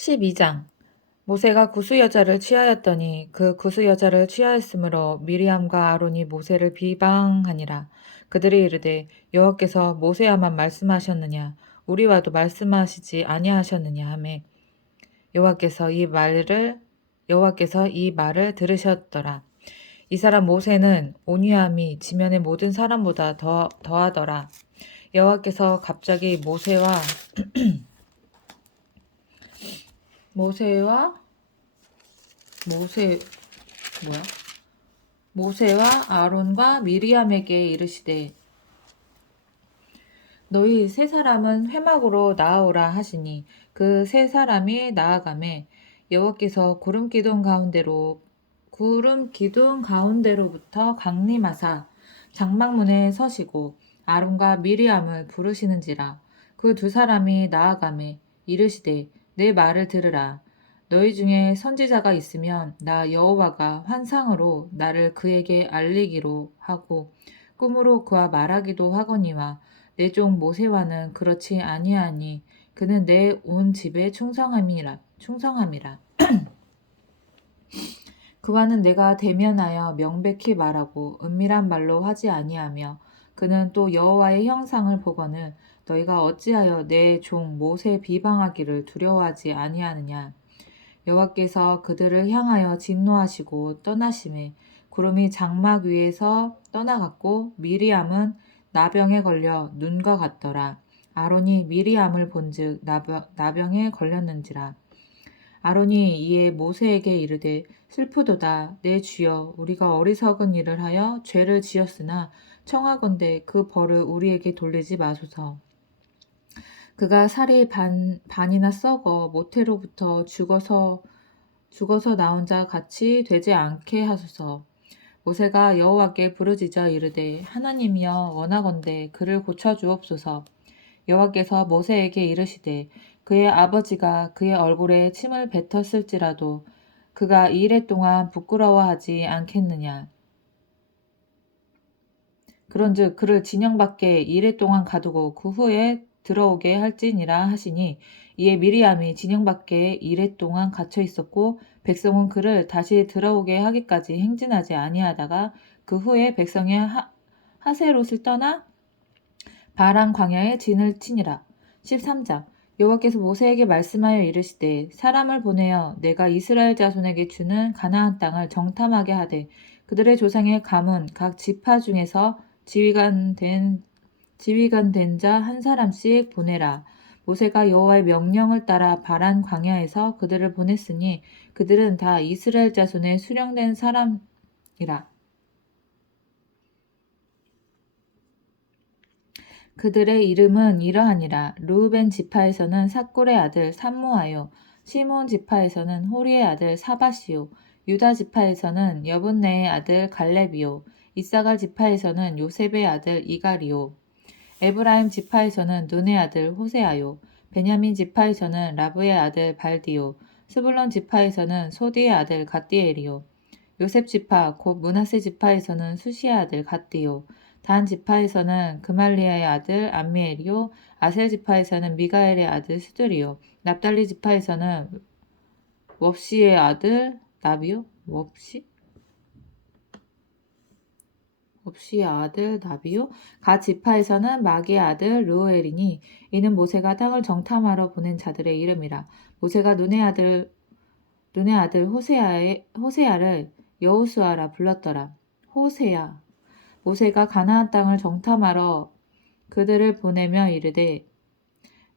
12장 모세가 구스 여자를 취하였더니 그 구스 여자를 취하였으므로 미리암과 아론이 모세를 비방하니라. 그들이 이르되 여호와께서 모세야만 말씀하셨느냐 우리와도 말씀하시지 아니하셨느냐 하매 여호와께서 이 말을 들으셨더라. 이 사람 모세는 온유함이 지면의 모든 사람보다 더하더라. 여호와께서 갑자기 모세와 아론과 미리암에게 이르시되 너희 세 사람은 회막으로 나아오라 하시니 그 세 사람이 나아가매 여호와께서 구름 기둥 가운데로부터 강림하사 장막문에 서시고 아론과 미리암을 부르시는지라. 그 두 사람이 나아가매 이르시되 내 말을 들으라. 너희 중에 선지자가 있으면 나 여호와가 환상으로 나를 그에게 알리기로 하고 꿈으로 그와 말하기도 하거니와 내 종 모세와는 그렇지 아니하니 그는 내 온 집에 충성함이라. 그와는 내가 대면하여 명백히 말하고 은밀한 말로 하지 아니하며 그는 또 여호와의 형상을 보거늘 너희가 어찌하여 내 종 모세 비방하기를 두려워하지 아니하느냐. 여호와께서 그들을 향하여 진노하시고 떠나심에 구름이 장막 위에서 떠나갔고 미리암은 나병에 걸려 눈과 같더라. 아론이 미리암을 본즉 나병에 걸렸는지라. 아론이 이에 모세에게 이르되 슬프도다 내 주여 우리가 어리석은 일을 하여 죄를 지었으나 청하건대 그 벌을 우리에게 돌리지 마소서. 그가 살이 반이나 썩어 모태로부터 죽어서 나온 자 같이 되지 않게 하소서. 모세가 여호와께 부르짖어 이르되 하나님이여 원하건대 그를 고쳐 주옵소서. 여호와께서 모세에게 이르시되 그의 아버지가 그의 얼굴에 침을 뱉었을지라도 그가 이래 동안 부끄러워하지 않겠느냐. 그런즉 그를 진영 밖에 이래 동안 가두고 그 후에 들어오게 할지니라 하시니 이에 미리암이 진영 밖에 이래 동안 갇혀 있었고 백성은 그를 다시 들어오게 하기까지 행진하지 아니하다가 그 후에 백성이 하세롯을 떠나 바란 광야에 진을 치니라. 13장 여호와께서 모세에게 말씀하여 이르시되 사람을 보내어 내가 이스라엘 자손에게 주는 가나안 땅을 정탐하게 하되 그들의 조상의 가문 각 지파 중에서 지휘관 된 자 한 사람씩 보내라. 모세가 여호와의 명령을 따라 바란 광야에서 그들을 보냈으니 그들은 다 이스라엘 자손의 수령된 사람이라. 그들의 이름은 이러하니라. 르우벤 지파에서는 삭골의 아들 삼무아요. 시몬 지파에서는 호리의 아들 사바시요. 유다 지파에서는 여분네의 아들 갈렙이요. 이사갈 지파에서는 요셉의 아들 이갈이요. 에브라임 지파에서는 눈의 아들 호세아요. 베냐민 지파에서는 라브의 아들 발디요. 스불론 지파에서는 소디의 아들 갓디엘이요. 요셉 지파 곧 므낫세 지파에서는 수시의 아들 갓디요. 단 지파에서는 그말리아의 아들 암미엘이요. 아셀 지파에서는 미가엘의 아들 스들이요. 납달리 지파에서는 웁시의 아들 나비요. 웁시의 아들 나비요. 갓 지파에서는 마기의 아들 르우엘이니 이는 모세가 땅을 정탐하러 보낸 자들의 이름이라. 모세가 눈의 아들 호세아를 여호수아라 불렀더라. 호세아 모세가 가나안 땅을 정탐하러 그들을 보내며 이르되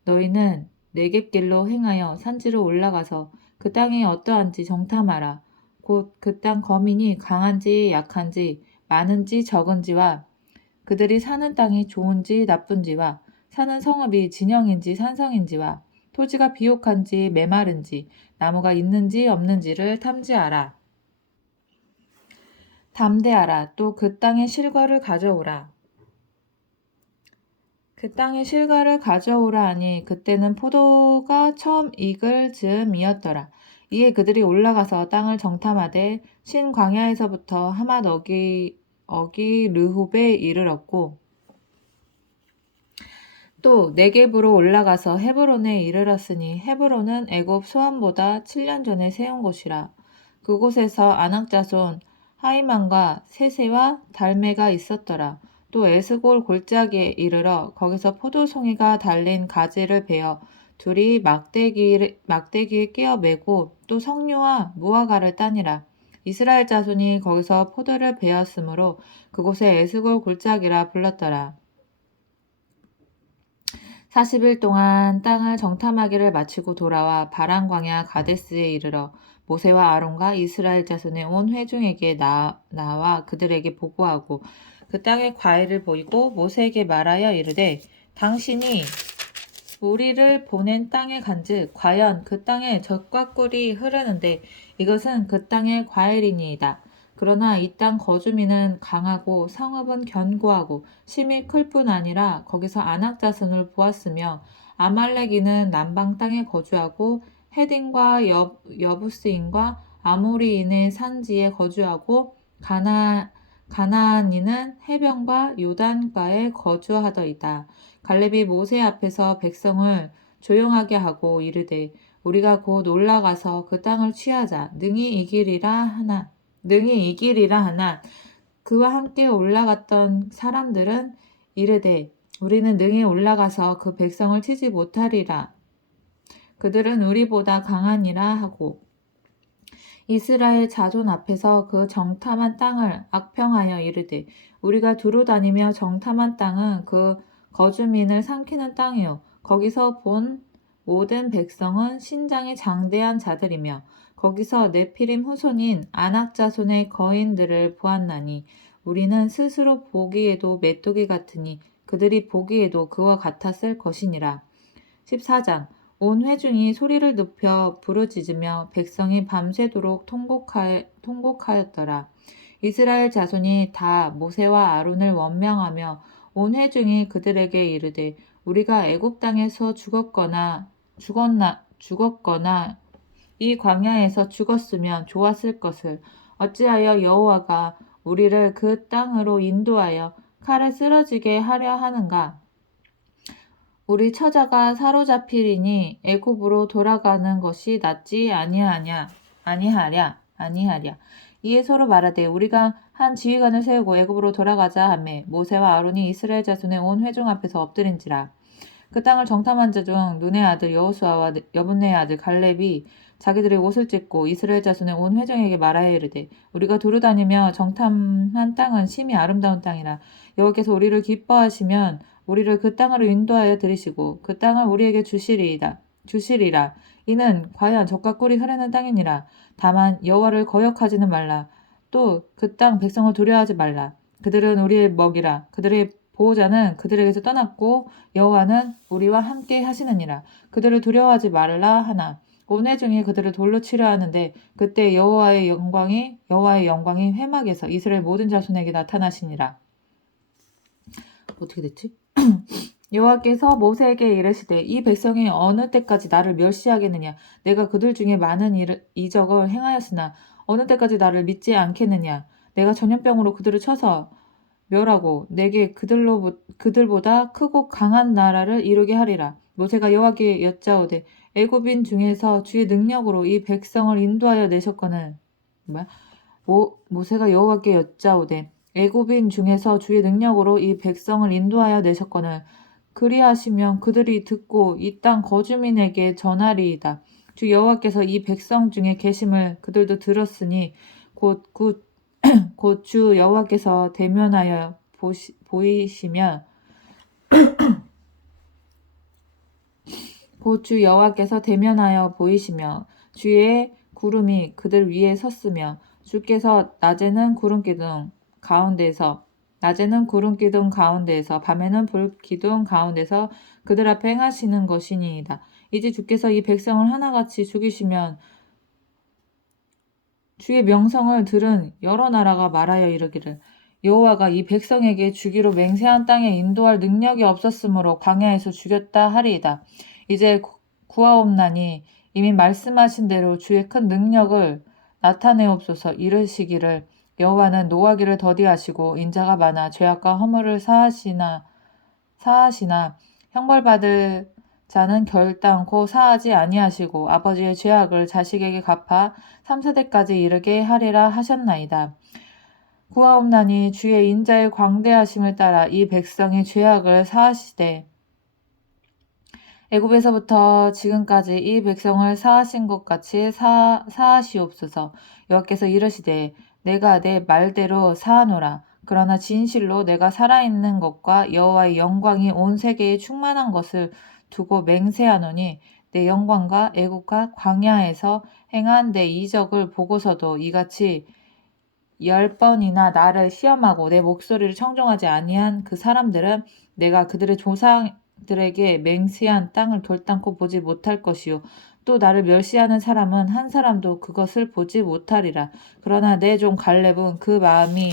너희는 네겝길로 행하여 산지로 올라가서 그 땅이 어떠한지 정탐하라. 곧 그 땅 거민이 강한지 약한지 많은지 적은지와 그들이 사는 땅이 좋은지 나쁜지와 사는 성읍이 진영인지 산성인지와 토지가 비옥한지 메마른지 나무가 있는지 없는지를 탐지하라. 담대하라. 또 그 땅의 실과를 가져오라. 그 땅의 실과를 가져오라 하니 그때는 포도가 처음 익을 즈음이었더라. 이에 그들이 올라가서 땅을 정탐하되 신 광야에서부터 하맛 어기 르홉에 이르렀고 또 네겝으로 올라가서 헤브론에 이르렀으니 헤브론은 애굽 소안보다 7년 전에 세운 곳이라. 그곳에서 아낙 자손 하이만과 세세와 달메가 있었더라. 또 에스골 골짜기에 이르러 거기서 포도송이가 달린 가지를 베어 둘이 막대기에 끼어 매고 또 석류와 무화과를 따니라. 이스라엘 자손이 거기서 포도를 베었으므로 그곳에 에스골 골짜기라 불렀더라. 40일 동안 땅을 정탐하기를 마치고 돌아와 바란 광야 가데스에 이르러 모세와 아론과 이스라엘 자손의 온 회중에게 나와 그들에게 보고하고 그 땅의 과일을 보이고 모세에게 말하여 이르되 당신이 우리를 보낸 땅에 간즉 과연 그 땅에 젖과 꿀이 흐르는데 이것은 그 땅의 과일이니이다. 그러나 이 땅 거주민은 강하고 성읍은 견고하고 심이 클 뿐 아니라 거기서 아낙 자손을 보았으며 아말렉인은 남방 땅에 거주하고 헤딘과 여부스인과 아모리인의 산지에 거주하고 가나안인은 해변과 요단가에 거주하더이다. 갈렙이 모세 앞에서 백성을 조용하게 하고 이르되 우리가 곧 올라가서 그 땅을 취하자 능히 이기리라 하나 그와 함께 올라갔던 사람들은 이르되 우리는 능히 올라가서 그 백성을 치지 못하리라. 그들은 우리보다 강하니라 하고 이스라엘 자손 앞에서 그 정탐한 땅을 악평하여 이르되 우리가 두루 다니며 정탐한 땅은 그 거주민을 삼키는 땅이요 거기서 본 모든 백성은 신장이 장대한 자들이며 거기서 네피림 후손인 아낙 자손의 거인들을 보았나니 우리는 스스로 보기에도 메뚜기 같으니 그들이 보기에도 그와 같았을 것이니라. 14장 온 회중이 소리를 높여 부르짖으며 백성이 밤새도록 통곡하였더라. 이스라엘 자손이 다 모세와 아론을 원명하며 온 회중이 그들에게 이르되 우리가 애굽 땅에서 죽었거나 이 광야에서 죽었으면 좋았을 것을 어찌하여 여호와가 우리를 그 땅으로 인도하여 칼에 쓰러지게 하려 하는가? 우리 처자가 사로잡히리니 애굽으로 돌아가는 것이 낫지 아니하랴. 이에 서로 말하되 우리가 한 지휘관을 세우고 애굽으로 돌아가자 하매 모세와 아론이 이스라엘 자손의 온 회중 앞에서 엎드린지라. 그 땅을 정탐한 자 중 눈의 아들 여호수아와 여분네의 아들 갈렙이 자기들의 옷을 찢고 이스라엘 자손의 온 회중에게 말하여 이르되 우리가 두루 다니며 정탐한 땅은 심히 아름다운 땅이라. 여호와께서 우리를 기뻐하시면 우리를 그 땅으로 인도하여 들이시고 그 땅을 우리에게 주시리라. 이는 과연 젖과 꿀이 흐르는 땅이니라. 다만 여호와를 거역하지는 말라. 또 그 땅 백성을 두려워하지 말라. 그들은 우리의 먹이라. 그들의 보호자는 그들에게서 떠났고 여호와는 우리와 함께 하시느니라. 그들을 두려워하지 말라 하나 온 회중이 그들을 돌로 치려 하는데 그때 여호와의 영광이 회막에서 이스라엘 모든 자손에게 나타나시니라. 어떻게 됐지? 여호와께서 모세에게 이르시되 이 백성이 어느 때까지 나를 멸시하겠느냐? 내가 그들 중에 많은 이적을 행하였으나 어느 때까지 나를 믿지 않겠느냐? 내가 전염병으로 그들을 쳐서 멸하고 내게 그들보다 크고 강한 나라를 이루게 하리라. 모세가 여호와께 여짜오되 애굽인 중에서 주의 능력으로 이 백성을 인도하여 내셨거늘 모세가 여호와께 여짜오되 애굽인 중에서 주의 능력으로 이 백성을 인도하여 내셨거늘 그리하시면 그들이 듣고 이 땅 거주민에게 전하리이다. 주 여호와께서 이 백성 중에 계심을 그들도 들었으니 곧 주 여호와께서 대면하여 보이시며 주의 구름이 그들 위에 섰으며 주께서 낮에는 구름 기둥 가운데에서 밤에는 불 기둥 가운데서 그들 앞에 행하시는 것이니이다. 이제 주께서 이 백성을 하나같이 죽이시면 주의 명성을 들은 여러 나라가 말하여 이르기를 여호와가 이 백성에게 주기로 맹세한 땅에 인도할 능력이 없었으므로 광야에서 죽였다 하리이다. 이제 구하옵나니 이미 말씀하신 대로 주의 큰 능력을 나타내옵소서. 이르시기를 여호와는 노하기를 더디하시고 인자가 많아 죄악과 허물을 사하시나 형벌받을 자는 결단코 사하지 아니하시고 아버지의 죄악을 자식에게 갚아 3세대까지 이르게 하리라 하셨나이다. 구하옵나니 주의 인자의 광대하심을 따라 이 백성의 죄악을 사하시되 애굽에서부터 지금까지 이 백성을 사하신 것 같이 사하시옵소서. 여호와께서 이르시되 내가 내 말대로 사하노라. 그러나 진실로 내가 살아있는 것과 여호와의 영광이 온 세계에 충만한 것을 두고 맹세하노니 내 영광과 애굽과 광야에서 행한 내 이적을 보고서도 이같이 10번이나 나를 시험하고 내 목소리를 청종하지 아니한 그 사람들은 내가 그들의 조상들에게 맹세한 땅을 결단코 보지 못할 것이요 또 나를 멸시하는 사람은 한 사람도 그것을 보지 못하리라. 그러나 내 종 갈렙은 그 마음이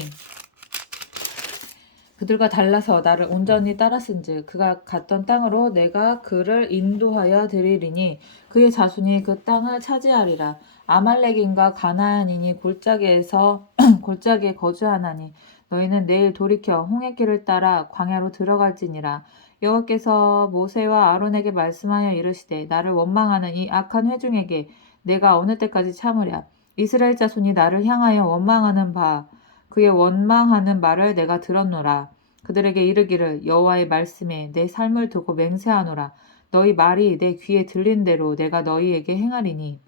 그들과 달라서 나를 온전히 따랐은즉 그가 갔던 땅으로 내가 그를 인도하여 드리리니 그의 자손이 그 땅을 차지하리라. 아말렉인과 가나안인이 골짜기에 거주하나니 너희는 내일 돌이켜 홍해길을 따라 광야로 들어갈지니라. 여호와께서 모세와 아론에게 말씀하여 이르시되 나를 원망하는 이 악한 회중에게 내가 어느 때까지 참으랴. 이스라엘 자손이 나를 향하여 원망하는 바 그의 원망하는 말을 내가 들었노라. 그들에게 이르기를 여호와의 말씀에 내 삶을 두고 맹세하노라. 너희 말이 내 귀에 들린 대로 내가 너희에게 행하리니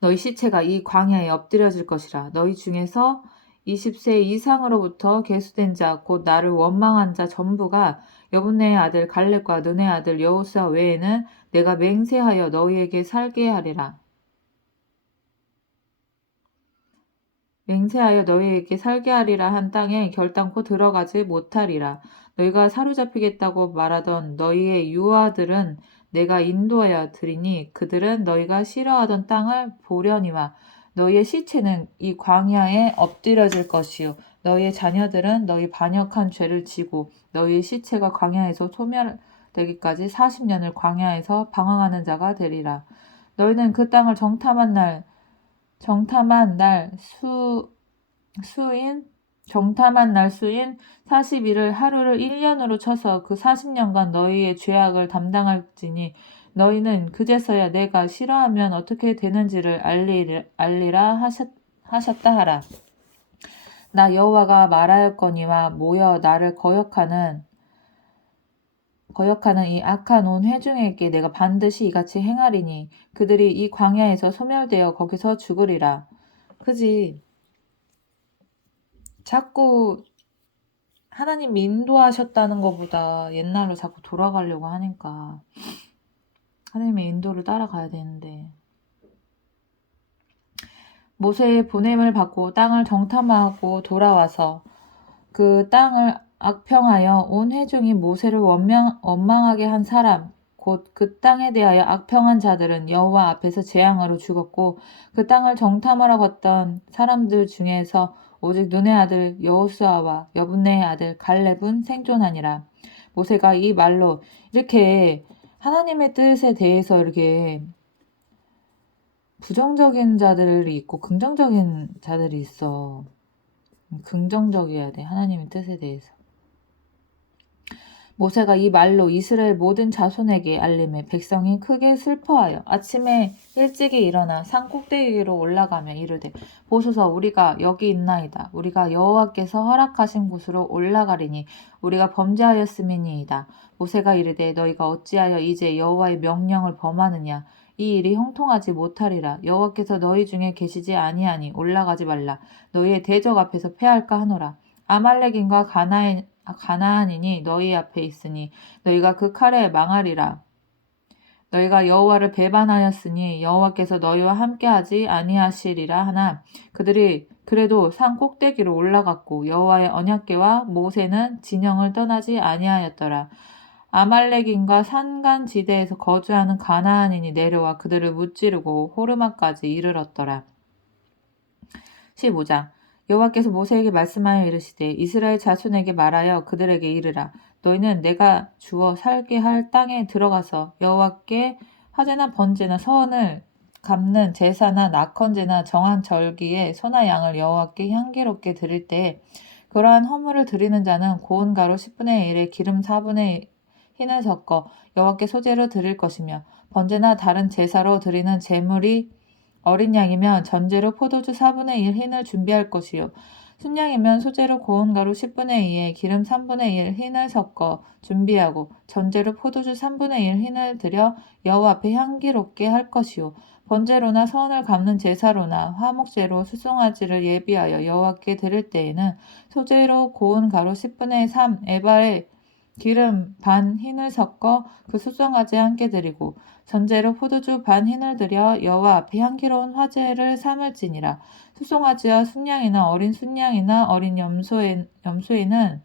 너희 시체가 이 광야에 엎드려질 것이라. 너희 중에서 20세 이상으로부터 계수된 자 곧 나를 원망한 자 전부가 여분네의 아들 갈렙과 눈의 아들 여호수아 외에는 내가 맹세하여 너희에게 살게 하리라. 맹세하여 너희에게 살게 하리라 한 땅에 결단코 들어가지 못하리라. 너희가 사로잡히겠다고 말하던 너희의 유아들은 내가 인도하여 드리니 그들은 너희가 싫어하던 땅을 보려니와 너희의 시체는 이 광야에 엎드려질 것이요 너희의 자녀들은 너희 반역한 죄를 지고 너희의 시체가 광야에서 소멸되기까지 40년을 광야에서 방황하는 자가 되리라. 너희는 그 땅을 정탐한 날 수인 40일을 하루를 1년으로 쳐서 그 40년간 너희의 죄악을 담당할지니 너희는 그제서야 내가 싫어하면 어떻게 되는지를 알리라 하셨다 하라. 나 여호와가 말하였거니와 모여 나를 거역하는 이 악한 온 회중에게 내가 반드시 이같이 행하리니 그들이 이 광야에서 소멸되어 거기서 죽으리라. 그지? 자꾸 하나님이 인도하셨다는 것보다 옛날로 자꾸 돌아가려고 하니까 하나님의 인도를 따라가야 되는데 모세의 보냄을 받고 땅을 정탐하고 돌아와서 그 땅을 악평하여 온 회중이 모세를 원망하게 한 사람 곧 그 땅에 대하여 악평한 자들은 여호와 앞에서 재앙으로 죽었고 그 땅을 정탐하러 갔던 사람들 중에서 오직 눈의 아들 여호수아와 여분네의 아들 갈렙은 생존하니라. 모세가 이 말로 이렇게 하나님의 뜻에 대해서 이렇게 부정적인 자들이 있고 긍정적인 자들이 있어. 긍정적이어야 돼. 하나님의 뜻에 대해서. 모세가 이 말로 이스라엘 모든 자손에게 알림해 백성이 크게 슬퍼하여 아침에 일찍이 일어나 산 꼭대기로 올라가며 이르되 보소서 우리가 여기 있나이다. 우리가 여호와께서 허락하신 곳으로 올라가리니 우리가 범죄하였음이니이다. 모세가 이르되 너희가 어찌하여 이제 여호와의 명령을 범하느냐. 이 일이 형통하지 못하리라. 여호와께서 너희 중에 계시지 아니하니 올라가지 말라. 너희의 대적 앞에서 패할까 하노라. 아말렉인과 가나안인이 너희 앞에 있으니 너희가 그 칼에 망하리라. 너희가 여호와를 배반하였으니 여호와께서 너희와 함께하지 아니하시리라 하나 그들이 그래도 산 꼭대기로 올라갔고 여호와의 언약궤와 모세는 진영을 떠나지 아니하였더라. 아말렉인과 산간지대에서 거주하는 가나안인이 내려와 그들을 무찌르고 호르마까지 이르렀더라. 15장 여호와께서 모세에게 말씀하여 이르시되 이스라엘 자손에게 말하여 그들에게 이르라. 너희는 내가 주어 살게 할 땅에 들어가서 여호와께 화제나 번제나 서원을 갚는 제사나 낙헌제나 정한 절기에 소나 양을 여호와께 향기롭게 드릴 때에 그러한 허물을 드리는 자는 고운 가루 10분의 1에 기름 4분의 흰을 섞어 여호와께 소제로 드릴 것이며 번제나 다른 제사로 드리는 제물이 어린 양이면 전제로 포도주 4분의 1 흰을 준비할 것이요 순양이면 소제로 고운 가루 10분의 2에 기름 3분의 1 흰을 섞어 준비하고 전제로 포도주 3분의 1 흰을 들여 여호와 앞에 향기롭게 할 것이요 번제로나 서원을 갚는 제사로나 화목제로 수송아지를 예비하여 여호와께 드릴 때에는 소제로 고운 가루 10분의 3 에바에 기름 반 흰을 섞어 그 수송아지에 함께 드리고 전제로 포도주 반 흰을 들여 여호와 앞에 향기로운 화제를 삼을지니라. 수송아지와 순양이나 어린 순양이나 어린 염소에는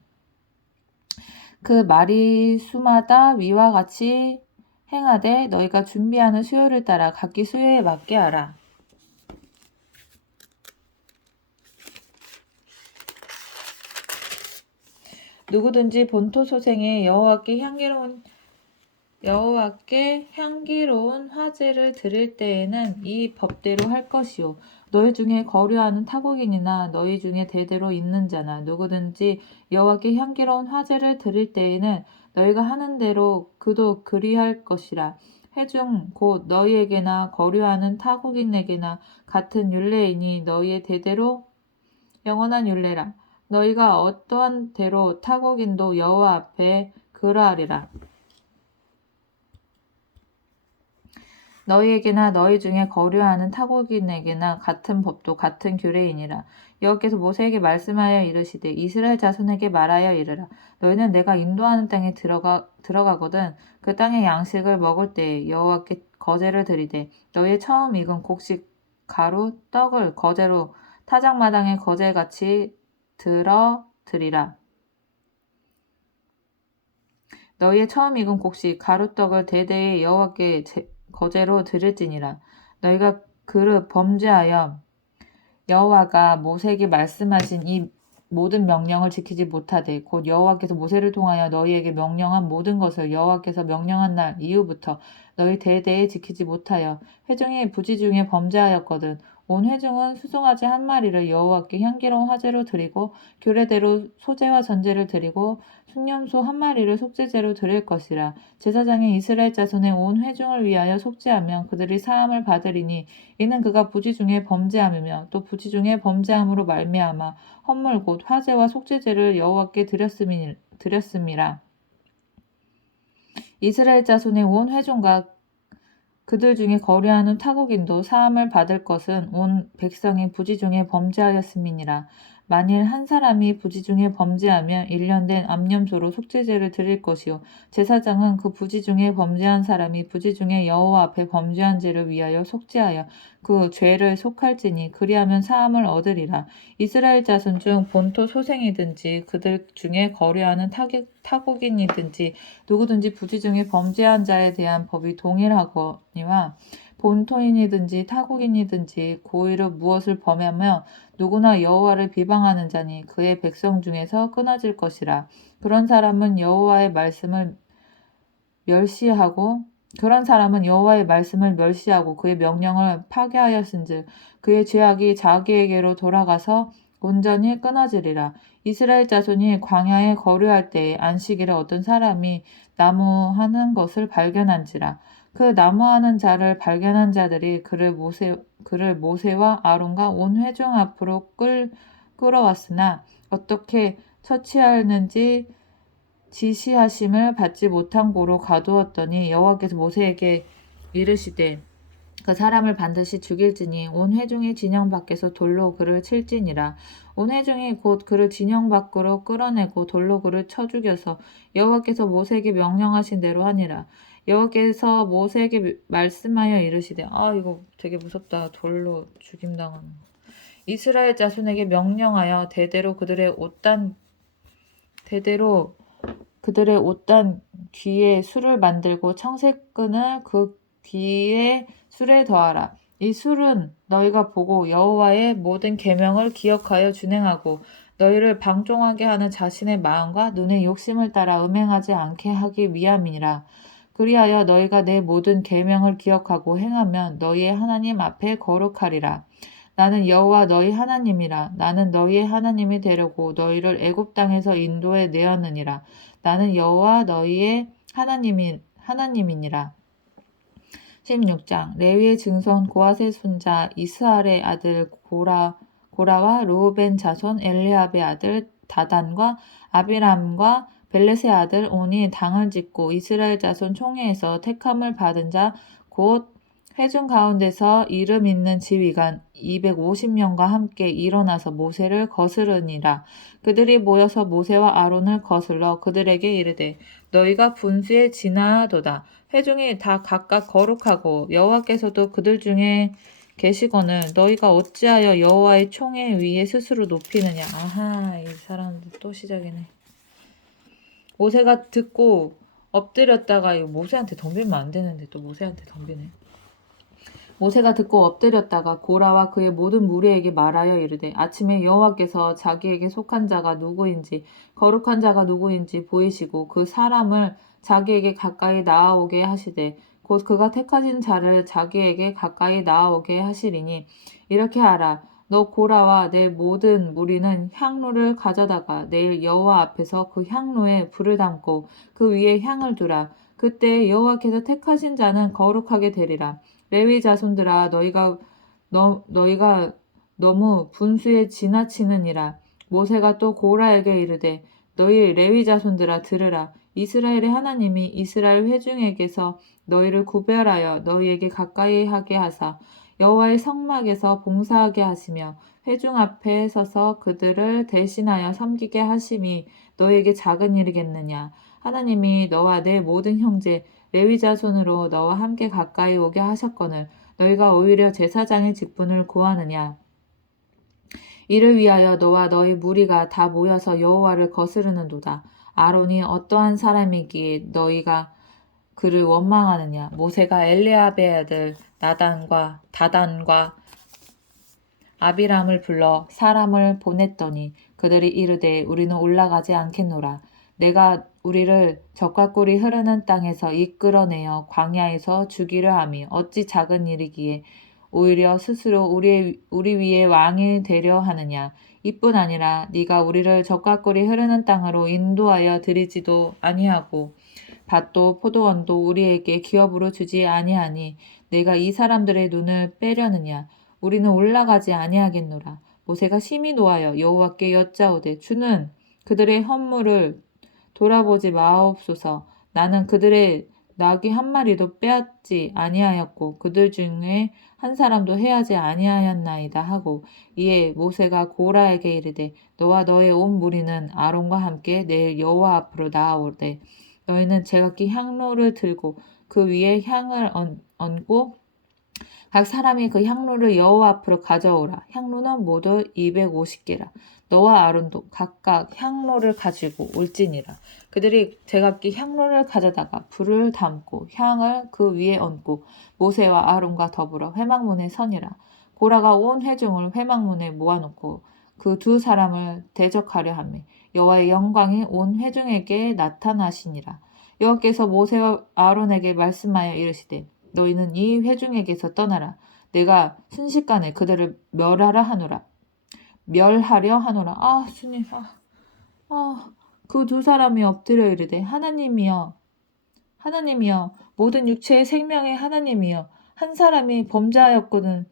그 마리수마다 위와 같이 행하되 너희가 준비하는 수요를 따라 각기 수요에 맞게 하라. 누구든지 본토 소생에 여호와께 향기로운 화제를 드릴 때에는 이 법대로 할 것이요 너희 중에 거류하는 타국인이나 너희 중에 대대로 있는 자나 누구든지 여호와께 향기로운 화제를 드릴 때에는 너희가 하는 대로 그도 그리할 것이라. 회중 곧 너희에게나 거류하는 타국인에게나 같은 율례이니 너희의 대대로 영원한 율례라. 너희가 어떠한 대로 타국인도 여호와 앞에 그러하리라. 너희에게나 너희 중에 거류하는 타국인에게나 같은 법도 같은 규례이니라. 여호와께서 모세에게 말씀하여 이르시되 이스라엘 자손에게 말하여 이르라. 너희는 내가 인도하는 땅에 들어가거든 그 땅의 양식을 먹을 때에 여호와께 거제를 드리되 너희의 처음 익은 곡식 가루 떡을 거제로 타작마당에 거제같이 드리라. 너희의 처음 익은 곡식 가루떡을 대대에 여호와께 거제로 드릴지니라. 너희가 그릇 범죄하여 여호와가 모세에게 말씀하신 이 모든 명령을 지키지 못하되 곧 여호와께서 모세를 통하여 너희에게 명령한 모든 것을 여호와께서 명령한 날 이후부터 너희 대대에 지키지 못하여 회중이 부지 중에 범죄하였거든. 온 회중은 수송아지 한 마리를 여호와께 향기로운 화제로 드리고 규례대로 소제와 전제를 드리고 순념소 한 마리를 속죄제로 드릴 것이라. 제사장이 이스라엘 자손의 온 회중을 위하여 속죄하면 그들이 사함을 받으리니 이는 그가 부지 중에 범죄함이며 또 부지 중에 범죄함으로 말미암아 헌물 곧 화제와 속죄제를 여호와께 드렸음이라. 이스라엘 자손의 온 회중과 그들 중에 거류하는 타국인도 사함을 받을 것은 온 백성이 부지 중에 범죄하였음이니라. 만일 한 사람이 부지 중에 범죄하면 1년 된 암염소로 속죄제를 드릴 것이요 제사장은 그 부지 중에 범죄한 사람이 부지 중에 여호와 앞에 범죄한 죄를 위하여 속죄하여 그 죄를 속할지니 그리하면 사함을 얻으리라. 이스라엘 자손 중 본토 소생이든지 그들 중에 거류하는 타국인이든지 누구든지 부지 중에 범죄한 자에 대한 법이 동일하거니와 본토인이든지 타국인이든지 고의로 무엇을 범하며 누구나 여호와를 비방하는 자니 그의 백성 중에서 끊어질 것이라. 그런 사람은 여호와의 말씀을 멸시하고 그의 명령을 파괴하였은즉 그의 죄악이 자기에게로 돌아가서 온전히 끊어지리라. 이스라엘 자손이 광야에 거류할 때에 안식일에 어떤 사람이 나무하는 것을 발견한지라. 그 나무하는 자를 발견한 자들이 그를 모세와 아론과 온 회중 앞으로 끌어왔으나 어떻게 처치하는지 지시하심을 받지 못한 고로 가두었더니 여호와께서 모세에게 이르시되 그 사람을 반드시 죽일지니 온 회중이 진영 밖에서 돌로 그를 칠지니라. 온 회중이 곧 그를 진영 밖으로 끌어내고 돌로 그를 쳐 죽여서 여호와께서 모세에게 명령하신 대로 하니라. 여호와께서 모세에게 말씀하여 이르시되 이거 되게 무섭다. 돌로 죽임당하는 거. 이스라엘 자손에게 명령하여 대대로 그들의 옷단 귀에 술을 만들고 청색끈을 그 귀에 술에 더하라. 이 술은 너희가 보고 여호와의 모든 계명을 기억하여 준행하고 너희를 방종하게 하는 자신의 마음과 눈의 욕심을 따라 음행하지 않게 하기 위함이니라. 그리하여 너희가 내 모든 계명을 기억하고 행하면 너희의 하나님 앞에 거룩하리라. 나는 여호와 너희 하나님이라. 나는 너희의 하나님이 되려고 너희를 애굽 땅에서 인도해 내었느니라. 나는 여호와 너희의 하나님이니라. 16장 레위의 증손 고핫의 손자 이스할의 아들 고라와 르우벤 자손 엘리압의 아들 다단과 아비람과 벨렛의 아들 온이 당을 짓고 이스라엘 자손 총회에서 택함을 받은 자 곧 회중 가운데서 이름 있는 지휘관 250명과 함께 일어나서 모세를 거스르니라. 그들이 모여서 모세와 아론을 거슬러 그들에게 이르되 너희가 분수에 지나도다. 회중이 다 각각 거룩하고 여호와께서도 그들 중에 계시거늘 너희가 어찌하여 여호와의 총회 위에 스스로 높이느냐. 아하, 이 사람들 또 시작이네. 모세가 듣고 엎드렸다가 이거 모세한테 덤비면 안 되는데 또 모세한테 덤비네. 모세가 듣고 엎드렸다가 고라와 그의 모든 무리에게 말하여 이르되 아침에 여호와께서 자기에게 속한 자가 누구인지 거룩한 자가 누구인지 보이시고 그 사람을 자기에게 가까이 나아오게 하시되 곧 그가 택하신 자를 자기에게 가까이 나아오게 하시리니 이렇게 하라. 너 고라와 내 모든 무리는 향로를 가져다가 내일 여호와 앞에서 그 향로에 불을 담고 그 위에 향을 두라. 그때 여호와께서 택하신 자는 거룩하게 되리라. 레위 자손들아 너희가 너무 분수에 지나치느니라. 모세가 또 고라에게 이르되 너희 레위 자손들아 들으라. 이스라엘의 하나님이 이스라엘 회중에게서 너희를 구별하여 너희에게 가까이 하게 하사 여호와의 성막에서 봉사하게 하시며 회중 앞에 서서 그들을 대신하여 섬기게 하심이 너희에게 작은 일이겠느냐. 하나님이 너와 내 모든 형제 레위 자손으로 너와 함께 가까이 오게 하셨거늘 너희가 오히려 제사장의 직분을 구하느냐. 이를 위하여 너와 너희 무리가 다 모여서 여호와를 거스르는도다. 아론이 어떠한 사람이기에 너희가 그를 원망하느냐. 모세가 엘리압의 아들 나단과 다단과 아비람을 불러 사람을 보냈더니 그들이 이르되 우리는 올라가지 않겠노라. 내가 우리를 적과 꿀이 흐르는 땅에서 이끌어내어 광야에서 죽이려 함이 어찌 작은 일이기에 오히려 스스로 우리 위에 왕이 되려 하느냐. 이뿐 아니라 네가 우리를 적과 꿀이 흐르는 땅으로 인도하여 드리지도 아니하고 밭도 포도원도 우리에게 기업으로 주지 아니하니 내가 이 사람들의 눈을 빼려느냐. 우리는 올라가지 아니하겠노라. 모세가 심히 노하여 여호와께 여짜오되 주는 그들의 헌물을 돌아보지 마옵소서. 나는 그들의 나귀 한 마리도 빼앗지 아니하였고 그들 중에 한 사람도 해하지 아니하였나이다 하고 이에 모세가 고라에게 이르되 너와 너의 온 무리는 아론과 함께 내일 여호와 앞으로 나아오되 너희는 제각기 향로를 들고 그 위에 향을 얹고 각 사람이 그 향로를 여호와 앞으로 가져오라. 향로는 모두 250개라. 너와 아론도 각각 향로를 가지고 올지니라. 그들이 제각기 향로를 가져다가 불을 담고 향을 그 위에 얹고 모세와 아론과 더불어 회막문에 서니라. 고라가 온 회중을 회막문에 모아놓고 그 두 사람을 대적하려 하며 여호와의 영광이 온 회중에게 나타나시니라. 여호와께서 모세와 아론에게 말씀하여 이르시되 너희는 이 회중에게서 떠나라. 내가 순식간에 그들을 멸하려 하노라. 아, 주님, 그 두 사람이 엎드려 이르되 하나님이여, 모든 육체의 생명의 하나님이여, 한 사람이 범죄하였거든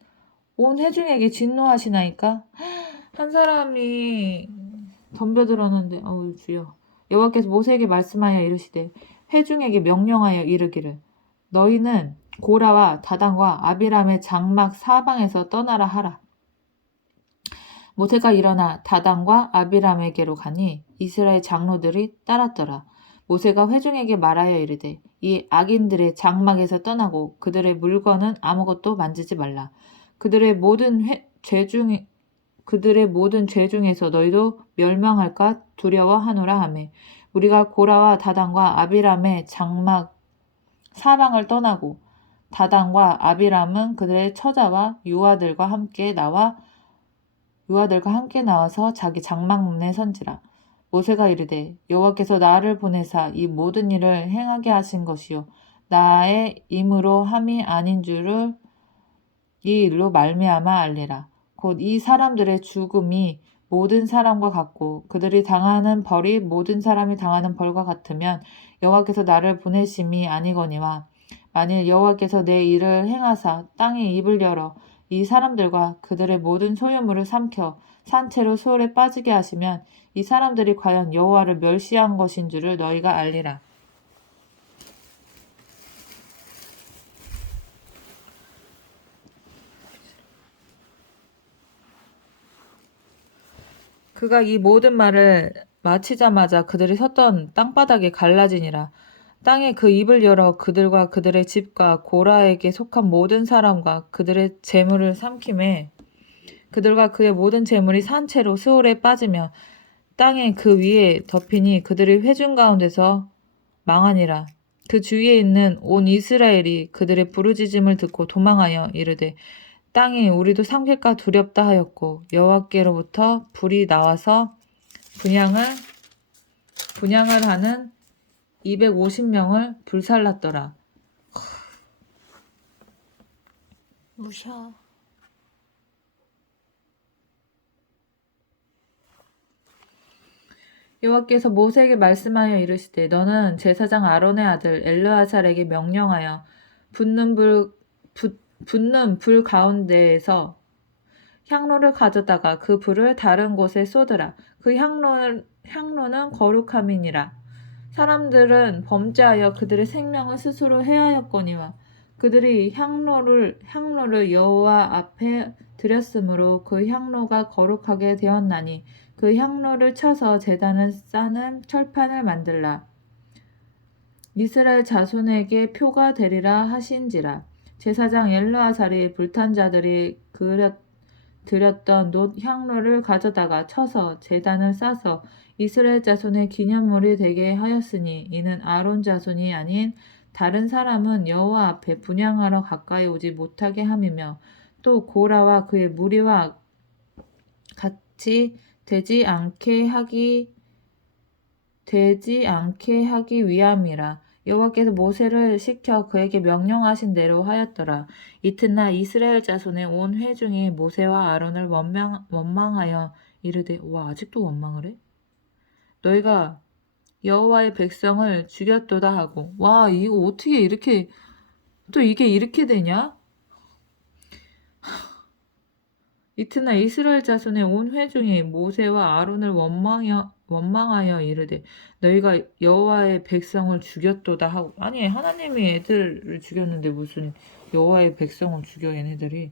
온 회중에게 진노하시나이까? 한 사람이 덤벼들었는데, 주여. 여호와께서 모세에게 말씀하여 이르시되 회중에게 명령하여 이르기를 너희는 고라와 다단과 아비람의 장막 사방에서 떠나라 하라. 모세가 일어나 다단과 아비람에게로 가니 이스라엘 장로들이 따랐더라. 모세가 회중에게 말하여 이르되 이 악인들의 장막에서 떠나고 그들의 물건은 아무것도 만지지 말라. 그들의 모든 죄 중에서 너희도 멸망할까 두려워하노라 하매 우리가 고라와 다단과 아비람의 장막 사방을 떠나고 다단과 아비람은 그들의 처자와 유아들과 함께 나와서 자기 장막문에 선지라. 모세가 이르되 여호와께서 나를 보내사 이 모든 일을 행하게 하신 것이요 나의 임으로 함이 아닌 줄을 이 일로 말미암아 알리라. 곧 이 사람들의 죽음이 모든 사람과 같고 그들이 당하는 벌이 모든 사람이 당하는 벌과 같으면 여호와께서 나를 보내심이 아니거니와 만일 여호와께서 내 일을 행하사 땅에 입을 열어 이 사람들과 그들의 모든 소유물을 삼켜 산채로 수월에 빠지게 하시면 이 사람들이 과연 여호와를 멸시한 것인 줄을 너희가 알리라. 그가 이 모든 말을 마치자마자 그들이 섰던 땅바닥이 갈라지니라. 땅에 그 입을 열어 그들과 그들의 집과 고라에게 속한 모든 사람과 그들의 재물을 삼킴에 그들과 그의 모든 재물이 산채로 스올에 빠지며 땅에 그 위에 덮이니 그들의 회중 가운데서 망하니라. 그 주위에 있는 온 이스라엘이 그들의 부르짖음을 듣고 도망하여 이르되 땅이 우리도 삼킬까 두렵다 하였고 여호와께로부터 불이 나와서 분향을 하는 250명을 불살랐더라. 무셔. 여호와께서 모세에게 말씀하여 이르시되 너는 제사장 아론의 아들 엘르아살에게 명령하여 붙는 불 가운데에서 향로를 가져다가 그 불을 다른 곳에 쏟으라. 그 향로는 거룩함이니라. 사람들은 범죄하여 그들의 생명을 스스로 해하였거니와 그들이 향로를 여호와 앞에 드렸으므로 그 향로가 거룩하게 되었나니 그 향로를 쳐서 제단을 싸는 철판을 만들라. 이스라엘 자손에게 표가 되리라 하신지라. 제사장 엘르아살이 불탄 자들이 드렸던 놋 향로를 가져다가 쳐서 제단을 싸서 이스라엘 자손의 기념물이 되게 하였으니 이는 아론 자손이 아닌 다른 사람은 여호와 앞에 분향하러 가까이 오지 못하게 함이며 또 고라와 그의 무리와 같이 되지 않게 하기 위함이라. 여호와께서 모세를 시켜 그에게 명령하신 대로 하였더라. 이튿날 이스라엘 자손의 온 회중이 모세와 아론을 원망하여 이르되 와 아직도 원망을 해? 너희가 여호와의 백성을 죽였도다 하고 와 이거 어떻게 이렇게 또 이게 이렇게 되냐? 이튿날 이스라엘 자손의 온 회중이 모세와 아론을 원망하여 이르되 너희가 여호와의 백성을 죽였도다 하고 아니 하나님이 애들을 죽였는데 무슨 여호와의 백성을 죽여 얘네들이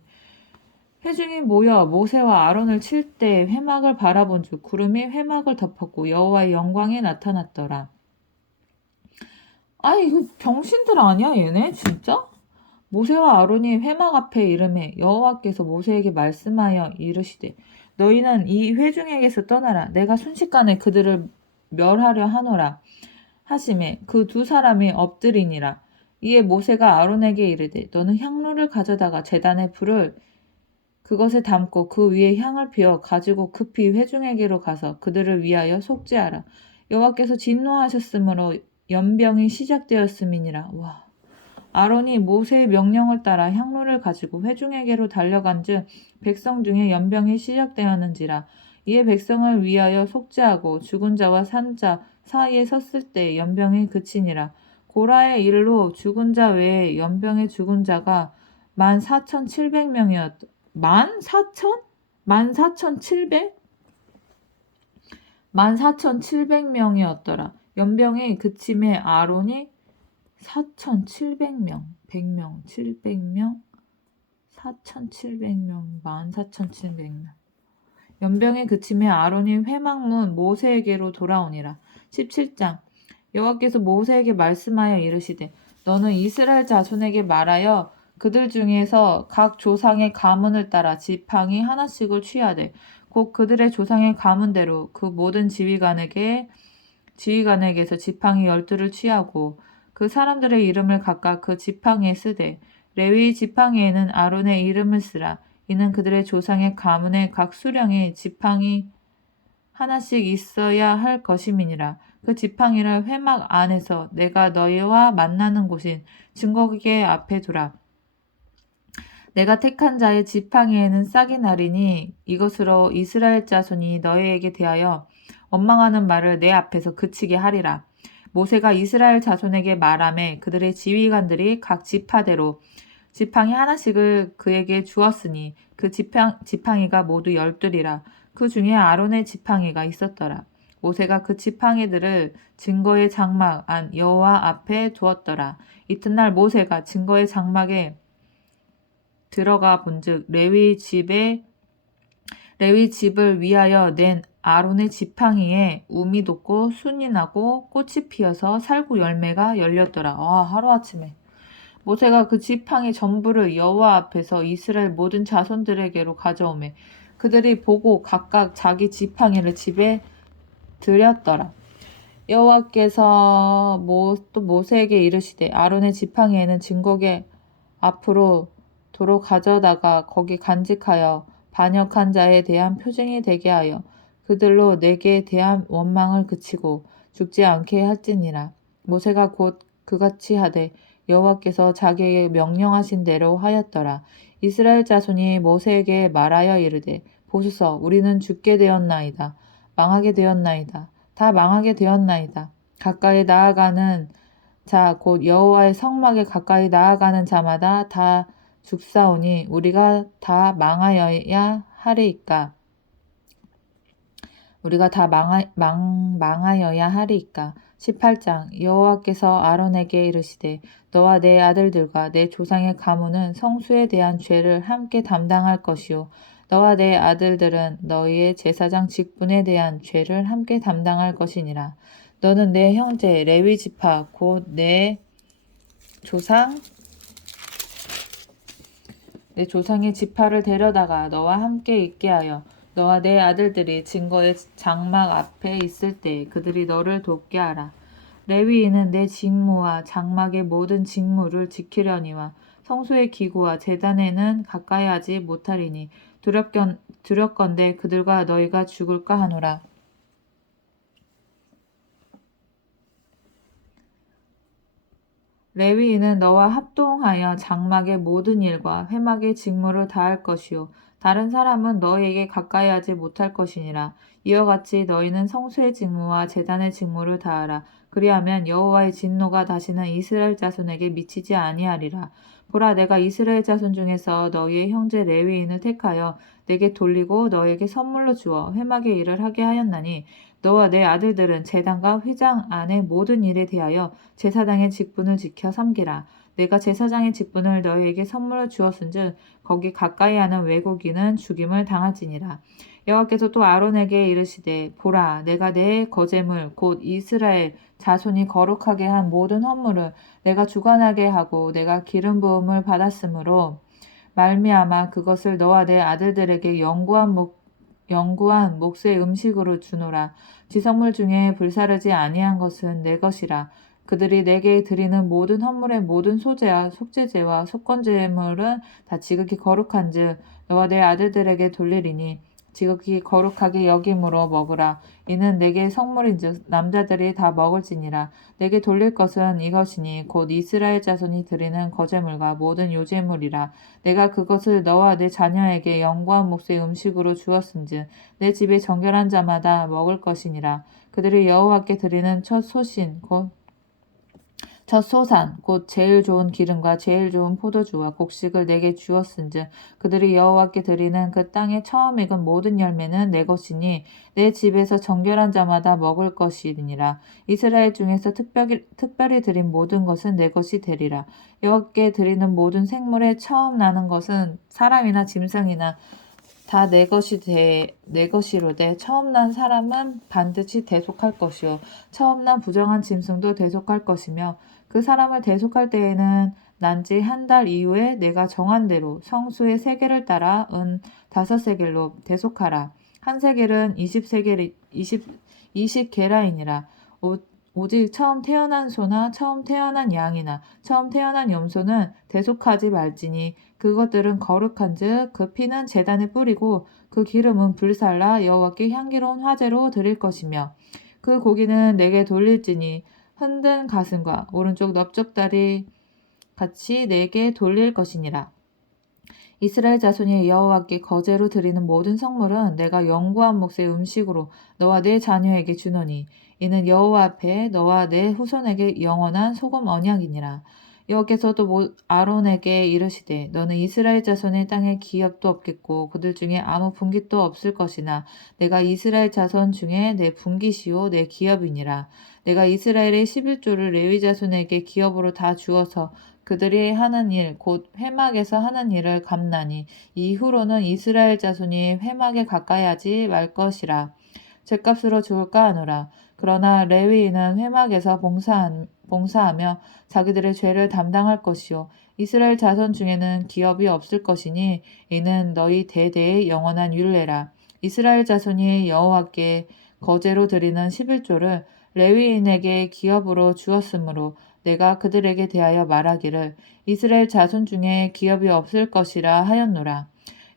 회중이 모여 모세와 아론을 칠 때 회막을 바라본즉 구름이 회막을 덮었고 여호와의 영광이 나타났더라. 아니 이거 병신들 아니야 얘네 진짜? 모세와 아론이 회막 앞에 이르매 여호와께서 모세에게 말씀하여 이르시되 너희는 이 회중에게서 떠나라. 내가 순식간에 그들을 멸하려 하노라 하시매 그 두 사람이 엎드리니라. 이에 모세가 아론에게 이르되 너는 향로를 가져다가 제단의 불을 그것에 담고 그 위에 향을 피워 가지고 급히 회중에게로 가서 그들을 위하여 속죄하라. 여호와께서 진노하셨으므로 연병이 시작되었음이니라. 와. 아론이 모세의 명령을 따라 향로를 가지고 회중에게로 달려간즉 백성 중에 연병이 시작되었는지라. 이에 백성을 위하여 속죄하고 죽은 자와 산 자 사이에 섰을 때 연병이 그치니라. 고라의 일로 죽은 자 외에 연병에 죽은 자가 14,700명이었다. 14,000? 14,700? 14,700명이었더라. 연병이 그침에 아론이 4,700명, 100명, 700명, 4,700명, 14,700명. 연병의 그침에 아론이 회막문 모세에게로 돌아오니라. 17장 여호와께서 모세에게 말씀하여 이르시되 너는 이스라엘 자손에게 말하여 그들 중에서 각 조상의 가문을 따라 지팡이 하나씩을 취하되 곧 그들의 조상의 가문대로 그 모든 지휘관에게서 지팡이 12를 취하고 그 사람들의 이름을 각각 그 지팡이에 쓰되 레위 지팡이에는 아론의 이름을 쓰라. 이는 그들의 조상의 가문의 각 수령에 지팡이 하나씩 있어야 할 것임이니라. 그 지팡이를 회막 안에서 내가 너희와 만나는 곳인 증거계 앞에 두라. 내가 택한 자의 지팡이에는 싹이 나리니 이것으로 이스라엘 자손이 너희에게 대하여 원망하는 말을 내 앞에서 그치게 하리라. 모세가 이스라엘 자손에게 말하매 그들의 지휘관들이 각 지파대로 지팡이 하나씩을 그에게 주었으니 그 지팡이가 모두 12이라. 그 중에 아론의 지팡이가 있었더라. 모세가 그 지팡이들을 증거의 장막 안 여호와 앞에 두었더라. 이튿날 모세가 증거의 장막에 들어가 본즉 레위 집을 위하여 낸 아론의 지팡이에 우미 돋고 순이 나고 꽃이 피어서 살구 열매가 열렸더라. 하루아침에 모세가 그 지팡이 전부를 여호와 앞에서 이스라엘 모든 자손들에게로 가져오매 그들이 보고 각각 자기 지팡이를 집에 들였더라. 여호와께서 또 모세에게 이르시되 아론의 지팡이에는 증거계 앞으로 도로 가져다가 거기 간직하여 반역한 자에 대한 표징이 되게 하여 그들로 내게 대한 원망을 그치고 죽지 않게 할지니라. 모세가 곧 그같이 하되 여호와께서 자기에게 명령하신 대로 하였더라. 이스라엘 자손이 모세에게 말하여 이르되 보소서 우리는 죽게 되었나이다. 망하게 되었나이다. 다 망하게 되었나이다. 가까이 나아가는 자 곧 여호와의 성막에 가까이 나아가는 자마다 다 죽사오니 우리가 다 망하여야 하리이까. 우리가 다 망하여야 하리이까. 18장 여호와께서 아론에게 이르시되 너와 내 아들들과 내 조상의 가문은 성수에 대한 죄를 함께 담당할 것이요 너와 내 아들들은 너희의 제사장 직분에 대한 죄를 함께 담당할 것이니라. 너는 내 형제 레위 지파 곧 내 조상의 지파를 데려다가 너와 함께 있게 하여 너와 내 아들들이 증거의 장막 앞에 있을 때 그들이 너를 돕게 하라. 레위인은 내 직무와 장막의 모든 직무를 지키려니와 성소의 기구와 제단에는 가까이 하지 못하리니 두렵건대 그들과 너희가 죽을까 하노라. 레위인은 너와 합동하여 장막의 모든 일과 회막의 직무를 다할 것이요 다른 사람은 너희에게 가까이 하지 못할 것이니라. 이와 같이 너희는 성소의 직무와 제단의 직무를 다하라. 그리하면 여호와의 진노가 다시는 이스라엘 자손에게 미치지 아니하리라. 보라 내가 이스라엘 자손 중에서 너희의 형제 레위인을 택하여 내게 돌리고 너에게 선물로 주어 회막의 일을 하게 하였나니 너와 내 아들들은 제단과 회장 안의 모든 일에 대하여 제사장의 직분을 지켜 섬기라. 내가 제사장의 직분을 너희에게 선물로 주었은즉 거기 가까이 하는 외국인은 죽임을 당할지니라. 여호와께서 또 아론에게 이르시되 보라 내가 내 거제물 곧 이스라엘 자손이 거룩하게 한 모든 헌물을 내가 주관하게 하고 내가 기름 부음을 받았으므로 말미암아 그것을 너와 내 아들들에게 영구한 몫의 음식으로 주노라. 지성물 중에 불사르지 아니한 것은 내 것이라. 그들이 내게 드리는 모든 헌물의 모든 소제와 속죄제와 속건제물은 다 지극히 거룩한즉 너와 내 아들들에게 돌리리니 지극히 거룩하게 여김으로 먹으라. 이는 내게 성물인즉 남자들이 다 먹을지니라. 내게 돌릴 것은 이것이니 곧 이스라엘 자손이 드리는 거제물과 모든 요제물이라. 내가 그것을 너와 내 자녀에게 영구한 몫의 음식으로 주었은즉 내 집에 정결한 자마다 먹을 것이니라. 그들이 여호와께 드리는 첫 소산 곧 제일 좋은 기름과 제일 좋은 포도주와 곡식을 내게 주었은즉 그들이 여호와께 드리는 그 땅에 처음 익은 모든 열매는 내 것이니 내 집에서 정결한 자마다 먹을 것이니라. 이스라엘 중에서 특별히 드린 모든 것은 내 것이 되리라. 여호와께 드리는 모든 생물에 처음 나는 것은 사람이나 짐승이나 다 내 것이로되 처음 난 사람은 반드시 대속할 것이요 처음 난 부정한 짐승도 대속할 것이며 그 사람을 대속할 때에는 난 지 한 달 이후에 내가 정한 대로 성수의 세겔을 따라 은 5세겔로 대속하라. 한 세겔은 20게라이니라. 오직 처음 태어난 소나 처음 태어난 양이나 처음 태어난 염소는 대속하지 말지니 그것들은 거룩한즉 그 피는 제단에 뿌리고 그 기름은 불살라 여호와께 향기로운 화제로 드릴 것이며 그 고기는 내게 돌릴지니 흔든 가슴과 오른쪽 넓적다리 같이 내게 돌릴 것이니라. 이스라엘 자손이 여호와께 거제로 드리는 모든 성물은 내가 영구한 몫의 음식으로 너와 네 자녀에게 주노니 이는 여호와 앞에 너와 내 후손에게 영원한 소금 언약이니라. 여호와께서 또 아론에게 이르시되 너는 이스라엘 자손의 땅에 기업도 없겠고 그들 중에 아무 분깃도 없을 것이나 내가 이스라엘 자손 중에 내 분깃이요 내 기업이니라. 내가 이스라엘의 11조를 레위 자손에게 기업으로 다 주어서 그들이 하는 일, 곧 회막에서 하는 일을 갚나니 이후로는 이스라엘 자손이 회막에 가까이 하지 말 것이라. 죗값으로 줄까 하노라. 그러나 레위인은 회막에서 봉사하며 자기들의 죄를 담당할 것이요 이스라엘 자손 중에는 기업이 없을 것이니 이는 너희 대대의 영원한 율례라. 이스라엘 자손이 여호와께 거제로 드리는 11조를 레위인에게 기업으로 주었으므로 내가 그들에게 대하여 말하기를 이스라엘 자손 중에 기업이 없을 것이라 하였노라.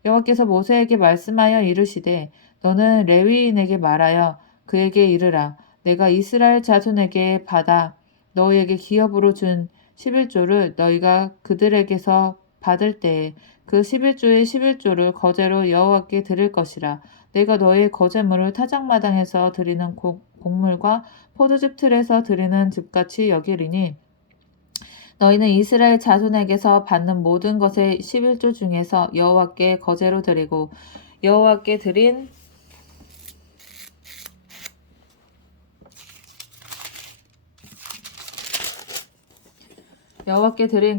여호와께서 모세에게 말씀하여 이르시되 너는 레위인에게 말하여 그에게 이르라. 내가 이스라엘 자손에게 받아 너희에게 기업으로 준 11조를 너희가 그들에게서 받을 때에 그 11조의 11조를 거제로 여호와께 드릴 것이라. 내가 너희의 거제물을 타작마당에서 드리는 곡물과 포도즙 틀에서 드리는 즙같이 여기리니 너희는 이스라엘 자손에게서 받는 모든 것의 11조 중에서 여호와께 거제로 드리고 여호와께 드린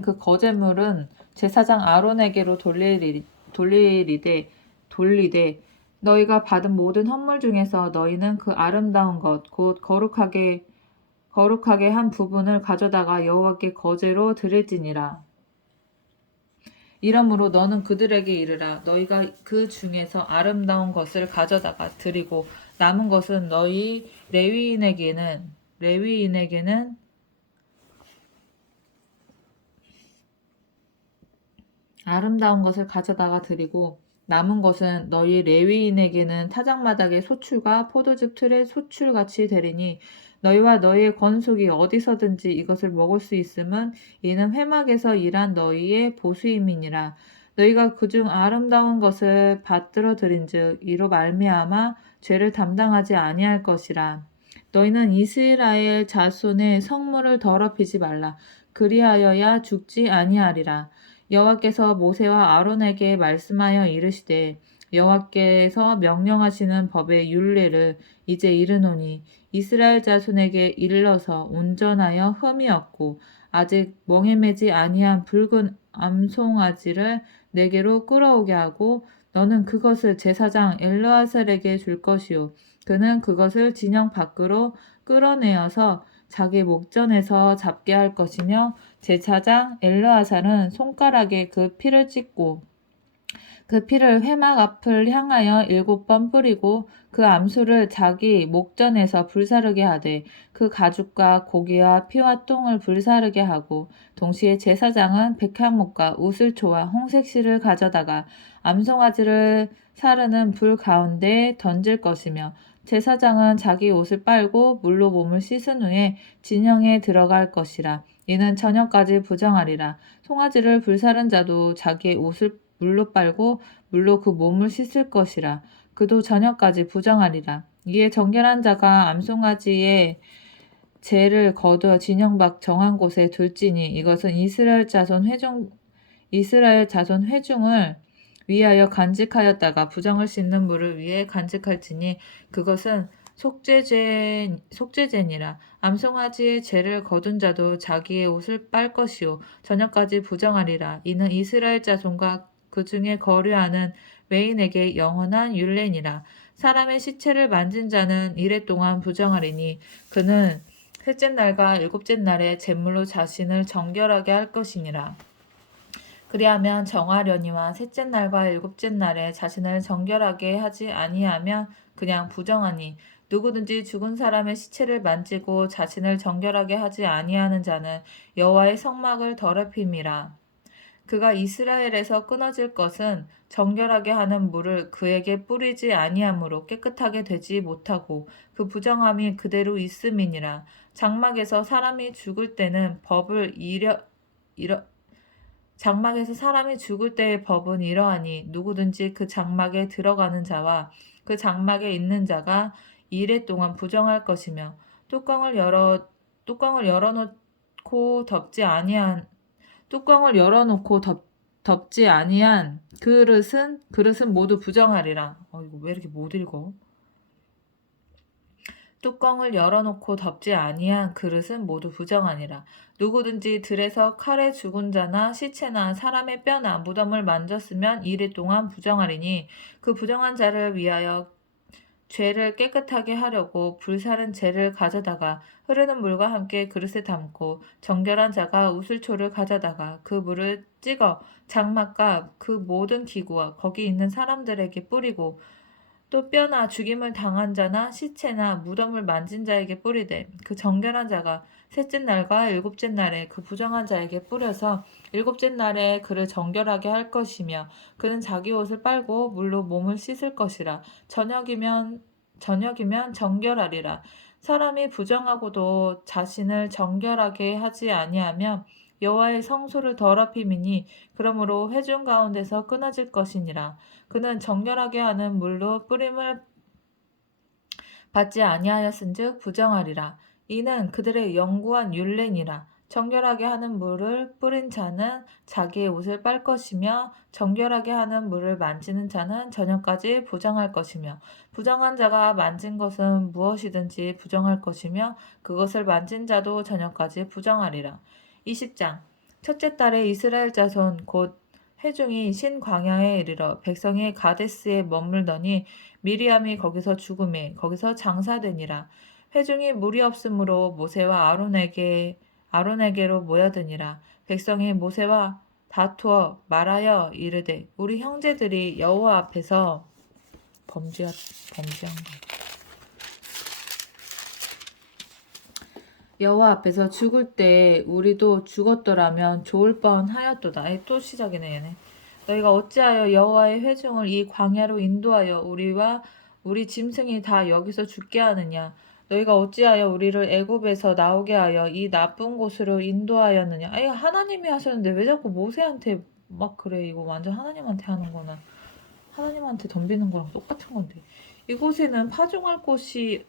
그 거제물은 제사장 아론에게로 돌리되 너희가 받은 모든 헌물 중에서 너희는 그 아름다운 것 곧 거룩하게 한 부분을 가져다가 여호와께 거제로 드릴지니라. 이러므로 너는 그들에게 이르라. 너희가 그 중에서 아름다운 것을 가져다가 드리고 남은 것은 너희 레위인에게는 아름다운 것을 가져다가 드리고 남은 것은 너희 레위인에게는 타작마당의 소출과 포도즙 틀의 소출같이 되리니 너희와 너희의 건속이 어디서든지 이것을 먹을 수 있음은 이는 회막에서 일한 너희의 보수임이니라. 너희가 그중 아름다운 것을 받들어 드린즉 이로 말미암아 죄를 담당하지 아니할 것이라. 너희는 이스라엘 자손의 성물을 더럽히지 말라. 그리하여야 죽지 아니하리라. 여호와께서 모세와 아론에게 말씀하여 이르시되 여호와께서 명령하시는 법의 율례를 이제 이르노니 이스라엘 자손에게 일러서 운전하여 흠이 없고 아직 멍에 매지 아니한 붉은 암송아지를 내게로 끌어오게 하고 너는 그것을 제사장 엘르아살에게 줄 것이요 그는 그것을 진영 밖으로 끌어내어서 자기 목전에서 잡게 할 것이며 제사장 엘르아살은 손가락에 그 피를 찍고 그 피를 회막 앞을 향하여 7번 뿌리고 그 암수를 자기 목전에서 불사르게 하되 그 가죽과 고기와 피와 똥을 불사르게 하고 동시에 제사장은 백향목과 우슬초와 홍색실을 가져다가 암송아지를 사르는 불 가운데 던질 것이며 제사장은 자기 옷을 빨고 물로 몸을 씻은 후에 진영에 들어갈 것이라. 이는 저녁까지 부정하리라. 송아지를 불사른 자도 자기의 옷을 물로 빨고 물로 그 몸을 씻을 것이라. 그도 저녁까지 부정하리라. 이에 정결한 자가 암송아지의 죄를 거두어 진영 밖 정한 곳에 둘지니 이것은 이스라엘 자손 회중을 위하여 간직하였다가 부정을 씻는 물을 위해 간직할지니 그것은 속죄제니라. 암송아지의 죄를 거둔 자도 자기의 옷을 빨 것이요 저녁까지 부정하리라. 이는 이스라엘 자손과 그 중에 거류하는 외인에게 영원한 율례니라. 사람의 시체를 만진 자는 이래 동안 부정하리니 그는 셋째 날과 일곱째 날에 제물로 자신을 정결하게 할 것이니라. 그리하면 정하려니와 셋째 날과 일곱째 날에 자신을 정결하게 하지 아니하면 그냥 부정하니 누구든지 죽은 사람의 시체를 만지고 자신을 정결하게 하지 아니하는 자는 여호와의 성막을 더럽힘이라. 그가 이스라엘에서 끊어질 것은 정결하게 하는 물을 그에게 뿌리지 아니하므로 깨끗하게 되지 못하고 그 부정함이 그대로 있음이니라. 장막에서 사람이 죽을 때는 장막에서 사람이 죽을 때의 법은 이러하니 누구든지 그 장막에 들어가는 자와 그 장막에 있는 자가 이레 동안 부정할 것이며 뚜껑을 열어놓고 덮지 아니한 그릇은 모두 부정하리라. 이거 왜 이렇게 못 읽어? 뚜껑을 열어놓고 덮지 아니한 그릇은 모두 부정하니라. 누구든지 들에서 칼에 죽은 자나 시체나 사람의 뼈나 무덤을 만졌으면 이래 동안 부정하리니 그 부정한 자를 위하여 죄를 깨끗하게 하려고 불사른 재를 가져다가 흐르는 물과 함께 그릇에 담고 정결한 자가 우슬초를 가져다가 그 물을 찍어 장막과 그 모든 기구와 거기 있는 사람들에게 뿌리고 또 뼈나 죽임을 당한 자나 시체나 무덤을 만진 자에게 뿌리되 그 정결한 자가 셋째 날과 일곱째 날에 그 부정한 자에게 뿌려서 일곱째 날에 그를 정결하게 할 것이며 그는 자기 옷을 빨고 물로 몸을 씻을 것이라. 저녁이면 정결하리라. 사람이 부정하고도 자신을 정결하게 하지 아니하며 여호와의 성소를 더럽힘이니 그러므로 회중 가운데서 끊어질 것이니라. 그는 정결하게 하는 물로 뿌림을 받지 아니하였은즉 부정하리라. 이는 그들의 영구한 율례니라. 정결하게 하는 물을 뿌린 자는 자기의 옷을 빨 것이며 정결하게 하는 물을 만지는 자는 저녁까지 부정할 것이며 부정한 자가 만진 것은 무엇이든지 부정할 것이며 그것을 만진 자도 저녁까지 부정하리라. 20장 첫째 달에 이스라엘 자손 곧 회중이 신광야에 이르러 백성이 가데스에 머물더니 미리암이 거기서 죽음에 거기서 장사되니라. 회중이 물이 없으므로 모세와 아론에게로 모여드니라. 백성이 모세와 다투어 말하여 이르되 우리 형제들이 여호와 앞에서 범죄한 거. 여호와 앞에서 죽을 때 우리도 죽었더라면 좋을 뻔하였도다. 또 시작이네 얘네. 너희가 어찌하여 여호와의 회중을 이 광야로 인도하여 우리와 우리 짐승이 다 여기서 죽게 하느냐? 너희가 어찌하여 우리를 애굽에서 나오게 하여 이 나쁜 곳으로 인도하였느냐? 하나님이 하셨는데 왜 자꾸 모세한테 막 그래? 이거 완전 하나님한테 하는 거나 하나님한테 덤비는 거랑 똑같은 건데. 이곳에는 파종할 곳이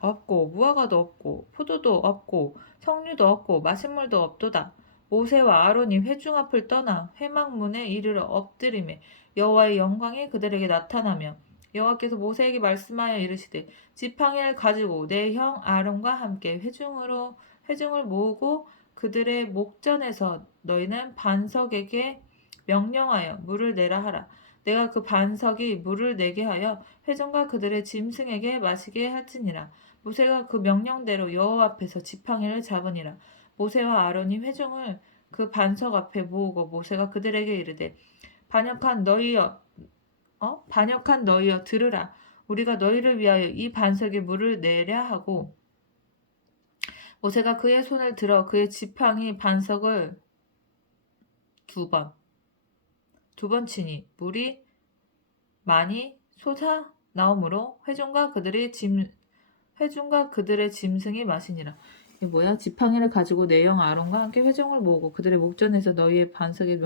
없고 무화과도 없고 포도도 없고 석류도 없고 마신물도 없도다. 모세와 아론이 회중 앞을 떠나 회막문에 이르러 엎드리매 여호와의 영광이 그들에게 나타나며 여호와께서 모세에게 말씀하여 이르시되 지팡이를 가지고 내 형 아론과 함께 회중을 모으고 그들의 목전에서 너희는 반석에게 명령하여 물을 내라 하라. 내가 그 반석이 물을 내게 하여 회중과 그들의 짐승에게 마시게 할지니라. 모세가 그 명령대로 여호와 앞에서 지팡이를 잡으니라. 모세와 아론이 회중을 그 반석 앞에 모으고 모세가 그들에게 이르되 반역한 너희여 들으라. 우리가 너희를 위하여 이 반석에 물을 내랴 하고 모세가 그의 손을 들어 그의 지팡이 반석을 두 번 치니 물이 많이 솟아 나오므로 회중과 그들의 짐승이 마시니라. 이게 뭐야? 지팡이를 가지고 내 형 아론과 함께 회중을 모으고 그들의 목전에서 너희의 반석에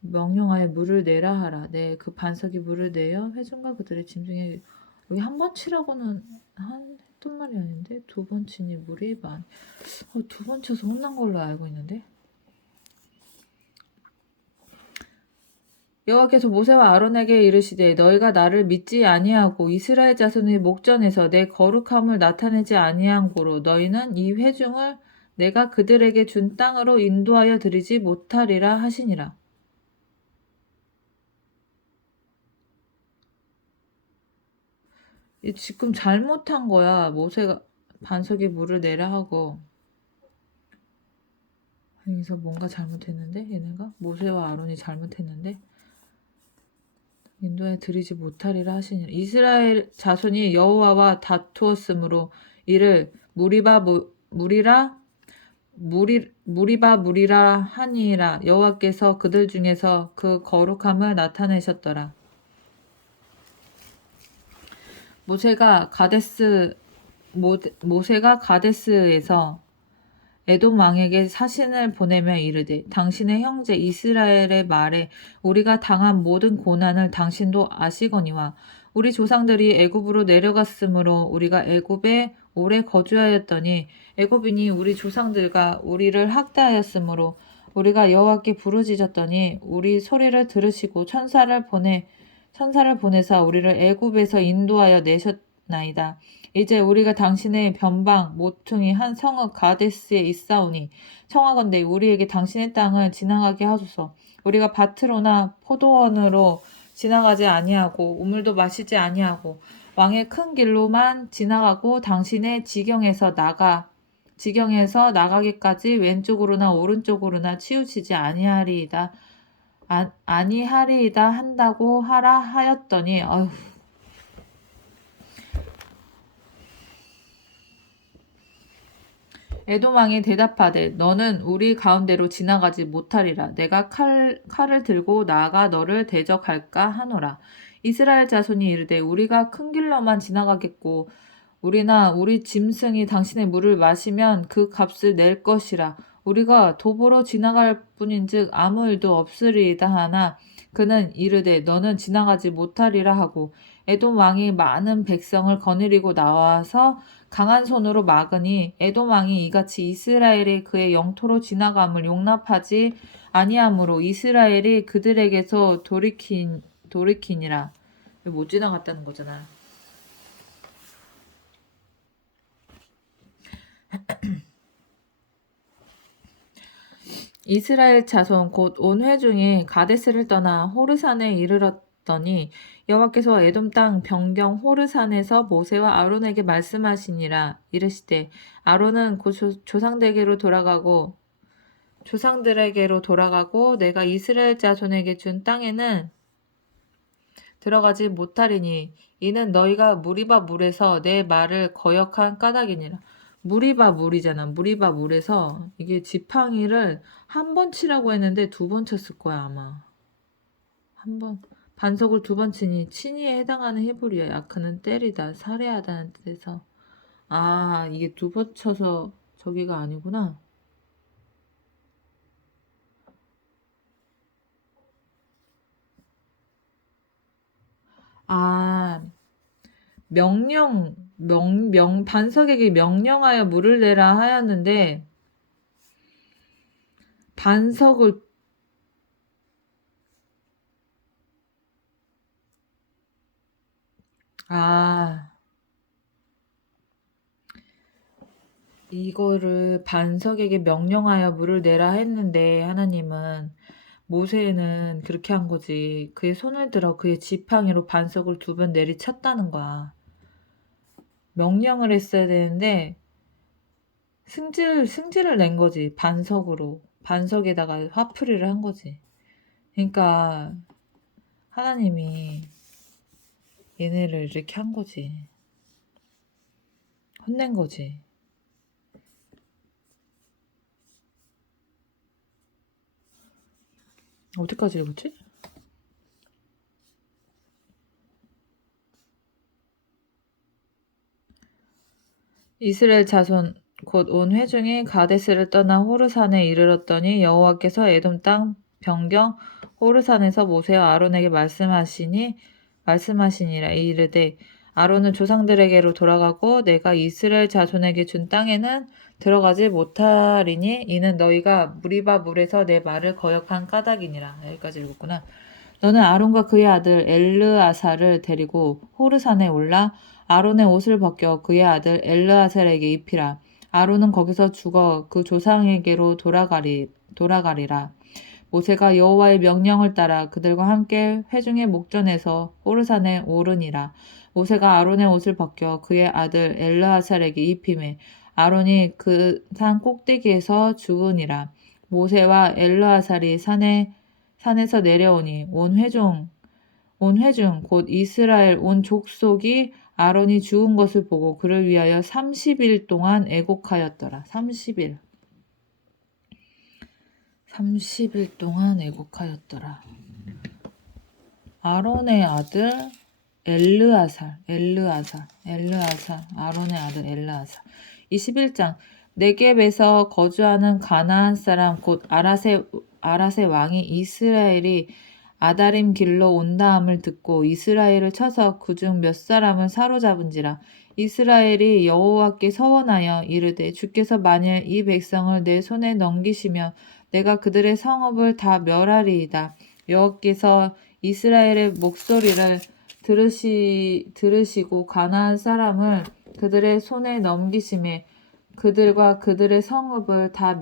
명령하여 물을 내라 하라. 네, 그 반석이 물을 내어 회중과 그들의 짐승에게 여기 한 번 치라고는 했던 말이 아닌데 두 번 치니 물이 두 번 쳐서 혼난 걸로 알고 있는데. 여호와께서 모세와 아론에게 이르시되 너희가 나를 믿지 아니하고 이스라엘 자손의 목전에서 내 거룩함을 나타내지 아니한 고로 너희는 이 회중을 내가 그들에게 준 땅으로 인도하여 드리지 못하리라 하시니라. 지금 잘못한 거야. 모세가 반석에 물을 내라 하고 여기서 뭔가 잘못했는데 얘네가 모세와 아론이 잘못했는데 인도에 드리지 못하리라 하시니라. 이스라엘 자손이 여호와와 다투었으므로 이를 무리바 하니라. 여호와께서 그들 중에서 그 거룩함을 나타내셨더라. 모세가 가데스에서 에돔 왕에게 사신을 보내며 이르되 당신의 형제 이스라엘의 말에 우리가 당한 모든 고난을 당신도 아시거니와 우리 조상들이 애굽으로 내려갔으므로 우리가 애굽에 오래 거주하였더니 애굽인이 우리 조상들과 우리를 학대하였으므로 우리가 여호와께 부르짖었더니 우리 소리를 들으시고 천사를 보내사 우리를 애굽에서 인도하여 내셨나이다. 이제 우리가 당신의 변방 모퉁이 한 성읍 가데스에 있사오니 청하건대 우리에게 당신의 땅을 지나가게 하소서. 우리가 밭으로나 포도원으로 지나가지 아니하고 우물도 마시지 아니하고 왕의 큰 길로만 지나가고 당신의 지경에서 나가기까지 왼쪽으로나 오른쪽으로나 치우치지 아니하리이다. 아니하리이다 한다고 하라 하였더니 어휴. 에돔 왕이 대답하되 너는 우리 가운데로 지나가지 못하리라. 내가 칼을 들고 나아가 너를 대적할까 하노라. 이스라엘 자손이 이르되 우리가 큰 길로만 지나가겠고 우리나 우리 짐승이 당신의 물을 마시면 그 값을 낼 것이라. 우리가 도보로 지나갈 뿐인즉 아무 일도 없으리이다 하나 그는 이르되 너는 지나가지 못하리라 하고 에돔 왕이 많은 백성을 거느리고 나와서 강한 손으로 막으니 에돔 왕이 이같이 이스라엘이 그의 영토로 지나감을 용납하지 아니하므로 이스라엘이 그들에게서 돌이키니라. 못 지나갔다는 거잖아. 이스라엘 자손 곧 온 회중이 가데스를 떠나 호르산에 이르렀더니 여호와께서 에돔 땅 변경 호르산에서 모세와 아론에게 말씀하시니라. 이르시되 아론은 곧 조상들에게로 돌아가고 내가 이스라엘 자손에게 준 땅에는 들어가지 못하리니 이는 너희가 무리바 물에서 내 말을 거역한 까닭이니라. 무리바 물이잖아. 무리바 물에서 이게 지팡이를 한 번 치라고 했는데 두 번 쳤을 거야 아마. 한 번. 반석을 두 번 치니 친위에 해당하는 히브리어 야크는 때리다 살해하다는 뜻에서 이게 두 번 쳐서 저기가 아니구나. 반석에게 명령하여 물을 내라 하였는데 반석을 이거를 반석에게 명령하여 물을 내라 했는데 하나님은 모세는 그렇게 한 거지. 그의 손을 들어 그의 지팡이로 반석을 두 번 내리쳤다는 거야. 명령을 했어야 되는데 승질을 낸 거지. 반석에다가 화풀이를 한 거지. 그러니까 하나님이 얘네를 이렇게 한 거지. 혼낸 거지. 어디까지 읽었지? 이스라엘 자손 곧 온 회중이 가데스를 떠나 호르산에 이르렀더니 여호와께서 에돔 땅 변경 호르산에서 모세와 아론에게 말씀하시니라. 이르되 아론은 조상들에게로 돌아가고 내가 이스라엘 자손에게 준 땅에는 들어가지 못하리니 이는 너희가 무리바 물에서 내 말을 거역한 까닭이니라. 여기까지 읽었구나. 너는 아론과 그의 아들 엘르아사를 데리고 호르산에 올라 아론의 옷을 벗겨 그의 아들 엘르아살에게 입히라. 아론은 거기서 죽어 그 조상에게로 돌아가리라. 모세가 여호와의 명령을 따라 그들과 함께 회중의 목전에서 호르산에 오르니라. 모세가 아론의 옷을 벗겨 그의 아들 엘르아살에게 입히매 아론이 그 산 꼭대기에서 죽으니라. 모세와 엘르아살이 산에서 내려오니 온 회중 곧 이스라엘 온 족속이 아론이 죽은 것을 보고 그를 위하여 30일 동안 애곡하였더라. 30일 동안 애곡하였더라. 아론의 아들 엘르아살, 아론의 아들 엘르아살. 21장 네겝에서 거주하는 가나안 사람 곧 아랏의 왕이 이스라엘이 아다림 길로 온다함을 듣고 이스라엘을 쳐서 그중 몇 사람을 사로잡은지라. 이스라엘이 여호와께 서원하여 이르되 주께서 만일 이 백성을 내 손에 넘기시면 내가 그들의 성읍을 다 멸하리이다. 여호와께서 이스라엘의 목소리를 들으시고 가나안 사람을 그들의 손에 넘기심에 그들과 그들의 성읍을 다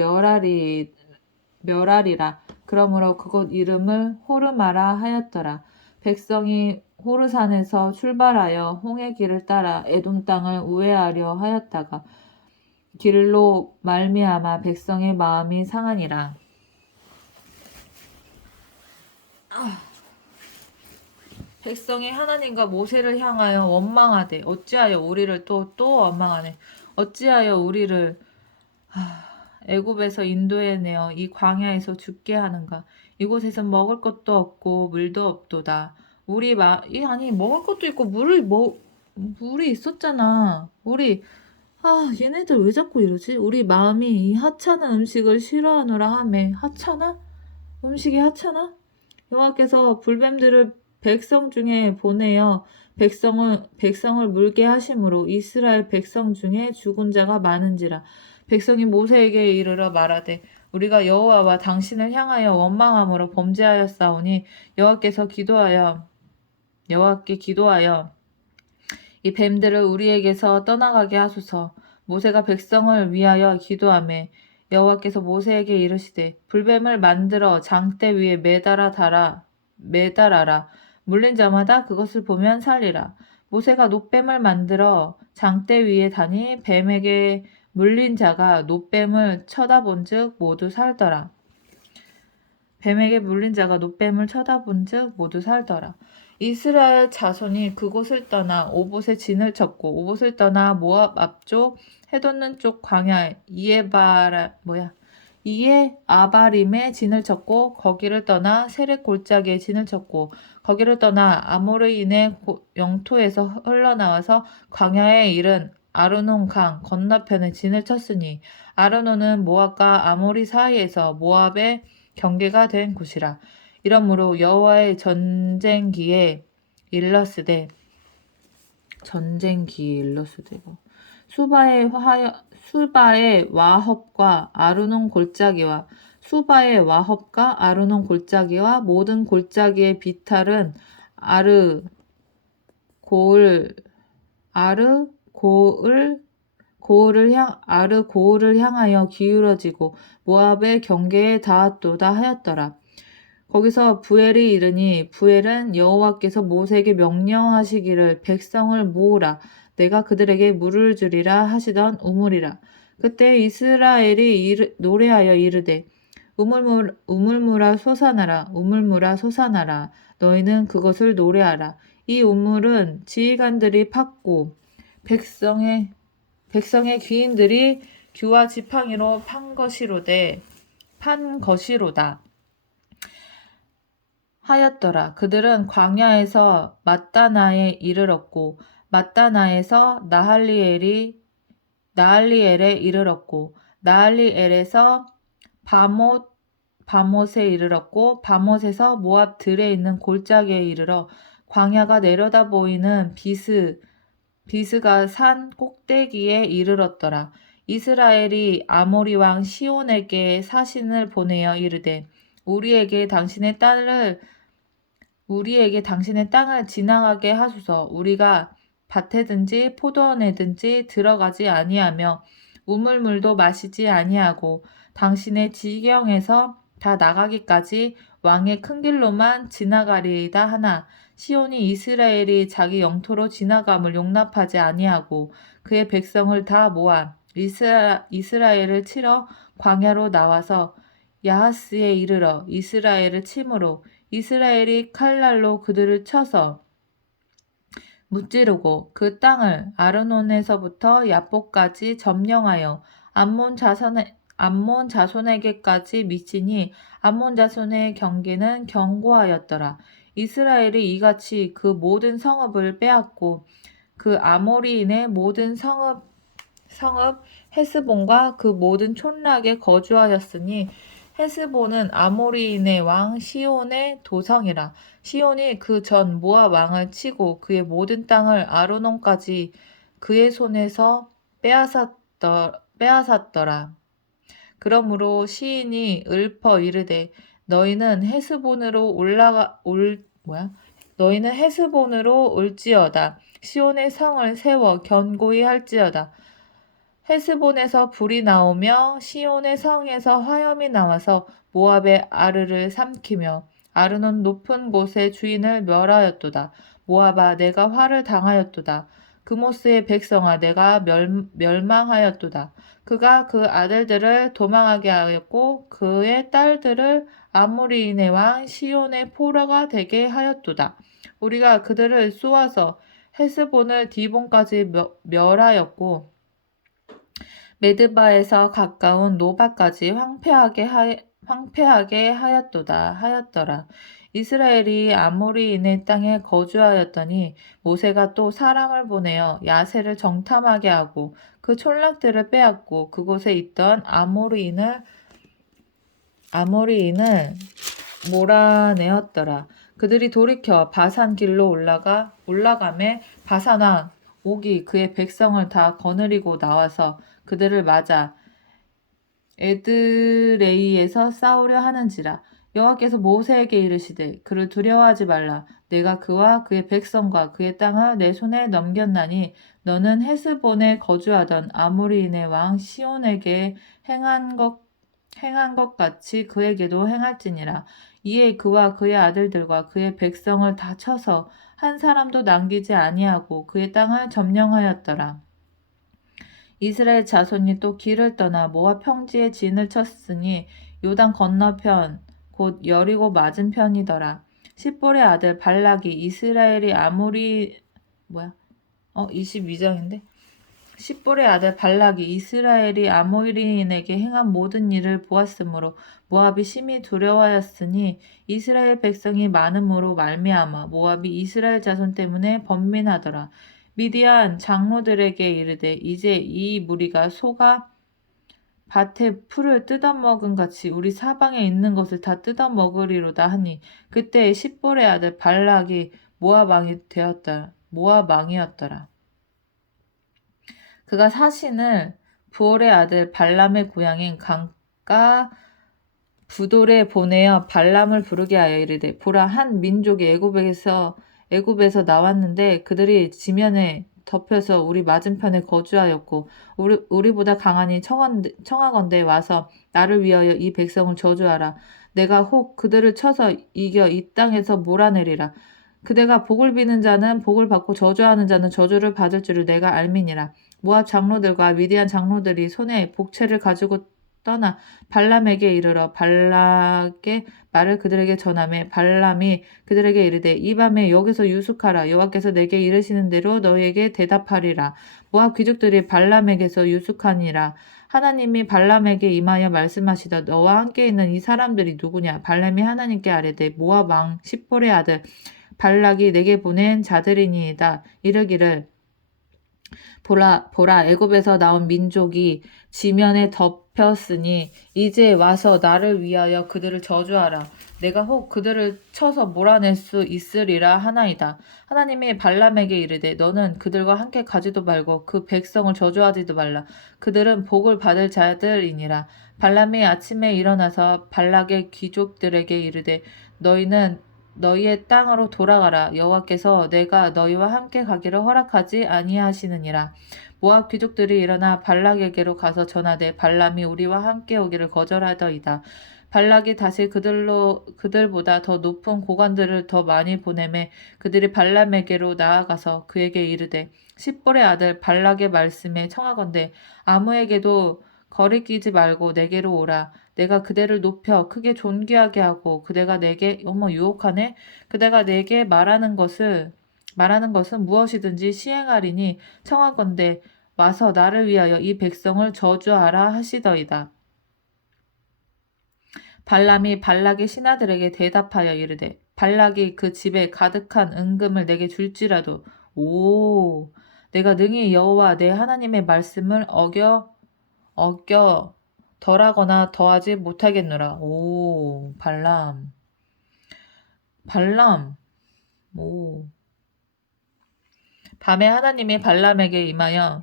멸하리라. 그러므로 그곳 이름을 호르마라 하였더라. 백성이 호르산에서 출발하여 홍해 길을 따라 에돔 땅을 우회하려 하였다가 길로 말미암아 백성의 마음이 상하니라. 백성이 하나님과 모세를 향하여 원망하되 어찌하여 우리를 또 원망하네. 어찌하여 우리를 애굽에서 인도해내어 이 광야에서 죽게 하는가. 이곳에서 먹을 것도 없고 물도 없도다. 아니 먹을 것도 있고 물이 있었잖아. 얘네들 왜 자꾸 이러지? 우리 마음이 이 하찮은 음식을 싫어하노라 하매. 하찮아? 음식이 하찮아? 여호와께서 불뱀들을 백성 중에 보내어 백성을 물게 하심으로 이스라엘 백성 중에 죽은 자가 많은지라. 백성이 모세에게 이르러 말하되 우리가 여호와와 당신을 향하여 원망함으로 범죄하였사오니 여호와께 기도하여 이 뱀들을 우리에게서 떠나가게 하소서. 모세가 백성을 위하여 기도하매 여호와께서 모세에게 이르시되 불뱀을 만들어 장대 위에 매달아라. 물린 자마다 그것을 보면 살리라. 모세가 놋뱀을 만들어 장대 위에 다니 뱀에게 물린 자가 놋뱀을 쳐다본즉 모두 살더라. 뱀에게 물린 자가 놋뱀을 쳐다본즉 모두 살더라. 이스라엘 자손이 그곳을 떠나 오봇에 진을 쳤고 오봇을 떠나 모압 앞쪽 해돋는 쪽 광야 이에 아바림에 진을 쳤고 거기를 떠나 세렉 골짜기에 진을 쳤고 거기를 떠나 아모르인의 영토에서 흘러나와서 광야에 이른 아르논 강 건너편에 진을 쳤으니 아르논은 모압과 아모리 사이에서 모압의 경계가 된 곳이라. 이러므로 여호와의 전쟁기에 일러스되 수바의 와헙과 아르논 골짜기와 모든 골짜기의 비탈은 아르 고을을 향하여 기울어지고 모압의 경계에 닿았도다 하였더라. 거기서 부엘이 이르니 부엘은 여호와께서 모세에게 명령하시기를 백성을 모으라 내가 그들에게 물을 주리라 하시던 우물이라. 그때 이스라엘이 노래하여 이르되 우물물아 솟아나라 너희는 그것을 노래하라. 이 우물은 지휘관들이 팠고 백성의 귀인들이 규와 지팡이로 판 것이로다 하였더라. 그들은 광야에서 mat다나에 이르렀고 mat다나에서 나할리엘에 이르렀고 나할리엘에서 바못에 이르렀고 바못에서 모압 들에 있는 골짜기에 이르러 광야가 내려다 보이는 비스가 산 꼭대기에 이르렀더라. 이스라엘이 아모리 왕 시온에게 사신을 보내어 이르되 우리에게 당신의 땅을 지나가게 하소서. 우리가 밭에든지 포도원에든지 들어가지 아니하며 우물물도 마시지 아니하고 당신의 지경에서 다 나가기까지 왕의 큰 길로만 지나가리이다 하나 시온이 이스라엘이 자기 영토로 지나감을 용납하지 아니하고 그의 백성을 다 모아 이스라엘을 치러 광야로 나와서 야하스에 이르러 이스라엘을 치므로 이스라엘이 칼날로 그들을 쳐서 무찌르고 그 땅을 아르논에서부터 야복까지 점령하여 암몬 자손에게까지 미치니 암몬 자손의 경계는 견고하였더라. 이스라엘이 이같이 그 모든 성읍을 빼앗고 그 아모리인의 모든 성읍 헤스본과 그 모든 촌락에 거주하였으니 헤스본은 아모리인의 왕 시온의 도성이라. 시온이 그 전 모압 왕을 치고 그의 모든 땅을 아르논까지 그의 손에서 빼앗았더라. 그러므로 시인이 읊어 이르되 너희는 헤스본으로 올지어다. 시온의 성을 세워 견고히 할지어다. 헤스본에서 불이 나오며 시온의 성에서 화염이 나와서 모압의 아르를 삼키며 아르논 높은 곳의 주인을 멸하였도다. 모압아 내가 화를 당하였도다. 그모스의 백성아 내가 멸망하였도다. 그가 그 아들들을 도망하게 하였고 그의 딸들을 아모리인의 왕 시온의 포로가 되게 하였도다. 우리가 그들을 쏘아서 헤스본을 디본까지 멸하였고 메드바에서 가까운 노바까지 황폐하게 하였더라. 이스라엘이 아모리인의 땅에 거주하였더니 모세가 또 사람을 보내어 야세를 정탐하게 하고 그 촌락들을 빼앗고 그곳에 있던 아모리인을 몰아내었더라. 그들이 돌이켜 바산 길로 올라가매 바산 왕 옥이 그의 백성을 다 거느리고 나와서 그들을 맞아 에드레이에서 싸우려 하는지라. 여호와께서 모세에게 이르시되 그를 두려워하지 말라. 내가 그와 그의 백성과 그의 땅을 내 손에 넘겼나니 너는 헤스본에 거주하던 아모리인의 왕 시온에게 행한 것 같이 그에게도 행할지니라. 이에 그와 그의 아들들과 그의 백성을 다 쳐서 한 사람도 남기지 아니하고 그의 땅을 점령하였더라. 이스라엘 자손이 또 길을 떠나 모압 평지에 진을 쳤으니 요단 건너편 곧 여리고 맞은편이더라. 십볼의 아들 발락이 이스라엘이 22장인데 십볼의 아들 발락이 이스라엘이 아모리인에게 행한 모든 일을 보았으므로 모압이 심히 두려워하였으니 이스라엘 백성이 많음으로 말미암아 모압이 이스라엘 자손 때문에 번민하더라. 미디안 장로들에게 이르되 이제 이 무리가 소가 밭에 풀을 뜯어먹은 같이 우리 사방에 있는 것을 다 뜯어먹으리로다 하니 그때 십볼의 아들 발락이 모압 왕이었더라. 그가 사신을 부올의 아들 발람의 고향인 강가 부돌에 보내어 발람을 부르게 하여 이르되 보라 한 민족이 애굽에서 나왔는데 그들이 지면에 덮여서 우리 맞은편에 거주하였고 우리보다 강하니 청하건대 와서 나를 위하여 이 백성을 저주하라. 내가 혹 그들을 쳐서 이겨 이 땅에서 몰아내리라. 그대가 복을 비는 자는 복을 받고 저주하는 자는 저주를 받을 줄을 내가 알미니라. 모압 장로들과 미디안 장로들이 손에 복채를 가지고 떠나 발람에게 이르러 발락의 말을 그들에게 전하매 발람이 그들에게 이르되 이 밤에 여기서 유숙하라. 여호와께서 내게 이르시는 대로 너희에게 대답하리라. 모압 귀족들이 발람에게서 유숙하니라. 하나님이 발람에게 임하여 말씀하시더 너와 함께 있는 이 사람들이 누구냐. 발람이 하나님께 아뢰되 모압 왕 십볼의 아들 발락이 내게 보낸 자들이니이다. 이르기를 보라 애굽에서 나온 민족이 지면에 덮였으니 이제 와서 나를 위하여 그들을 저주하라. 내가 혹 그들을 쳐서 몰아낼 수 있으리라 하나이다. 하나님이 발람에게 이르되 너는 그들과 함께 가지도 말고 그 백성을 저주하지도 말라. 그들은 복을 받을 자들이니라. 발람이 아침에 일어나서 발락의 귀족들에게 이르되 너희는 너희의 땅으로 돌아가라. 여호와께서 내가 너희와 함께 가기를 허락하지 아니하시느니라. 모압 귀족들이 일어나 발락에게로 가서 전하되 발람이 우리와 함께 오기를 거절하더이다. 발락이 다시 그들보다 더 높은 고관들을 더 많이 보내매 그들이 발람에게로 나아가서 그에게 이르되 십볼의 아들 발락의 말씀에 청하건대 아무에게도 거리끼지 말고 내게로 오라. 내가 그대를 높여 크게 존귀하게 하고 그대가 내게 유혹하네. 그대가 내게 말하는 것은 무엇이든지 시행하리니 청하건대 와서 나를 위하여 이 백성을 저주하라 하시더이다. 발람이 발락의 신하들에게 대답하여 이르되 발락이 그 집에 가득한 은금을 내게 줄지라도 내가 능히 여호와 내 하나님의 말씀을 어겨 덜하거나 더하지 못하겠노라. 오, 발람. 오. 밤에 하나님이 발람에게 임하여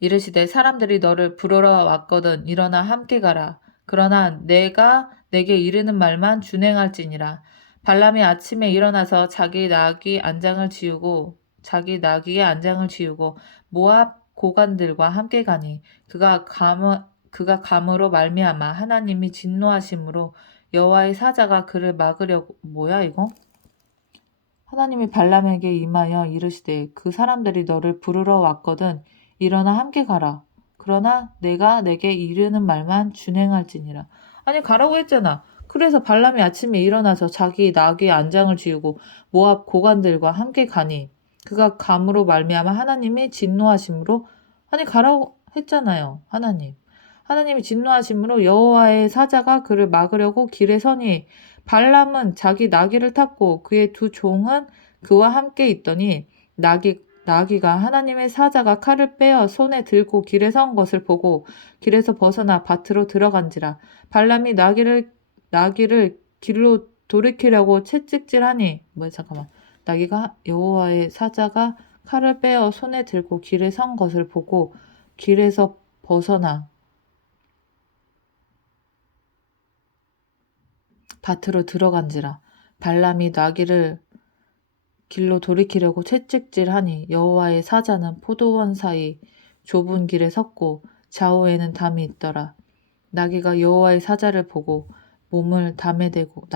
이르시되 사람들이 너를 부르러 왔거든 일어나 함께 가라. 그러나 내가 내게 이르는 말만 준행할지니라. 발람이 아침에 일어나서 자기 나귀의 안장을 지우고 모압 고관들과 함께 가니 그가 감으로 말미암아 하나님이 진노하심으로 여호와의 사자가 그를 막으려고 뭐야 이거? 하나님이 발람에게 임하여 이르시되 그 사람들이 너를 부르러 왔거든 일어나 함께 가라. 그러나 내가 내게 이르는 말만 준행할지니라. 아니 가라고 했잖아. 그래서 발람이 아침에 일어나서 자기 나귀의 안장을 지우고 모압 고관들과 함께 가니 그가 감으로 말미암아 하나님이 진노하심으로 아니 가라고 했잖아요. 하나님이 진노하심으로 여호와의 사자가 그를 막으려고 길에 서니 발람은 자기 나귀를 탔고 그의 두 종은 그와 함께 있더니 나귀가 하나님의 사자가 칼을 빼어 손에 들고 길에 선 것을 보고 길에서 벗어나 밭으로 들어간지라. 발람이 나귀를 길로 돌이키려고 채찍질하니 나귀가 여호와의 사자가 칼을 빼어 손에 들고 길에 선 것을 보고 길에서 벗어나 밭으로 들어간지라. 발람이 나귀를 길로 돌이키려고 채찍질하니 여호와의 사자는 포도원 사이 좁은 길에 섰고 좌우에는 담이 있더라. 나귀가 여호와의 사자를 보고 몸을 담에 대고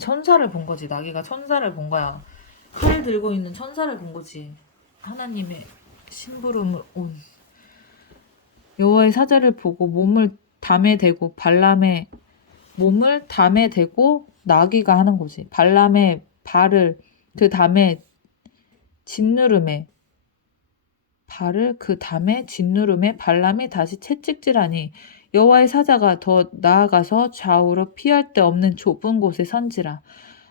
천사를 본 거지. 나귀가 천사를 본 거야. 칼 들고 있는 천사를 본 거지. 하나님의 심부름을 온 여호와의 사자를 보고 몸을 담에 대고 발람의 몸을 담에 대고 나귀가 하는 거지. 발람의 발을 그 담에 짓누름에 발람이 다시 채찍질하니 여호와의 사자가 더 나아가서 좌우로 피할 데 없는 좁은 곳에 선지라.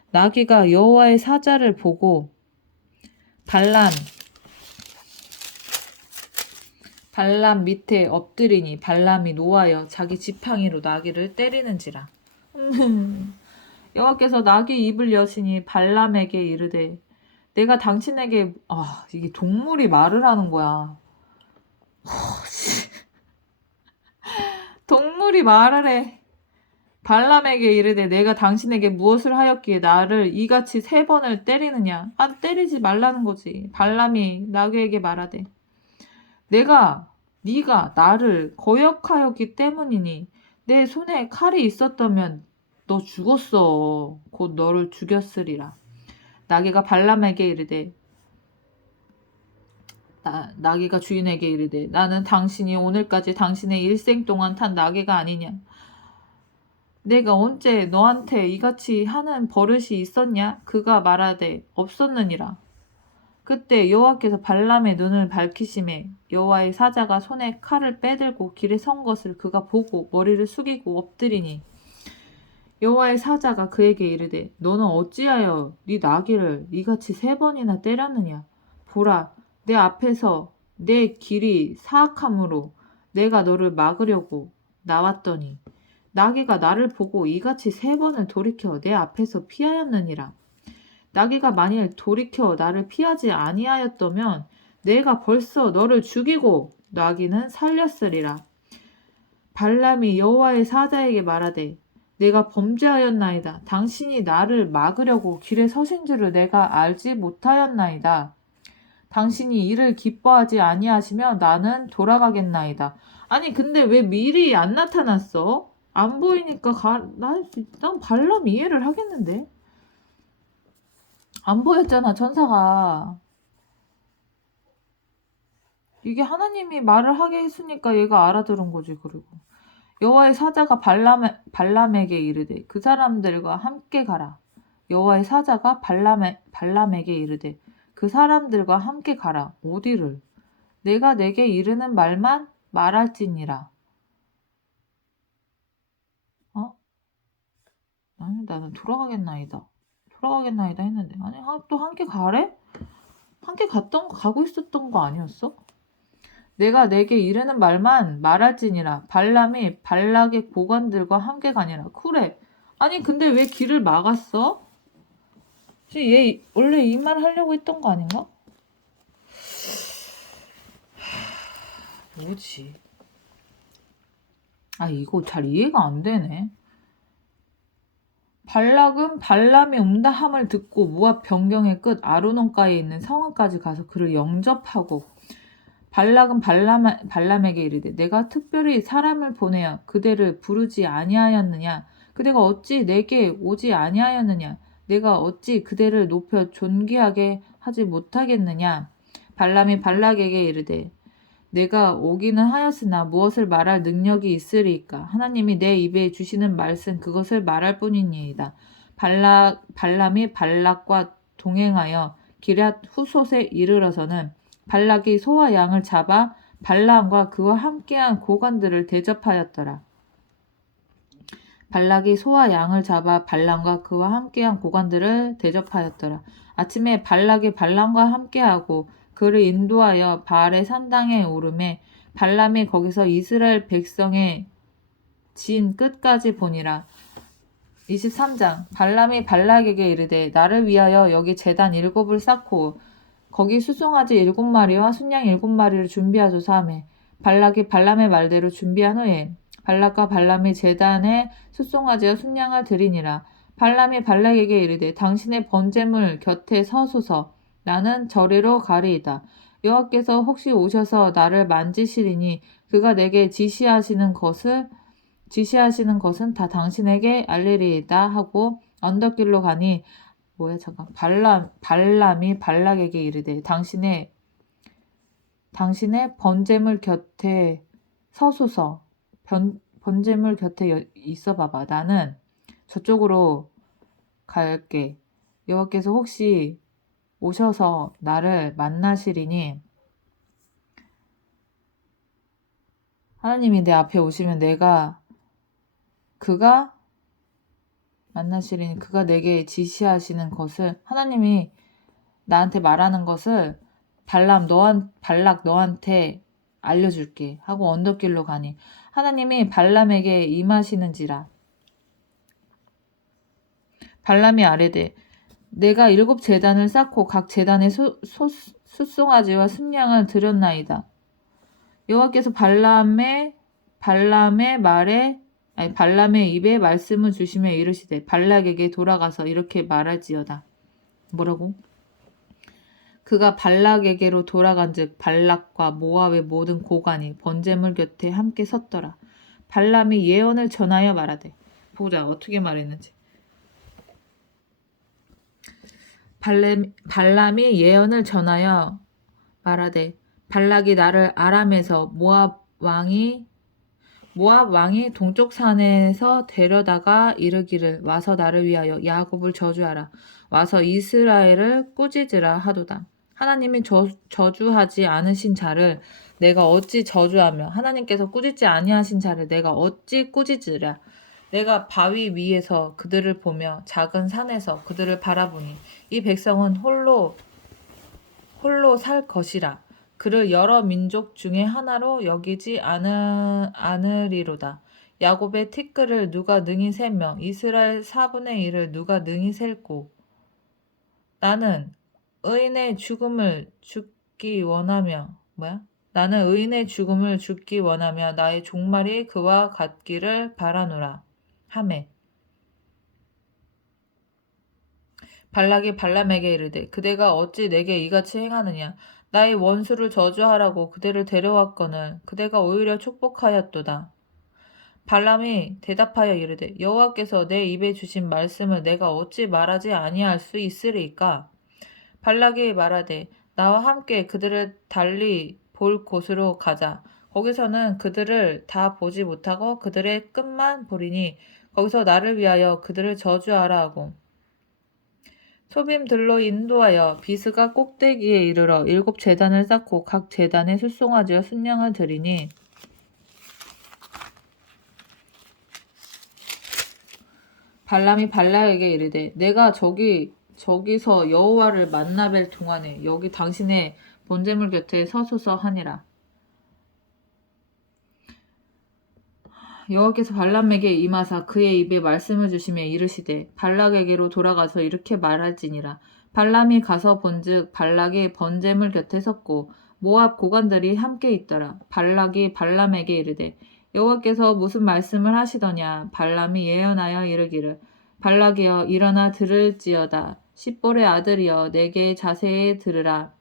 나귀가 여호와의 사자를 보고 발람 밑에 엎드리니 발람이 노하여 자기 지팡이로 나귀를 때리는지라. 여호와께서 나귀 입을 여시니 발람에게 이르되 내가 당신에게 이게 동물이 말을 하는 거야. 동물이 말을 해. 발람에게 이르되 내가 당신에게 무엇을 하였기에 나를 이같이 3번을 때리느냐. 때리지 말라는 거지. 발람이 나귀에게 말하되 네가 나를 거역하였기 때문이니 내 손에 칼이 있었다면 너 죽었어. 곧 너를 죽였으리라. 나귀가 주인에게 이르되 나는 당신이 오늘까지 당신의 일생 동안 탄 나귀가 아니냐. 내가 언제 너한테 이같이 하는 버릇이 있었냐? 그가 말하되 없었느니라. 그때 여호와께서 발람의 눈을 밝히시매 여호와의 사자가 손에 칼을 빼들고 길에 선 것을 그가 보고 머리를 숙이고 엎드리니 여호와의 사자가 그에게 이르되 너는 어찌하여 네 나귀를 이같이 3번이나 때렸느냐. 보라 내 앞에서 내 길이 사악함으로 내가 너를 막으려고 나왔더니 나귀가 나를 보고 이같이 3번을 돌이켜 내 앞에서 피하였느니라. 나귀가 만일 돌이켜 나를 피하지 아니하였다면 내가 벌써 너를 죽이고 나귀는 살렸으리라. 발람이 여호와의 사자에게 말하되 내가 범죄하였나이다. 당신이 나를 막으려고 길에 서신 줄을 내가 알지 못하였나이다. 당신이 이를 기뻐하지 아니하시면 나는 돌아가겠나이다. 아니 근데 왜 미리 안 나타났어? 안 보이니까 난 발람 이해를 하겠는데. 안 보였잖아 천사가. 이게 하나님이 말을 하게 했으니까 얘가 알아들은 거지. 그리고 여호와의 사자가 발람에게 이르되 그 사람들과 함께 가라. 여호와의 사자가 발람에게 이르되 그 사람들과 함께 가라. 어디를? 내가 내게 이르는 말만 말할지니라. 아니 나는 돌아가겠나이다. 가겠나이다 했는데 아니 또 함께 가래? 함께 가고 있었던 거 아니었어? 내가 내게 이르는 말만 말할지니라. 발람이 발락의 고관들과 함께 가니라. 그래. 아니 근데 왜 길을 막았어? 얘 원래 이 말 하려고 했던 거 아닌가? 뭐지? 아 이거 잘 이해가 안 되네. 발락은 발람이 음다함을 듣고 모압 변경의 끝 아르논가에 있는 성읍까지 가서 그를 영접하고 발락은 발람에게 이르되 내가 특별히 사람을 보내어 그대를 부르지 아니하였느냐 그대가 어찌 내게 오지 아니하였느냐 내가 어찌 그대를 높여 존귀하게 하지 못하겠느냐 발람이 발락에게 이르되 내가 오기는 하였으나 무엇을 말할 능력이 있으리까 하나님이 내 입에 주시는 말씀 그것을 말할 뿐이니이다. 발람이 발락과 동행하여 기럇 후솥에 이르러서는 발락이 소와 양을 잡아 발람과 그와 함께한 고관들을 대접하였더라. 발락이 소와 양을 잡아 발람과 그와 함께한 고관들을 대접하였더라. 아침에 발락이 발람과 함께하고 그를 인도하여 바알의 산당에 오르매 발람이 거기서 이스라엘 백성의 진 끝까지 보니라. 23장 발람이 발락에게 이르되 나를 위하여 여기 제단 7을 쌓고 거기 수송아지 7마리와 순양 7마리를 준비하소서 하매 발락이 발람의 말대로 준비한 후에 발락과 발람이 제단에 수송아지와 순양을 드리니라. 발람이 발락에게 이르되 당신의 번제물 곁에 서소서 나는 저리로 가리이다. 여호와께서 혹시 오셔서 나를 만지시리니 그가 내게 지시하시는 것은 다 당신에게 알리리이다 하고 언덕길로 가니 발람이 발락에게 이르되 당신의 번제물 곁에 서소서. 번제물 곁에 있어 봐봐. 나는 저쪽으로 갈게. 여호와께서 혹시 오셔서 나를 만나시리니 하나님이 내 앞에 오시면 그가 만나시리니 그가 내게 지시하시는 것을 하나님이 나한테 말하는 것을 발락 너한테 알려줄게 하고 언덕길로 가니 하나님이 발람에게 임하시는지라. 발람이 아뢰되 내가 7 제단을 쌓고 각 제단에 숫송아지와 순양을 드렸나이다. 여호와께서 발람의 입에 말씀을 주시며 이르시되 발락에게 돌아가서 이렇게 말할지어다. 뭐라고? 그가 발락에게로 돌아간즉 발락과 모압의 모든 고관이 번제물 곁에 함께 섰더라. 발람이 예언을 전하여 말하되 보자 어떻게 말했는지. 발람이 예언을 전하여 말하되 발락이 나를 아람에서 모압 왕이 동쪽 산에서 데려다가 이르기를 와서 나를 위하여 야곱을 저주하라 와서 이스라엘을 꾸짖으라 하도다. 하나님이 저주하지 않으신 자를 내가 어찌 저주하며 하나님께서 꾸짖지 아니하신 자를 내가 어찌 꾸짖으랴. 내가 바위 위에서 그들을 보며 작은 산에서 그들을 바라보니 이 백성은 홀로 살 것이라. 그를 여러 민족 중에 하나로 여기지 않으리로다. 야곱의 티끌을 누가 능히 세며 이스라엘 4분의 1을 누가 능히 셀고 나는 의인의 죽음을 죽기 원하며 나의 종말이 그와 같기를 바라노라 하매 발락이 발람에게 이르되 그대가 어찌 내게 이같이 행하느냐 나의 원수를 저주하라고 그대를 데려왔거늘 그대가 오히려 축복하였도다. 발람이 대답하여 이르되 여호와께서 내 입에 주신 말씀을 내가 어찌 말하지 아니할 수 있으리까. 발락이 말하되 나와 함께 그들을 달리 볼 곳으로 가자. 거기서는 그들을 다 보지 못하고 그들의 끝만 보리니 거기서 나를 위하여 그들을 저주하라 하고 소빔들로 인도하여 비스가 꼭대기에 이르러 7 제단을 쌓고 각 제단에 숫송아지와 순양을 드리니 발람이 발락에게 이르되 내가 저기서 여호와를 만나 뵐 동안에 여기 당신의 번제물 곁에 서소서 하니라. 여호와께서 발람에게 임하사 그의 입에 말씀을 주시며 이르시되 발락에게로 돌아가서 이렇게 말할지니라. 발람이 가서 본즉 발락의 번제물 곁에 섰고 모압 고관들이 함께 있더라. 발락이 발람에게 이르되 여호와께서 무슨 말씀을 하시더냐. 발람이 예언하여 이르기를 발락이여 일어나 들을지어다. 십볼의 아들이여 내게 자세히 들으라.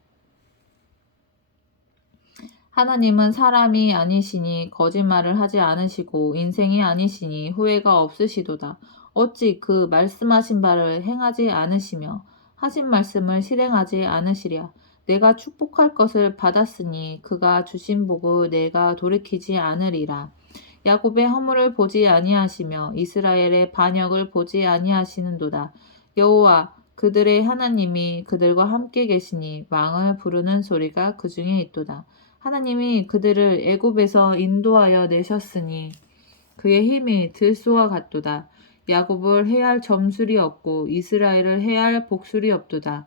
하나님은 사람이 아니시니 거짓말을 하지 않으시고 인생이 아니시니 후회가 없으시도다. 어찌 그 말씀하신 바를 행하지 않으시며 하신 말씀을 실행하지 않으시랴. 내가 축복할 것을 받았으니 그가 주신 복을 내가 돌이키지 않으리라. 야곱의 허물을 보지 아니하시며 이스라엘의 반역을 보지 아니하시는도다. 여호와 그들의 하나님이 그들과 함께 계시니 왕을 부르는 소리가 그 중에 있도다. 하나님이 그들을 애굽에서 인도하여 내셨으니 그의 힘이 들소와 같도다. 야곱을 해할 점술이 없고 이스라엘을 해할 복술이 없도다.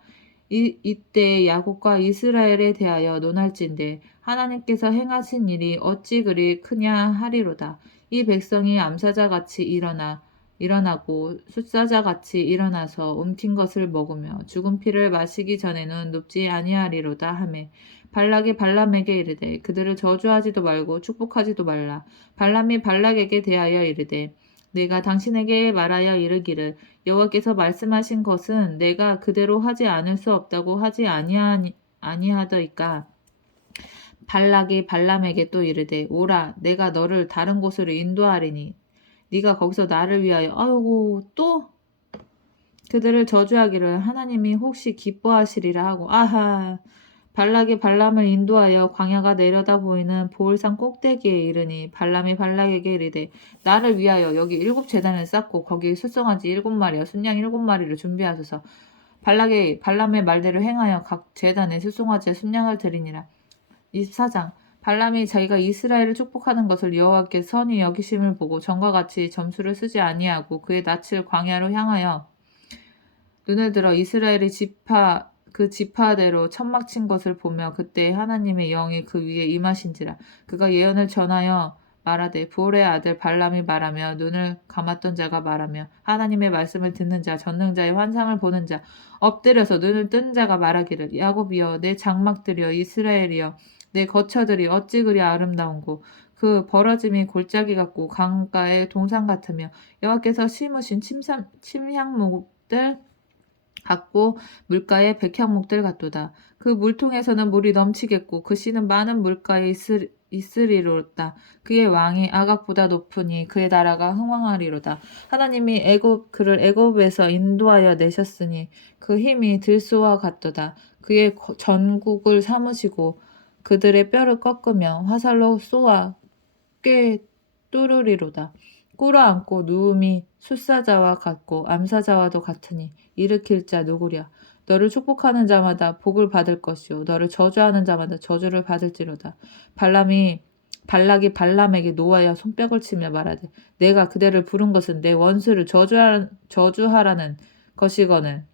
이때 야곱과 이스라엘에 대하여 논할진대 하나님께서 행하신 일이 어찌 그리 크냐 하리로다. 이 백성이 암사자같이 일어나고 숫사자같이 일어나서 움킨 것을 먹으며 죽은 피를 마시기 전에는 눕지 아니하리로다 하매 발락이 발람에게 이르되 그들을 저주하지도 말고 축복하지도 말라. 발람이 발락에게 대하여 이르되 내가 당신에게 말하여 이르기를 여호와께서 말씀하신 것은 내가 그대로 하지 않을 수 없다고 하지 아니하더이까. 발락이 발람에게 또 이르되 오라 내가 너를 다른 곳으로 인도하리니 네가 거기서 나를 위하여 아이고 또 그들을 저주하기를 하나님이 혹시 기뻐하시리라 하고 아하. 발락이 발람을 인도하여 광야가 내려다 보이는 보울산 꼭대기에 이르니 발람이 발락에게 이르되 나를 위하여 여기 7 제단을 쌓고 거기 숫송아지 7마리와 순양 7마리를 준비하소서. 발락이 발람의 말대로 행하여 각 제단에 숫송아지와 순양을 드리니라. 24장 발람이 자기가 이스라엘을 축복하는 것을 여호와께 선히 여기심을 보고 전과 같이 점수를 쓰지 아니하고 그의 낯을 광야로 향하여 눈을 들어 이스라엘의 그 지파대로 천막 친 것을 보며 그때 하나님의 영이 그 위에 임하신지라. 그가 예언을 전하여 말하되 부올의 아들 발람이 말하며 눈을 감았던 자가 말하며 하나님의 말씀을 듣는 자 전능자의 환상을 보는 자 엎드려서 눈을 뜬 자가 말하기를 야곱이여 내 장막들이여 이스라엘이여 내 거처들이 어찌 그리 아름다운고 그 벌어짐이 골짜기 같고 강가의 동산 같으며 여호와께서 심으신 침향목들 같고 물가의 백향목들 같도다. 그 물통에서는 물이 넘치겠고 그 씨는 많은 물가에 있으리로다. 그의 왕이 아각보다 높으니 그의 나라가 흥왕하리로다. 하나님이 그를 애굽에서 인도하여 내셨으니 그 힘이 들소와 같도다. 그의 전국을 삼으시고 그들의 뼈를 꺾으며 화살로 쏘아 꽤 뚫으리로다. 꿇어앉고 누움이 숫사자와 같고 암사자와도 같으니 일으킬 자 누구랴. 너를 축복하는 자마다 복을 받을 것이요 너를 저주하는 자마다 저주를 받을지로다. 발락이 발람에게 노하여 손뼉을 치며 말하되 내가 그대를 부른 것은 내 원수를 저주하라는 것이거늘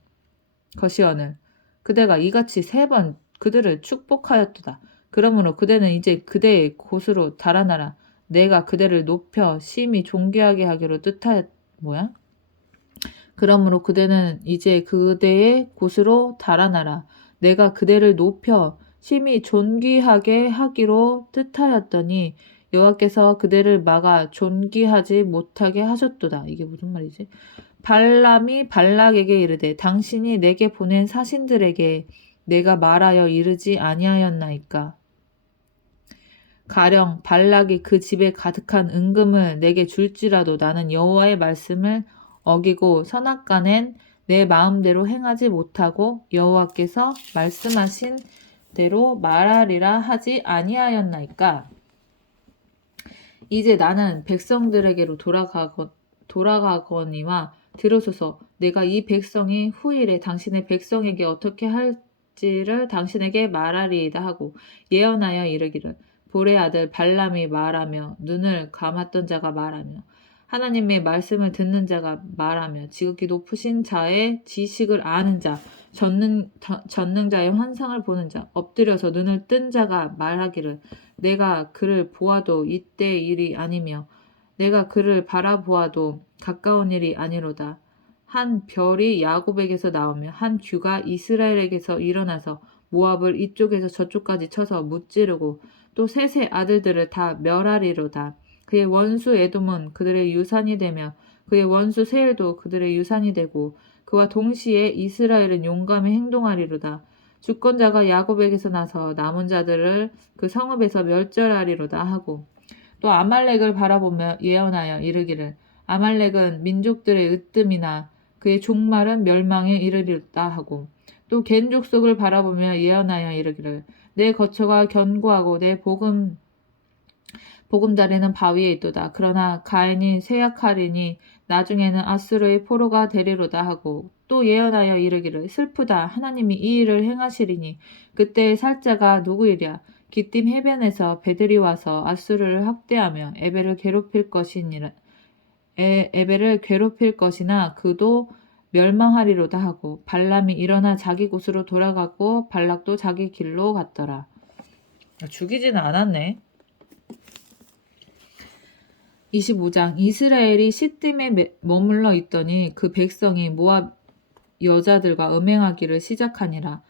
그대가 이같이 3번 그들을 축복하였도다. 그러므로 그대는 이제 그대의 곳으로 달아나라. 내가 그대를 높여 심히 존귀하게 하기로 그러므로 그대는 이제 그대의 곳으로 달아나라. 내가 그대를 높여 심히 존귀하게 하기로 뜻하였더니 여호와께서 그대를 막아 존귀하지 못하게 하셨도다. 이게 무슨 말이지? 발람이 발락에게 이르되 당신이 내게 보낸 사신들에게 내가 말하여 이르지 아니하였나이까. 가령 발락이 그 집에 가득한 은금을 내게 줄지라도 나는 여호와의 말씀을 어기고 선악간엔 내 마음대로 행하지 못하고 여호와께서 말씀하신 대로 말하리라 하지 아니하였나이까. 이제 나는 백성들에게로 돌아가거니와 들으소서. 내가 이 백성이 후일에 당신의 백성에게 어떻게 할지를 당신에게 말하리이다 하고 예언하여 이르기를 볼의 아들 발람이 말하며 눈을 감았던 자가 말하며 하나님의 말씀을 듣는 자가 말하며 지극히 높으신 자의 지식을 아는 자, 전능자의 환상을 보는 자, 엎드려서 눈을 뜬 자가 말하기를 내가 그를 보아도 이때의 일이 아니며 내가 그를 바라보아도 가까운 일이 아니로다. 한 별이 야곱에게서 나오며 한 규가 이스라엘에게서 일어나서 모압을 이쪽에서 저쪽까지 쳐서 무찌르고 또 셋의 아들들을 다 멸하리로다. 그의 원수 에돔은 그들의 유산이 되며 그의 원수 세일도 그들의 유산이 되고 그와 동시에 이스라엘은 용감히 행동하리로다. 주권자가 야곱에게서 나서 남은 자들을 그 성읍에서 멸절하리로다 하고 또 아말렉을 바라보며 예언하여 이르기를 아말렉은 민족들의 으뜸이나 그의 종말은 멸망에 이르리로다 하고 또 겐 족속을 바라보며 예언하여 이르기를 내 거처가 견고하고 내 보금자리는 바위에 있도다. 그러나 가인이 쇠약하리니 나중에는 아수르의 포로가 되리로다 하고 또 예언하여 이르기를 슬프다. 하나님이 이 일을 행하시리니 그때의 살자가 누구이랴. 기띔 해변에서 배들이 와서 아수르를 학대하며 에벨을 괴롭힐 것이나 그도 멸망하리로다 하고 발람이 일어나 자기 곳으로 돌아가고 발락도 자기 길로 갔더라. 죽이지는 않았네. 25장 이스라엘이 시딤에 머물러 있더니 그 백성이 모압 여자들과 음행하기를 시작하니라.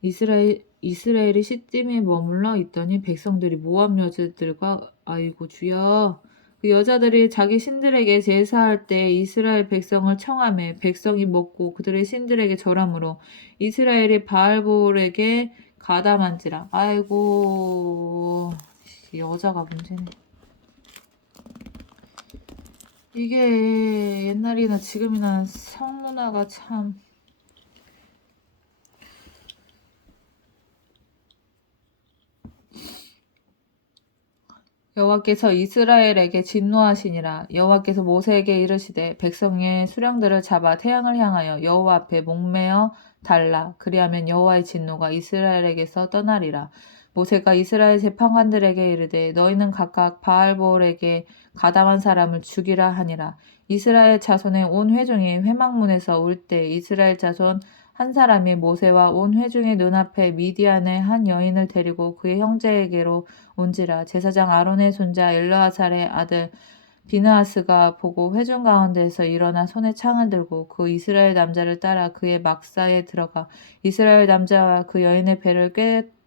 이스라엘이 시딤에 머물러 있더니 백성들이 모압 여자들과 아이고 주여 그 여자들이 자기 신들에게 제사할 때 이스라엘 백성을 청하매 백성이 먹고 그들의 신들에게 절함으로 이스라엘이 바알볼에게 가담한지라. 아이고 여자가 문제네. 이게 옛날이나 지금이나 성문화가 참 여호와께서 이스라엘에게 진노하시니라. 여호와께서 모세에게 이르시되 백성의 수령들을 잡아 태양을 향하여 여호와 앞에 목매어 달라. 그리하면 여호와의 진노가 이스라엘에게서 떠나리라. 모세가 이스라엘 재판관들에게 이르되 너희는 각각 바알볼에게 가담한 사람을 죽이라 하니라. 이스라엘 자손의 온 회중이 회막문에서 올 때 이스라엘 자손 한 사람이 모세와 온 회중의 눈앞에 미디안의 한 여인을 데리고 그의 형제에게로 온지라. 제사장 아론의 손자 엘르아살의 아들 비느하스가 보고 회중 가운데에서 일어나 손에 창을 들고 그 이스라엘 남자를 따라 그의 막사에 들어가 이스라엘 남자와 그 여인의 배를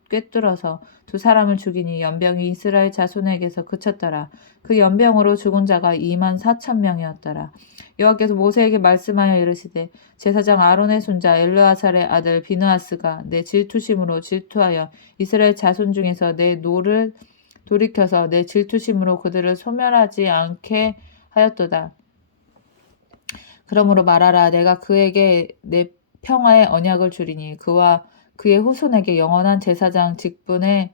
꿰뚫어서 두 사람을 죽이니 연병이 이스라엘 자손에게서 그쳤더라. 그 연병으로 죽은 자가 24,000명이었더라. 여호와께서 모세에게 말씀하여 이르시되 제사장 아론의 손자 엘르아살의 아들 비느하스가 내 질투심으로 질투하여 이스라엘 자손 중에서 내 노를 돌이켜서 내 질투심으로 그들을 소멸하지 않게 하였도다. 그러므로 말하라. 내가 그에게 내 평화의 언약을 주리니 그와 그의 후손에게 영원한 제사장 직분의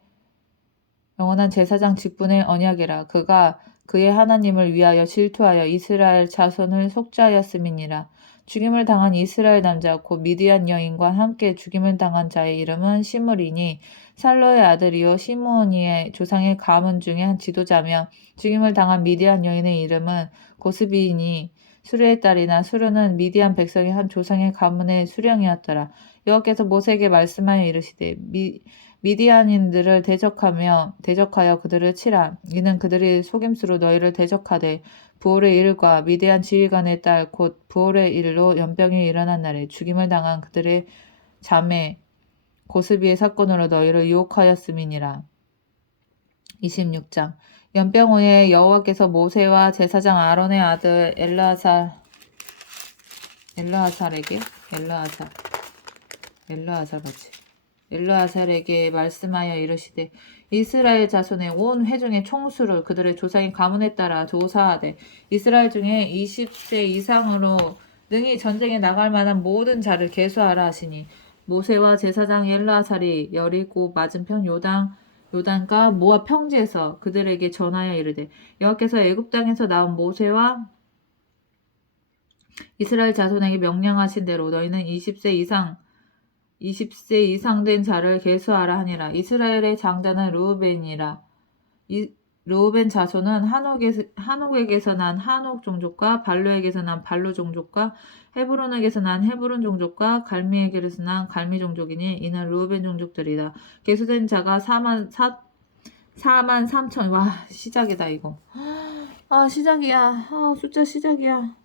언약이라. 그가 그의 하나님을 위하여 질투하여 이스라엘 자손을 속죄하였음이니라. 죽임을 당한 이스라엘 남자 곧 미디안 여인과 함께 죽임을 당한 자의 이름은 시므리니 살로의 아들이요 시므oni의 조상의 가문 중에 한 지도자며 죽임을 당한 미디안 여인의 이름은 고스비이니 수르의 딸이나 수르는 미디안 백성의 한 조상의 가문의 수령이었더라. 여호와께서 모세에게 말씀하여 이르시되 미디안인들을 대적하여 그들을 치라. 이는 그들이 속임수로 너희를 대적하되 부올의 일과 미디안 지휘관의 딸 곧 부올의 일로 연병이 일어난 날에 죽임을 당한 그들의 자매 고스비의 사건으로 너희를 유혹하였음이니라. 26장 연병 후에 여호와께서 모세와 제사장 아론의 아들 엘르아살에게 말씀하여 이르시되 이스라엘 자손의 온 회중의 총수를 그들의 조상의 가문에 따라 조사하되 이스라엘 중에 20세 이상으로 능히 전쟁에 나갈 만한 모든 자를 계수하라 하시니 모세와 제사장 엘르아살이 여리고 맞은편 요단가 모압 평지에서 그들에게 전하여 이르되 여호와께서 애굽 땅에서 나온 모세와 이스라엘 자손에게 명령하신 대로 너희는 20세 이상 된 자를 계수하라 하니라. 이스라엘의 장자는 르우벤이라. 르우벤 자손은 한옥에게서 난 한옥 종족과 발루에게서 난 발루 종족과 헤브론에게서 난 헤브론 종족과 갈미에게서 난 갈미 종족이니 이는 르우벤 종족들이다. 계수된 자가 4만 3천. 와, 시작이다 이거. 시작이야. 숫자 시작이야.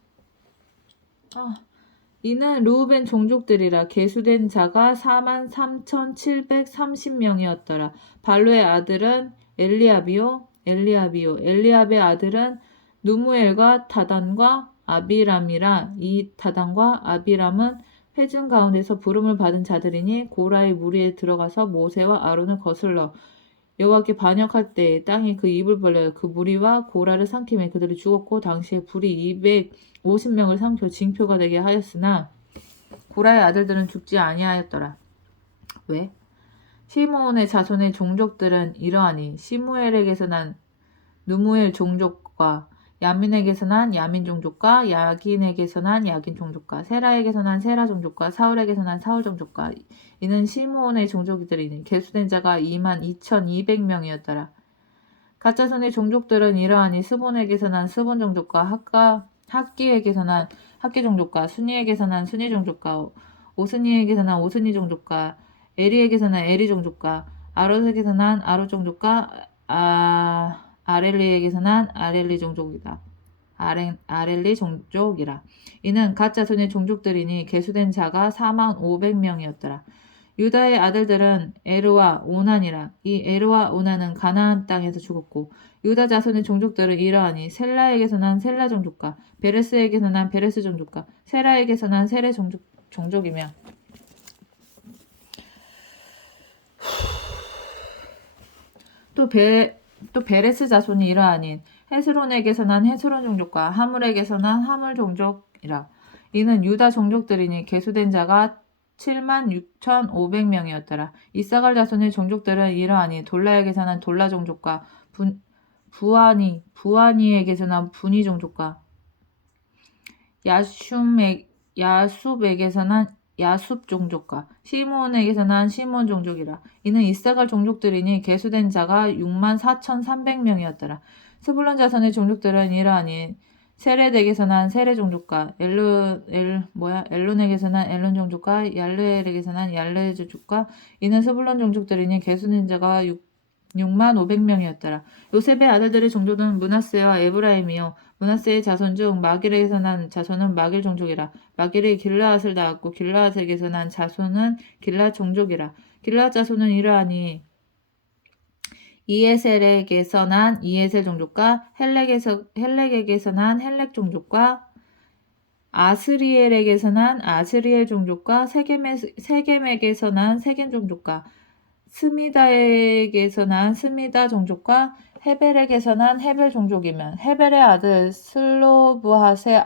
이는 르우벤 종족들이라. 계수된 자가 4만 3,730명이었더라. 발루의 아들은 엘리압의 아들은 누무엘과 다단과 아비람이라. 이 다단과 아비람은 회중 가운데서 부름을 받은 자들이니 고라의 무리에 들어가서 모세와 아론을 거슬러 여호와께 반역할 때에 땅에 그 입을 벌려 그 무리와 고라를 삼키매 그들이 죽었고 당시에 불이 250명을 삼켜 징표가 되게 하였으나 고라의 아들들은 죽지 아니하였더라. 왜? 시므온의 자손의 종족들은 이러하니 시므엘에게서 난 누무엘 종족과 야민에게서 난 야민 종족과 야긴에게서 난 야긴 종족과 세라에게서 난 세라 종족과 사울에게서 난 사울 종족과 이는 시므온의 종족들이니 계수된 자가 22,200명이었더라. 가짜손의 종족들은 이러하니 스본에게서 난 스본 종족과 학기에게서 난 학기 종족과 순이에게서 난 순이 종족과 오스니에게서 난 오스니 종족과 에리에게서 난 에리 종족과 아롯에게서 난 아롯 종족과 아렐리에게서 난 아렐리 종족이다. 아렐리 종족이라. 이는 가짜손의 종족들이니 계수된 자가 45,500명이었더라. 유다의 아들들은 에르와 오난이라. 이 에르와 오난은 가나안 땅에서 죽었고 유다 자손의 종족들은 이러하니 셀라에게서 난 셀라 종족과 베레스에게서 난 베레스 종족과 세라에게서 난 세레 종족이며 또 베레스 자손이 이러하니 헤스론에게서 난 헤스론 종족과 하물에게서 난 하물 종족이라. 이는 유다 종족들이니 계수된 자가 76,500명이었더라. 이사갈 자손의 종족들은 이러하니 돌라에게서 난 돌라 종족과 부하니에게서 난 부니 종족과 야숲에게서 난 야숲 종족과 시므온에게서 난 시므온 종족이라. 이는 이사갈 종족들이니 계수된 자가 64,300명이었더라. 스불론 자손의 종족들은 이러하니 세레덱에서 난 세레 종족과 엘론에게서 난 엘론 종족과 얄르엘에게서 난 얄르엘 종족과 이는 스불론 종족들이니 계수된 자가 65,000명이었더라. 요셉의 아들들의 종족은 므낫세와 에브라임이요 므낫세의 자손 중 마길에게서 난 자손은 마길 종족이라. 마길이 길르앗을 낳았고 길르앗에게서 난 자손은 길르앗 종족이라. 길르앗 자손은 이러하니 이에셀에게서 난 이에셀 종족과 헬렉에게서 난 헬렉 종족과 아스리엘에게서 난 아스리엘 종족과 세겜에게서 난 세겜 종족과 스미다에게서 난 스미다 종족과 헤벨에게서 난 헤벨 종족이면 헤벨의 아들 슬로브핫의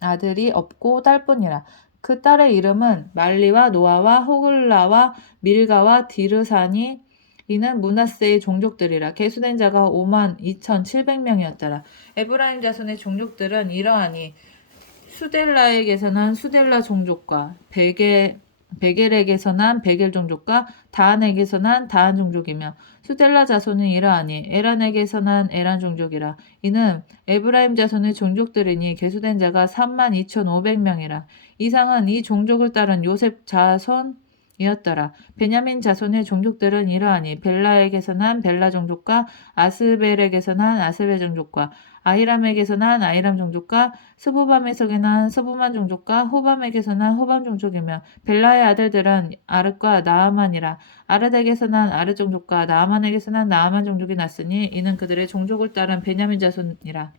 아들이 없고 딸뿐이라. 그 딸의 이름은 말리와 노아와 호글라와 밀가와 디르사니. 이는 므낫세의 종족들이라. 계수된 자가 52,700명이었더라. 에브라임 자손의 종족들은 이러하니 수델라에게서 난 수델라 종족과 베겔에게서 난 베겔 종족과 다한에게서 난 다한 종족이며 수델라 자손은 이러하니 에란에게서 난 에란 종족이라. 이는 에브라임 자손의 종족들이니 계수된 자가 32,500명이라. 이상은 이 종족을 따른 요셉 자손이었더라. 베냐민 자손의 종족들은 이러하니 벨라에게서 난 벨라 종족과 아스벨에게서 난 아스벨 종족과 아히람에게서 난 아히람 종족과 스보밤에서 난 스보만 종족과 호밤에게서 난 호밤 종족이며 벨라의 아들들은 아르과 나아만이라. 아르덱에서 난 아르 종족과 나아만에게서 난 나아만 종족이 났으니 이는 그들의 종족을 따른 베냐민 자손이라.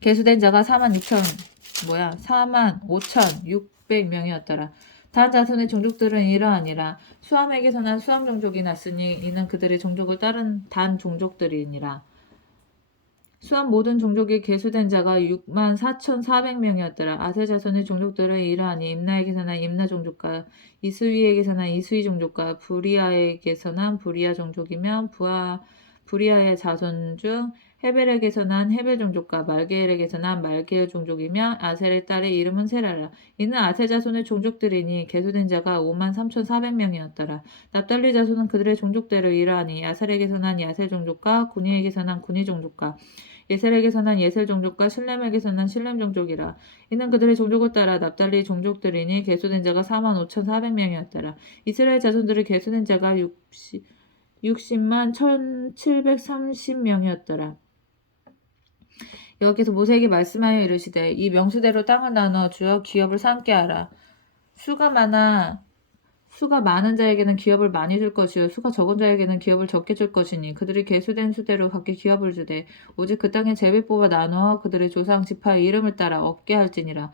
계수된 자가 45,600명이었더라. 단 자손의 종족들은 이러하니라. 수함에게서 난 수함 종족이 났으니 이는 그들의 종족을 따른 단 종족들이니라. 수함 모든 종족이 계수된 자가 64,400명이었더라. 아세 자손의 종족들은 이러하니 임나에게서 난 임나 종족과 이스위에게서 난 이스위 종족과 부리아에게서 난 부리아 종족이며 부리아의 자손 중 헤벨에게서 난 헤벨 종족과 말게엘에게서 난 말게엘 종족이며 아셀의 딸의 이름은 세라라. 이는 아셀 자손의 종족들이니 계수된 자가 53,400명이었더라. 납달리 자손은 그들의 종족대로 이러하니 야셀에게서 난 야셀 종족과 구니에게서 난 구니 종족과 예셀에게서 난 예셀 종족과 실렘에게서 난 실렘 종족이라. 이는 그들의 종족을 따라 납달리 종족들이니 계수된 자가 45,400명이었더라. 이스라엘 자손들의 계수된 자가 60만 1,730명이었더라. 여호와께서 모세에게 말씀하여 이르시되 이 명수대로 땅을 나누어 주어 기업을 삼게 하라. 수가 많은 자에게는 기업을 많이 줄 것이요 수가 적은 자에게는 기업을 적게 줄 것이니 그들이 계수된 수대로 각기 기업을 주되 오직 그 땅에 제비 뽑아 나누어 그들의 조상 지파의 이름을 따라 얻게 할지니라.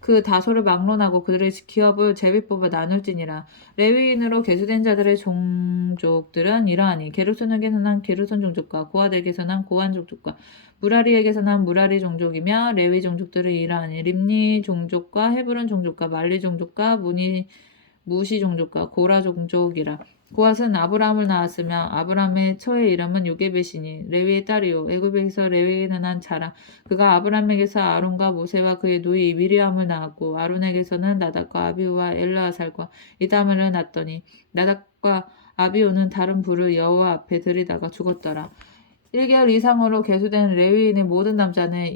그 다소를 막론하고 그들의 기업을 제비 뽑아 나눌지니라. 레위인으로 계수된 자들의 종족들은 이러하니 게르손에게서 난 게르손 종족과 고핫에게서 난 고한 종족과 무라리에게서 난 무라리 종족이며 레위 종족들은 이러하니 림니 종족과 헤브론 종족과 말리 종족과 무시 종족과 고라 종족이라. 고핫은 아브라함을 낳았으며 아브라함의 처의 이름은 요게벳이니 레위의 딸이요 애굽에서 레위에게서 난 자라. 그가 아브라함에게서 아론과 모세와 그의 누이 미리암을 낳았고 아론에게서는 나답과 아비후와 엘르아살과 이다말을 낳았더니 나답과 아비후는 다른 불을 여호와 앞에 들이다가 죽었더라. 1개월 이상으로 계수된 레위인의 모든 남자는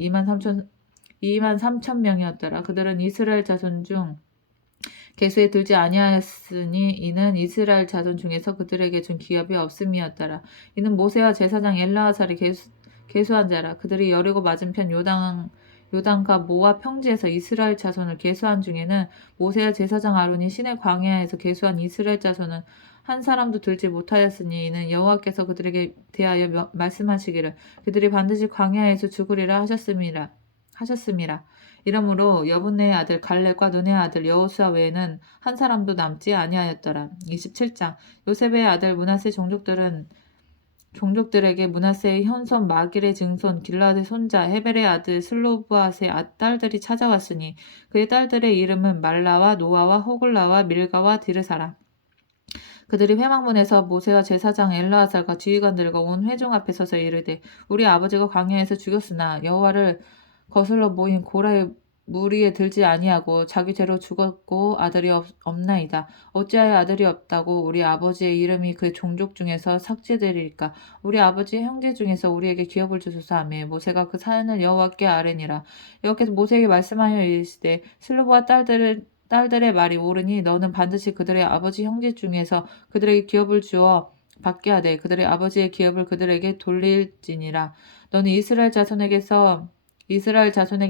23,000명이었더라. 그들은 이스라엘 자손 중 계수에 들지 아니하였으니 이는 이스라엘 자손 중에서 그들에게 준 기업이 없음이었더라. 이는 모세와 제사장 엘라아살이 계수한 자라. 그들이 여리고 맞은편 요단과 모압 평지에서 이스라엘 자손을 계수한 중에는 모세와 제사장 아론이 신의 광야에서 계수한 이스라엘 자손은 한 사람도 들지 못하였으니 이는 여호와께서 그들에게 대하여 말씀하시기를 그들이 반드시 광야에서 죽으리라 하셨음이라. 이러므로 여분네의 아들 갈렙과 눈의 아들 여호수아 외에는 한 사람도 남지 아니하였더라. 27장 요셉의 아들 므낫세 종족들에게 므낫세의 현손 마길의 증손 길라드의 손자 헤벨의 아들 슬로브앗의 딸들이 찾아왔으니 그의 딸들의 이름은 말라와 노아와 호글라와 밀가와 디르사라. 그들이 회막문에서 모세와 제사장 엘르아살과 지휘관들과 온 회중 앞에 서서 이르되 우리 아버지가 광야에서 죽였으나 여호와를 거슬러 모인 고라의 무리에 들지 아니하고 자기 죄로 죽었고 아들이 없나이다. 어찌하여 아들이 없다고 우리 아버지의 이름이 그 종족 중에서 삭제되리까? 우리 아버지의 형제 중에서 우리에게 기업을 주소서 하며 모세가 그 사연을 여호와께 아뢰니라. 여호와께서 모세에게 말씀하여 이르시되 슬로브와 딸들의 말이 옳으니 너는 반드시 그들의 아버지 형제 중에서 그들에게 기업을 주어 받게 하되 그들의 아버지의 기업을 그들에게 돌릴지니라. 너는 이스라엘 자손에게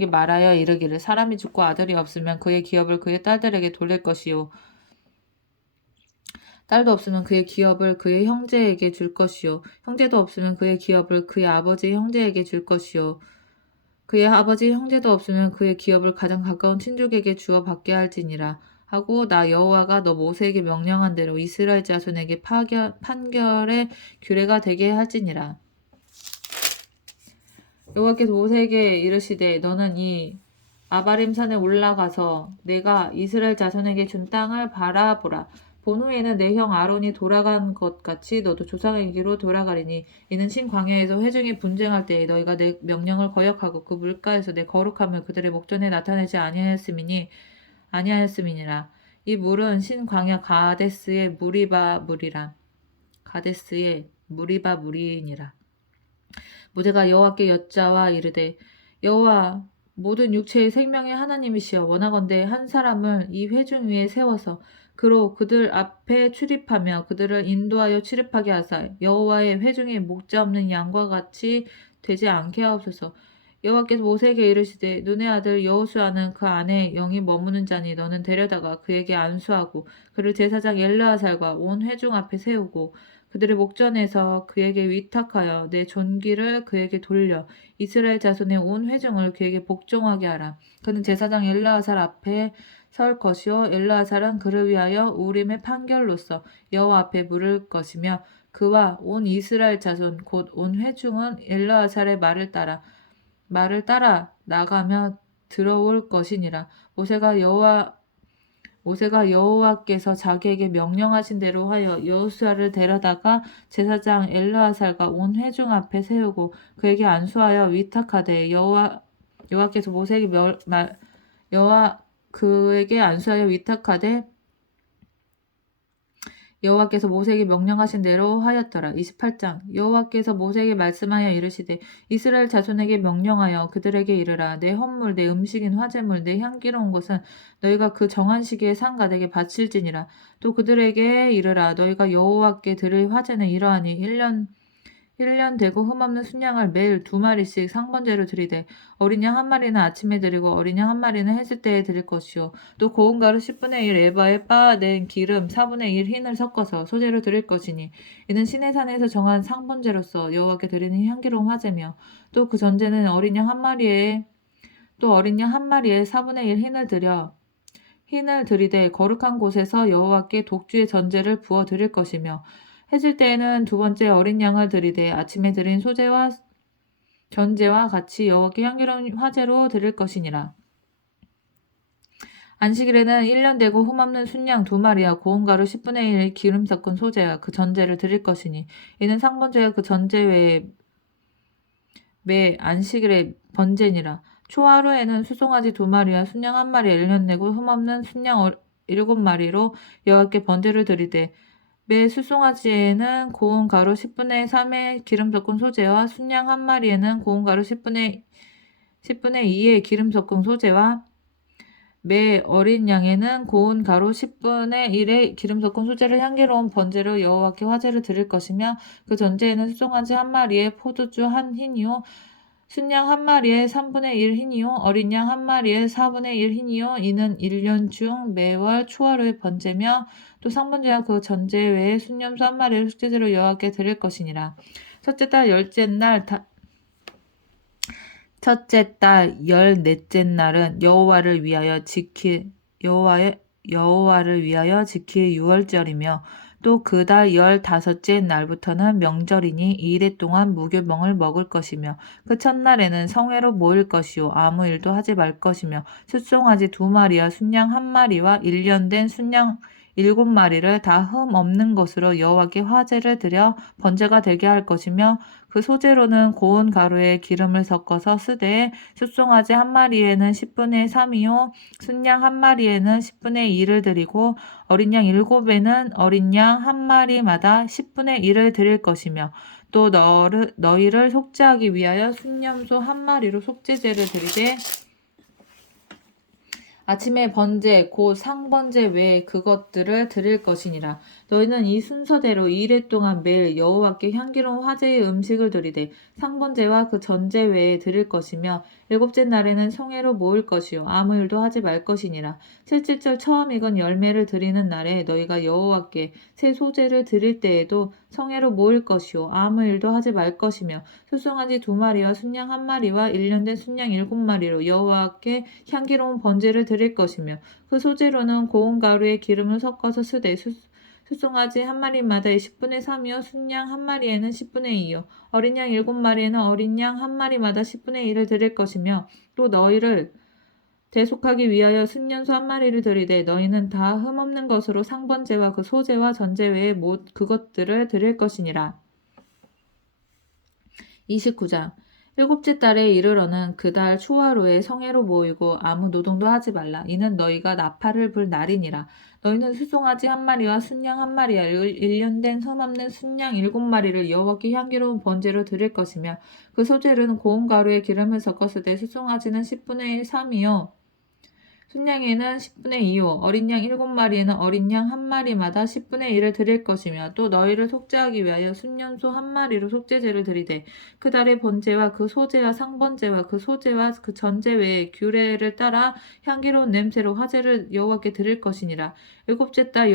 말하여 이르기를 사람이 죽고 아들이 없으면 그의 기업을 그의 딸들에게 돌릴 것이요 딸도 없으면 그의 기업을 그의 형제에게 줄 것이요 형제도 없으면 그의 기업을 그의 아버지 형제에게 줄 것이요 그의 아버지 형제도 없으면 그의 기업을 가장 가까운 친족에게 주어 받게 할지니라 하고 나 여호와가 너 모세에게 명령한 대로 이스라엘 자손에게 판결의 규례가 되게 할지니라. 여호와께서 모세에게 이르시되 너는 이 아바림 산에 올라가서 내가 이스라엘 자손에게 준 땅을 바라보라. 본 후에는 내 형 아론이 돌아간 것 같이 너도 조상의 길로 돌아가리니 이는 신광야에서 회중이 분쟁할 때에 너희가 내 명령을 거역하고 그 물가에서 내 거룩함을 그들의 목전에 나타내지 아니하였음이니라. 이 물은 신광야 가데스의 무리바 물이니라. 모세가 여호와께 여짜와 이르되 여호와 모든 육체의 생명의 하나님이시여 원하건대 한 사람을 이 회중 위에 세워서 그로 그들 앞에 출입하며 그들을 인도하여 출입하게 하사 여호와의 회중이 목자 없는 양과 같이 되지 않게 하옵소서. 여호와께서 모세에게 이르시되 눈의 아들 여호수아는 그 안에 영이 머무는 자니 너는 데려다가 그에게 안수하고 그를 제사장 엘르아살과 온 회중 앞에 세우고 그들의 목전에서 그에게 위탁하여 내 존귀를 그에게 돌려 이스라엘 자손의 온 회중을 그에게 복종하게 하라. 그는 제사장 엘르아살 앞에 설 것이요 엘르아살은 그를 위하여 우림의 판결로서 여호와 앞에 물을 것이며 그와 온 이스라엘 자손 곧 온 회중은 엘르아살의 말을 따라 나가며 들어올 것이니라. 모세가 여호와 모세가 여호와께서 자기에게 명령하신 대로 하여 여호수아를 데려다가 제사장 엘르아살과 온 회중 앞에 세우고 그에게 안수하여 위탁하되 여호와께서 모세에게 그에게 안수하여 위탁하되 여호와께서 모세에게 명령하신 대로 하였더라. 28장 여호와께서 모세에게 말씀하여 이르시되 이스라엘 자손에게 명령하여 그들에게 이르라. 내 헌물 내 음식인 화제물 내 향기로운 것은 너희가 그 정한 시기에 상가되게 바칠지니라. 또 그들에게 이르라. 너희가 여호와께 드릴 화제는 이러하니 1년 되고 흠없는 순양을 매일 2마리씩 상번제로 드리되 어린 양 1마리는 아침에 드리고 어린 양 1마리는 해질 때에 드릴 것이요 또 고운 가루 10분의 1 에바에 빻아낸 기름 4분의 1 흰을 섞어서 소제로 드릴 것이니 이는 시내산에서 정한 상번제로서 여호와께 드리는 향기로운 화제며 또 그 전제는 어린 양 1마리에 4분의 1 흰을 드리되 거룩한 곳에서 여호와께 독주의 전제를 부어 드릴 것이며 해질 때에는 2번째 어린 양을 드리되 아침에 드린 소제와 전제와 같이 여호와께 향기로운 화제로 드릴 것이니라. 안식일에는 1년 되고 흠없는 순양 2마리와 고운 가루 10분의 1 기름 섞은 소제와 그 전제를 드릴 것이니 이는 상번제와 그 전제 외에 매 안식일의 번제니라. 초하루에는 수송아지 2마리와 순양 1마리 1년 되고 흠없는 순양 7마리로 여호와께 번제를 드리되 매 수송아지에는 고운 가루 10분의 3의 기름 섞은 소제와 순양 1마리에는 고운 가루 10분의 2의 기름 섞은 소제와 매 어린 양에는 고운 가루 10분의 1의 기름 섞은 소제를 향기로운 번제로 여호와께 화제를 드릴 것이며 그 전제에는 수송아지 1마리에 포도주 1흰이요 순양 1마리에 3분의 1 흰이요 어린 양 1마리에 4분의 1 흰이요 이는 1년 중 매월 초하루의 번제며 또 상번제와 그 전제 외에 순염소 1마리를 숙제제로 여호와께 드릴 것이니라. 첫째 달 열넷째 날은 여호와를 위하여 지킬 유월절이며 또 그 달 15째 날부터는 명절이니 2일 동안 무교병을 먹을 것이며 그 첫날에는 성회로 모일 것이요 아무 일도 하지 말 것이며 숫송아지 2마리와 순양 1마리와 1년 된 순양 7마리를 다 흠 없는 것으로 여호와께 화제를 드려 번제가 되게 할 것이며 그 소제로는 고운 가루에 기름을 섞어서 쓰되 숫송아지 1마리에는 10분의 3이요 순양 1마리에는 10분의 2를 드리고 어린 양 7에는 어린 양 1마리마다 10분의 1을 드릴 것이며 또 너희를 속죄하기 위하여 순염소 1마리로 속죄제를 드리되 아침에 번제 곧 상번제 외에 그것들을 드릴 것이니라. 너희는 이 순서대로 2일 동안 매일 여호와께 향기로운 화제의 음식을 드리되 상번제와 그 전제 외에 드릴 것이며 7째 날에는 성회로 모일 것이요 아무 일도 하지 말 것이니라. 칠칠절 처음 익은 열매를 드리는 날에 너희가 여호와께 새 소제를 드릴 때에도 성회로 모일 것이요 아무 일도 하지 말 것이며 수송아지 2마리와 순양 1마리와 1년 된 순양 7마리로 여호와께 향기로운 번제를 드릴 것이며 그 소제로는 고운 가루에 기름을 섞어서 쓰되 수송아지 1마리마다 10분의 3이요 순양 1마리에는 10분의 2요 어린 양 7마리에는 어린 양 1마리마다 10분의 1을 드릴 것이며 또 너희를 대속하기 위하여 순년소 1마리를 드리되 너희는 다 흠없는 것으로 상번제와 그 소제와 전제 외에 그것들을 드릴 것이니라. 29장 7째 달에 이르러는 그 달 초하루에 성회로 모이고 아무 노동도 하지 말라. 이는 너희가 나팔을 불 날이니라. 너희는 수송아지 1마리와 순양 1마리와 1년 된 흠없는 순양 7마리를 여호와께 향기로운 번제로 드릴 것이며 그 소제는 고운 가루에 기름을 섞었을 때 수송아지는 10분의 3이요 순양에는 10분의 2요 어린 양 7마리에는 어린 양 1마리마다 10분의 1을 드릴 것이며 또 너희를 속죄하기 위하여 순년소 1마리로 속죄제를 드리되 그 달의 번제와 그 소제와 상번제와 그 소제와 그 전제 외에 규례를 따라 향기로운 냄새로 화제를 여호와께 드릴 것이니라. 7째 달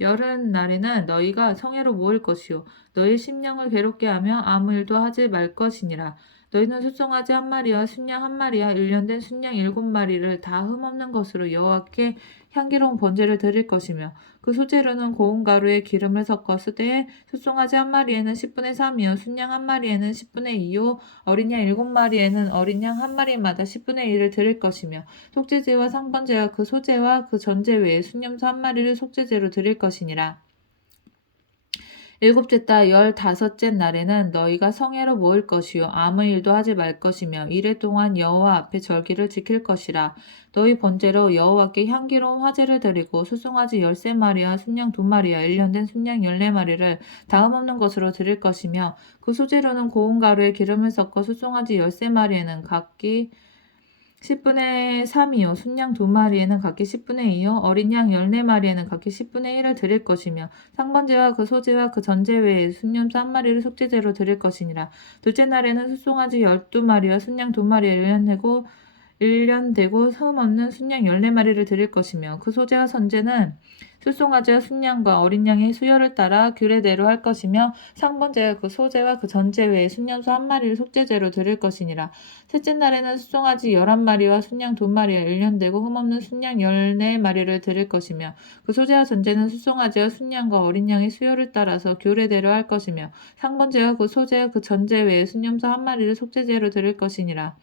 열은 날에는 너희가 성회로 모일 것이요 너희 심령을 괴롭게 하며 아무 일도 하지 말 것이니라. 너희는 숫송아지 한 마리와 순양 한 마리와 일련된 순양 7마리를 다 흠없는 것으로 여호와께 향기로운 번제를 드릴 것이며 그 소재로는 고운 가루에 기름을 섞어 쓰되 숫송아지 한 마리에는 10분의 3이요 순양 한 마리에는 10분의 2요 어린 양 7마리에는 어린 양 한 마리마다 10분의 1을 드릴 것이며 속죄제와 상번제와 그 소제와 그 전제 외에 순염소 한 마리를 속죄제로 드릴 것이니라. 일곱째 달 15째 날에는 너희가 성회로 모일 것이요 아무 일도 하지 말 것이며 이래 동안 여호와 앞에 절기를 지킬 것이라. 너희 번제로 여호와께 향기로운 화제를 드리고 수송아지 13마리와 순양 2마리와 일련된 순양 14마리를 다음 없는 것으로 드릴 것이며 그 소재로는 고운 가루에 기름을 섞어 수송아지 13마리에는 각기 10분의 3이요 순양 2마리에는 각기 10분의 2요 어린 양 14마리에는 각기 10분의 1을 드릴 것이며 상번제와 그 소제와 그 전제 외에 순염소 한 마리를 속죄제로 드릴 것이니라. 둘째 날에는 숫송아지 12마리와 순양 2마리를 일련되고 흠없는 순양 14마리를 드릴 것이며 그 소제와 선제는 숫송아지와 순양과 어린 양의 수요를 따라 규례대로 할 것이며 상번제와 그 소제와 그 전제 외에 순염소 한 마리를 속죄제로 드릴 것이니라. 셋째 날에는 숫송아지 11마리와 순양 2마리와 일련되고 흠없는 순양 14마리를 드릴 것이며 그 소제와 전제는 숫송아지와 순양과 어린 양의 수요를 따라서 규례대로 할 것이며 상번제와 그 소제와 그 전제 외에 순염소 한 마리를 속죄제로 드릴 것이니라.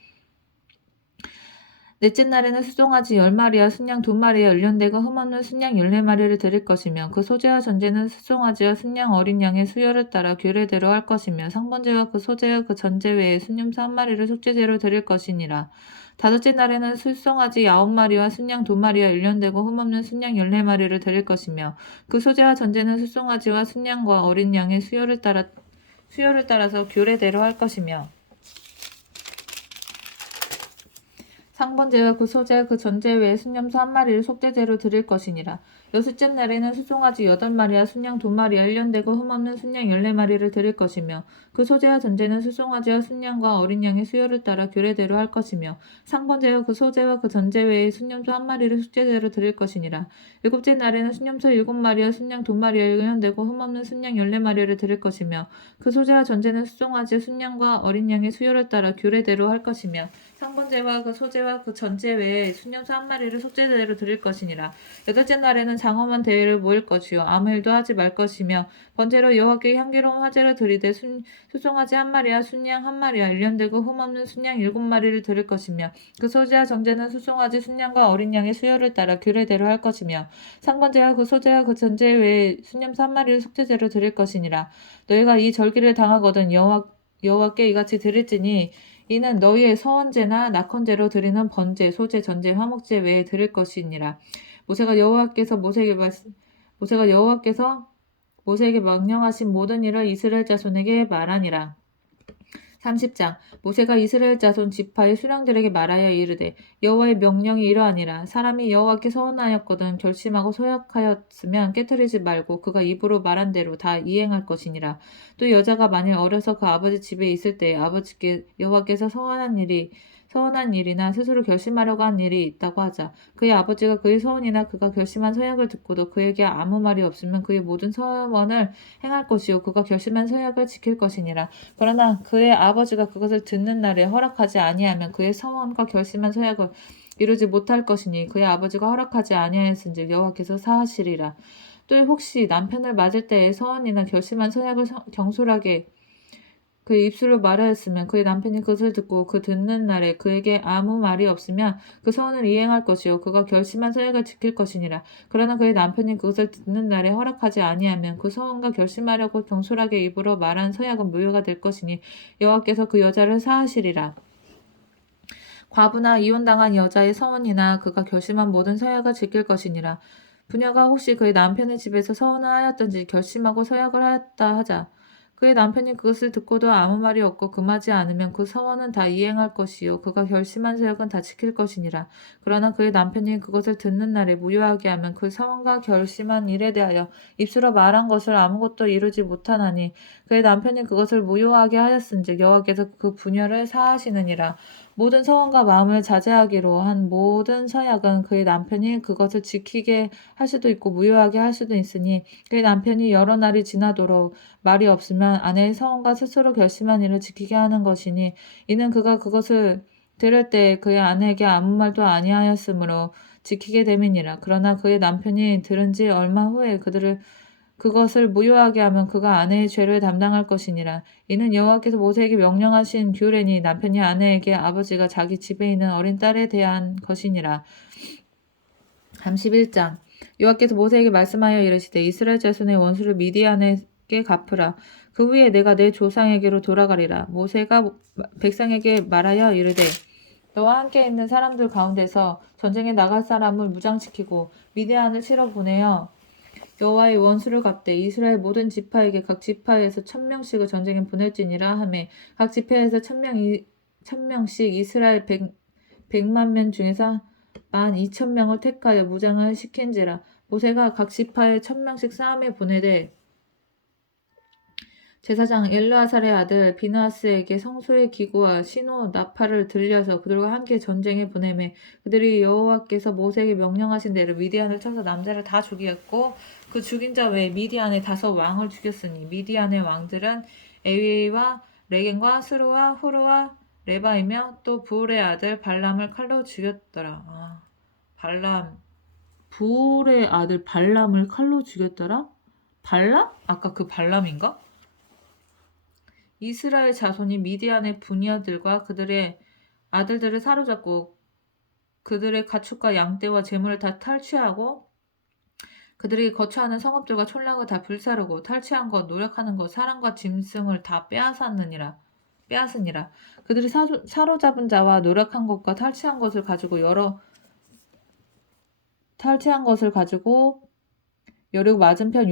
넷째 날에는 수송아지 10마리와 순양 2마리와 일련되고 흠없는 순양 14마리를 드릴 것이며 그 소제와 전제는 수송아지와 순양 어린 양의 수요를 따라 규례대로 할 것이며 상번제와 그 소제와 그 전제 외에 순염소 한 마리를 속죄제로 드릴 것이니라. 다섯째 날에는 수송아지 9마리와 순양 2마리와 일련되고 흠없는 순양 14마리를 드릴 것이며 그 소제와 전제는 수송아지와 순양과 어린 양의 수요를 따라서 규례대로 할 것이며 상번제와 그 소제 그 전제 외에 순염소 한 마리를 속죄제로 드릴 것이니라. 여섯째 날에는 수송아지 8마리와 순양 2마리와 일련되고 흠없는 순양 14마리를 드릴 것이며 그 소제와 전제는 수송아지와 순양과 어린 양의 수요를 따라 규례대로 할 것이며 상번제와 그 소제와 그 전제 외에 순염소 한 마리를 속죄제로 드릴 것이니라. 일곱째 날에는 순염소 7마리와 순양 2마리와 일련되고 흠없는 순양 14마리를 드릴 것이며 그 소제와 전제는 수송아지 순양과 어린 양의 수요를 따라 규례대로 할 것이며 상번제와 그 소제와 그 전제 외에 순염소 한 마리를 속죄제로 드릴 것이니라. 여덟째 날에는 장엄한 대회를 모일 것이요 아무 일도 하지 말 것이며 번제로 여호와께 향기로운 화제를 드리되 수송아지 한 마리와 순양 한 마리와 일련되고 흠없는 순양 7마리를 드릴 것이며 그 소제와 전제는 수송아지 순양과 어린 양의 수요를 따라 규례대로 할 것이며 상번제와 그 소제와 그 전제 외에 순염소 한 마리를 속죄제로 드릴 것이니라. 너희가 이 절기를 당하거든 여호와께 이같이 드릴지니 이는 너희의 서원제나 낙헌제로 드리는 번제, 소제, 전제, 화목제 외에 드릴 것이니라. 모세가 여호와께서 모세에게 명령하신 모든 일을 이스라엘 자손에게 말하니라. 30장 모세가 이스라엘 자손 지파의 수령들에게 말하여 이르되 여호와의 명령이 이러하니라. 사람이 여호와께 서원하였거든 결심하고 소약하였으면 깨뜨리지 말고 그가 입으로 말한 대로 다 이행할 것이니라. 또 여자가 만일 어려서 그 아버지 집에 있을 때에 아버지께 여호와께서 서원한 일이나 스스로 결심하려고 한 일이 있다고 하자. 그의 아버지가 그의 서원이나 그가 결심한 서약을 듣고도 그에게 아무 말이 없으면 그의 모든 서원을 행할 것이요 그가 결심한 서약을 지킬 것이니라. 그러나 그의 아버지가 그것을 듣는 날에 허락하지 아니하면 그의 서원과 결심한 서약을 이루지 못할 것이니 그의 아버지가 허락하지 아니하였은즉 여호와께서 사하시리라. 또 혹시 남편을 맞을 때에 서원이나 결심한 서약을 경솔하게 그의 입술로 말하였으면 그의 남편이 그것을 듣고 그 듣는 날에 그에게 아무 말이 없으면 그 서원을 이행할 것이요 그가 결심한 서약을 지킬 것이니라. 그러나 그의 남편이 그것을 듣는 날에 허락하지 아니하면 그 서원과 결심하려고 경솔하게 입으로 말한 서약은 무효가 될 것이니 여호와께서 그 여자를 사하시리라. 과부나 이혼당한 여자의 서원이나 그가 결심한 모든 서약을 지킬 것이니라. 부녀가 혹시 그의 남편의 집에서 서원을 하였든지 결심하고 서약을 하였다 하자. 그의 남편이 그것을 듣고도 아무 말이 없고 금하지 않으면 그 서원은 다 이행할 것이요 그가 결심한 서약은 다 지킬 것이니라. 그러나 그의 남편이 그것을 듣는 날에 무효하게 하면 그 서원과 결심한 일에 대하여 입술로 말한 것을 아무것도 이루지 못하나니 그의 남편이 그것을 무효하게 하였은즉 여호와께서 그 부녀를 사하시느니라. 모든 서원과 마음을 자제하기로 한 모든 서약은 그의 남편이 그것을 지키게 할 수도 있고 무효하게 할 수도 있으니 그의 남편이 여러 날이 지나도록 말이 없으면 아내의 서원과 스스로 결심한 일을 지키게 하는 것이니 이는 그가 그것을 들을 때 그의 아내에게 아무 말도 아니하였으므로 지키게 됨이니라. 그러나 그의 남편이 들은 지 얼마 후에 그것을 무효하게 하면 그가 아내의 죄를 담당할 것이니라. 이는 여호와께서 모세에게 명령하신 규례니 남편이 아내에게 아버지가 자기 집에 있는 어린 딸에 대한 것이니라. 31장 여호와께서 모세에게 말씀하여 이르시되 이스라엘 자손의 원수를 미디안에게 갚으라. 그 후에 내가 내 조상에게로 돌아가리라. 모세가 백성에게 말하여 이르되 너와 함께 있는 사람들 가운데서 전쟁에 나갈 사람을 무장시키고 미디안을 치러 보내어 여호와의 원수를 갚되 이스라엘 모든 지파에게 각 지파에서 1000명씩을 전쟁에 보낼지니라 하매 각 지파에서 1000명씩 이스라엘 100만 명 중에서 12,000명을 택하여 무장을 시킨지라. 모세가 각 지파에 1000명씩 싸움에 보내되 제사장 엘르아살의 아들 비느하스에게 성소의 기구와 시노 나팔을 들려서 그들과 함께 전쟁에 보내매 그들이 여호와께서 모세에게 명령하신 대로 미디안을 쳐서 남자를 다 죽이었고 그 죽인 자 외에 미디안의 5 왕을 죽였으니 미디안의 왕들은 에위와 레겐과 스루와 후르와 레바이며 또 부울의 아들 발람을 칼로 죽였더라. 부울의 아들 발람을 칼로 죽였더라? 발람? 아까 그 발람인가? 이스라엘 자손이 미디안의 부녀들과 그들의 아들들을 사로잡고 그들의 가축과 양떼와 재물을 다 탈취하고 그들이 거처하는 성읍들과 촌락을 다 불사르고 탈취한 것, 노력하는 것, 사람과 짐승을 다 빼앗으니라. 그들이 사로잡은 자와 노력한 것과 탈취한 것을 가지고 여리고 맞은편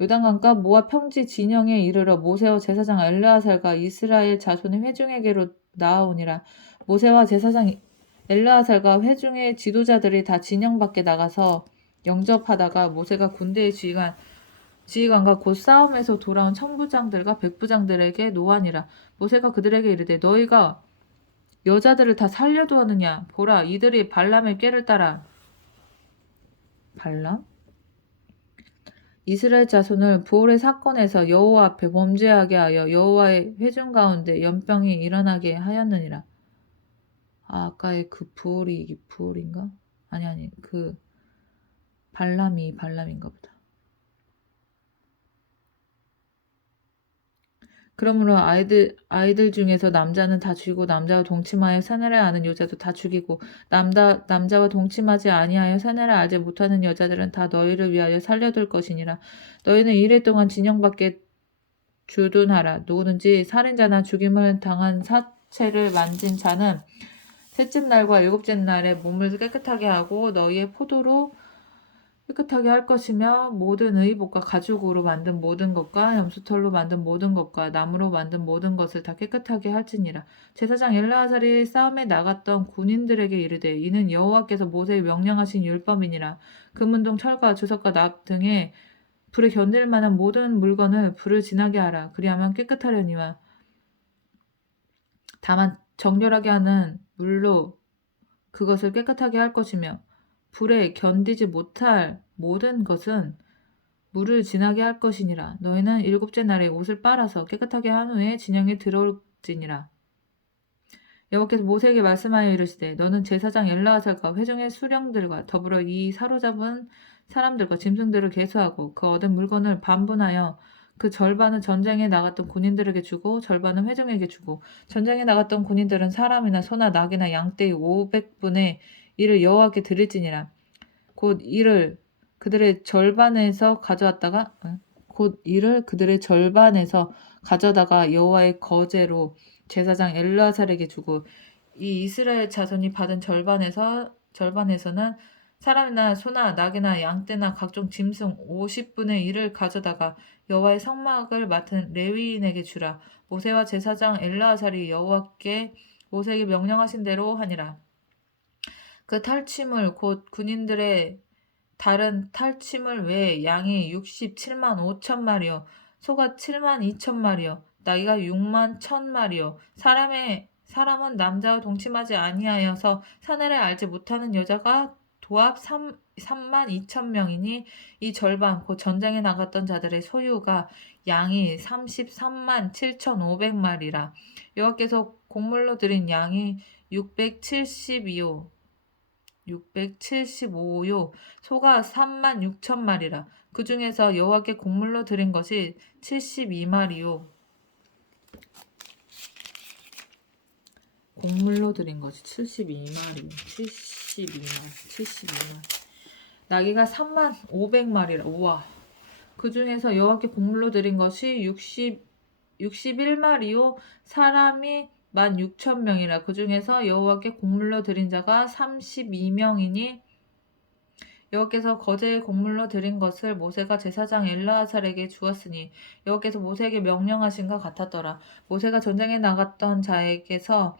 요단강가 모압 평지 진영에 이르러 모세와 제사장 엘르아살과 이스라엘 자손의 회중에게로 나아오니라. 모세와 제사장 엘르아살과 회중의 지도자들이 다 진영 밖에 나가서 영접하다가 모세가 군대의 지휘관과 곧 싸움에서 돌아온 천부장들과 백부장들에게 노하니라. 모세가 그들에게 이르되 너희가 여자들을 다 살려두었느냐? 보라, 이들이 발람의 꾀를 따라 발람? 이스라엘 자손을 부올의 사건에서 여호와 앞에 범죄하게 하여 여호와의 회중 가운데 연병이 일어나게 하였느니라. 아까의 그 부올인가? 아니 그 발람인가 보다. 그러므로 아이들 중에서 남자는 다 죽이고 남자와 동침하여 사내를 아는 여자도 다 죽이고 남자와 동침하지 아니하여 사내를 알지 못하는 여자들은 다 너희를 위하여 살려둘 것이니라. 너희는 이래 동안 진영 밖에 주둔하라. 누구든지 살인자나 죽임을 당한 사체를 만진 자는 셋째 날과 일곱째 날에 몸을 깨끗하게 하고 너희의 포도로 깨끗하게 할 것이며 모든 의복과 가죽으로 만든 모든 것과 염소털로 만든 모든 것과 나무로 만든 모든 것을 다 깨끗하게 할지니라. 제사장 엘르아살이 싸움에 나갔던 군인들에게 이르되 이는 여호와께서 모세에 명령하신 율법이니라. 금은동 철과 주석과 납 등의 불에 견딜 만한 모든 물건을 불을 지나게 하라. 그리하면 깨끗하려니와 다만 정결하게 하는 물로 그것을 깨끗하게 할 것이며 불에 견디지 못할 모든 것은 물을 지나게 할 것이니라. 너희는 일곱째 날에 옷을 빨아서 깨끗하게 한 후에 진영에 들어올지니라. 여호와께서 모세에게 말씀하여 이르시되 너는 제사장 엘르아살과 회중의 수령들과 더불어 이 사로잡은 사람들과 짐승들을 계수하고 그 얻은 물건을 반분하여 그 절반은 전쟁에 나갔던 군인들에게 주고 절반은 회중에게 주고 전쟁에 나갔던 군인들은 사람이나 소나 낙이나 양떼의 500분의 1을 여호와께 드릴지니라. 곧 이를 그들의 절반에서 가져다가 여호와의 거제로 제사장 엘르아살에게 주고 이 이스라엘 자손이 받은 절반에서는 사람이나 소나 낙이나 양떼나 각종 짐승 50분의 1을 가져다가 여호와의 성막을 맡은 레위인에게 주라. 모세와 제사장 엘르아살이 여호와께 모세에게 명령하신 대로 하니라. 그 탈취물 곧 군인들의 다른 탈취물 외에 양이 67만 5천 마리요 소가 7만 2천 마리요 나귀가 6만 1천 마리요 사람은 남자와 동침하지 아니하여서 사내를 알지 못하는 여자가 도합 3만 2천 명이니 이 절반 곧 전쟁에 나갔던 자들의 소유가 양이 33만 7,500마리라. 여호와께서 곡물로 드린 양이 675요. 소가 3만 6천 마리라. 그 중에서 여호와께 곡물로 드린 것이 72마리요. 곡물로 드린 것이 72마리. 72마리. 나귀가 3만 500마리라. 우와. 그 중에서 여호와께 곡물로 드린 것이 61마리요. 사람이 16,000명이라. 그 중에서 여호와께 곡물로 드린 자가 32명이니 여호와께서 거제의 곡물로 드린 것을 모세가 제사장 엘르아살에게 주었으니 여호와께서 모세에게 명령하신 것 같았더라. 모세가 전쟁에 나갔던 자에게서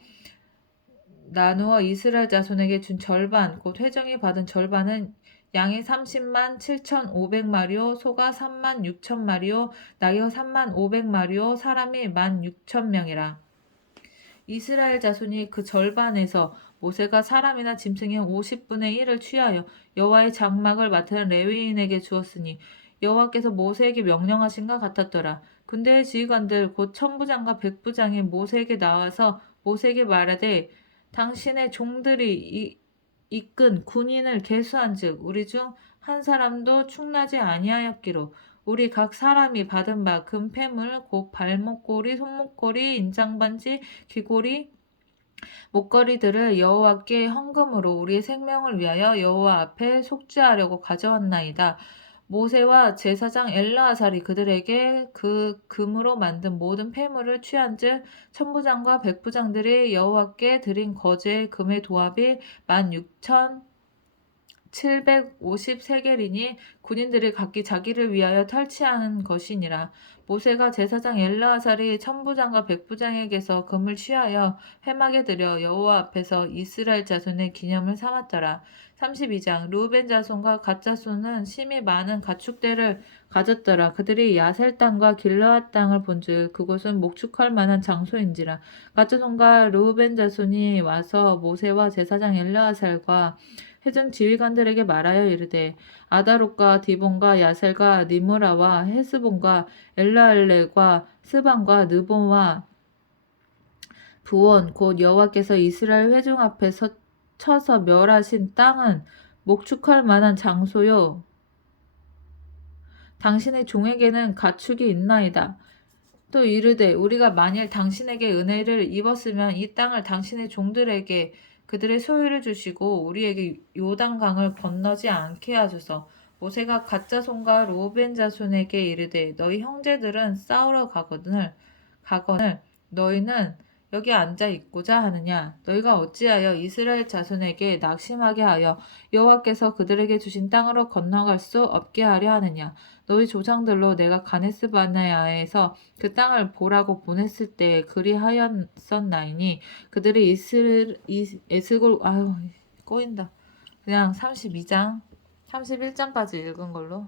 나누어 이스라엘 자손에게 준 절반 곧 회중이 받은 절반은 양이 30만 7,500마리요 소가 3만 6천마리요 나귀가 3만 500마리요 사람이 16,000명이라. 이스라엘 자손이 그 절반에서 모세가 사람이나 짐승의 50분의 1을 취하여 여호와의 장막을 맡은 레위인에게 주었으니 여호와께서 모세에게 명령하신 것 같았더라. 군대의 지휘관들 곧 천부장과 백부장이 모세에게 나와서 모세에게 말하되 당신의 종들이 이끈 군인을 계수한즉 우리 중 한 사람도 충나지 아니하였기로 우리 각 사람이 받은 바 금패물 곧 발목고리 손목고리 인장반지 귀고리 목걸이들을 여호와께 헌금으로 우리의 생명을 위하여 여호와 앞에 속죄하려고 가져왔나이다. 모세와 제사장 엘르아살이 그들에게 그 금으로 만든 모든 폐물을 취한즉 천부장과 백부장들이 여호와께 드린 거제의 금의 도합이 16,750세겔이니 군인들이 각기 자기를 위하여 탈취하는 것이니라. 모세가 제사장 엘르아살이 천부장과 백부장에게서 금을 취하여 회막에 들여 여호와 앞에서 이스라엘 자손의 기념을 삼았더라. 32장 르우벤 자손과 갓 자손은 심히 많은 가축대를 가졌더라. 그들이 야셀 땅과 길르앗 땅을 본즉 그곳은 목축할 만한 장소인지라. 갓 자손과 르우벤 자손이 와서 모세와 제사장 엘르아살과 회중 지휘관들에게 말하여 이르되 아다롯과 디본과 야셀과 니므라와 헤스본과 엘라알레과 스반과 느보와 부원 곧 여호와께서 이스라엘 회중 앞에 쳐서 멸하신 땅은 목축할 만한 장소요. 당신의 종에게는 가축이 있나이다. 또 이르되 우리가 만일 당신에게 은혜를 입었으면 이 땅을 당신의 종들에게 그들의 소유를 주시고 우리에게 요단강을 건너지 않게 하소서. 모세가 갓 자손과 르우벤 자손에게 이르되 너희 형제들은 싸우러 가거늘 너희는 여기 앉아 있고자 하느냐? 너희가 어찌하여 이스라엘 자손에게 낙심하게 하여 여호와께서 그들에게 주신 땅으로 건너갈 수 없게 하려 하느냐? 너희 조상들로 내가 가네스 바네아에서 그 땅을 보라고 보냈을 때 그리하였었나이니 그들이 에스골 꼬인다. 그냥 32장 31장까지 읽은 걸로.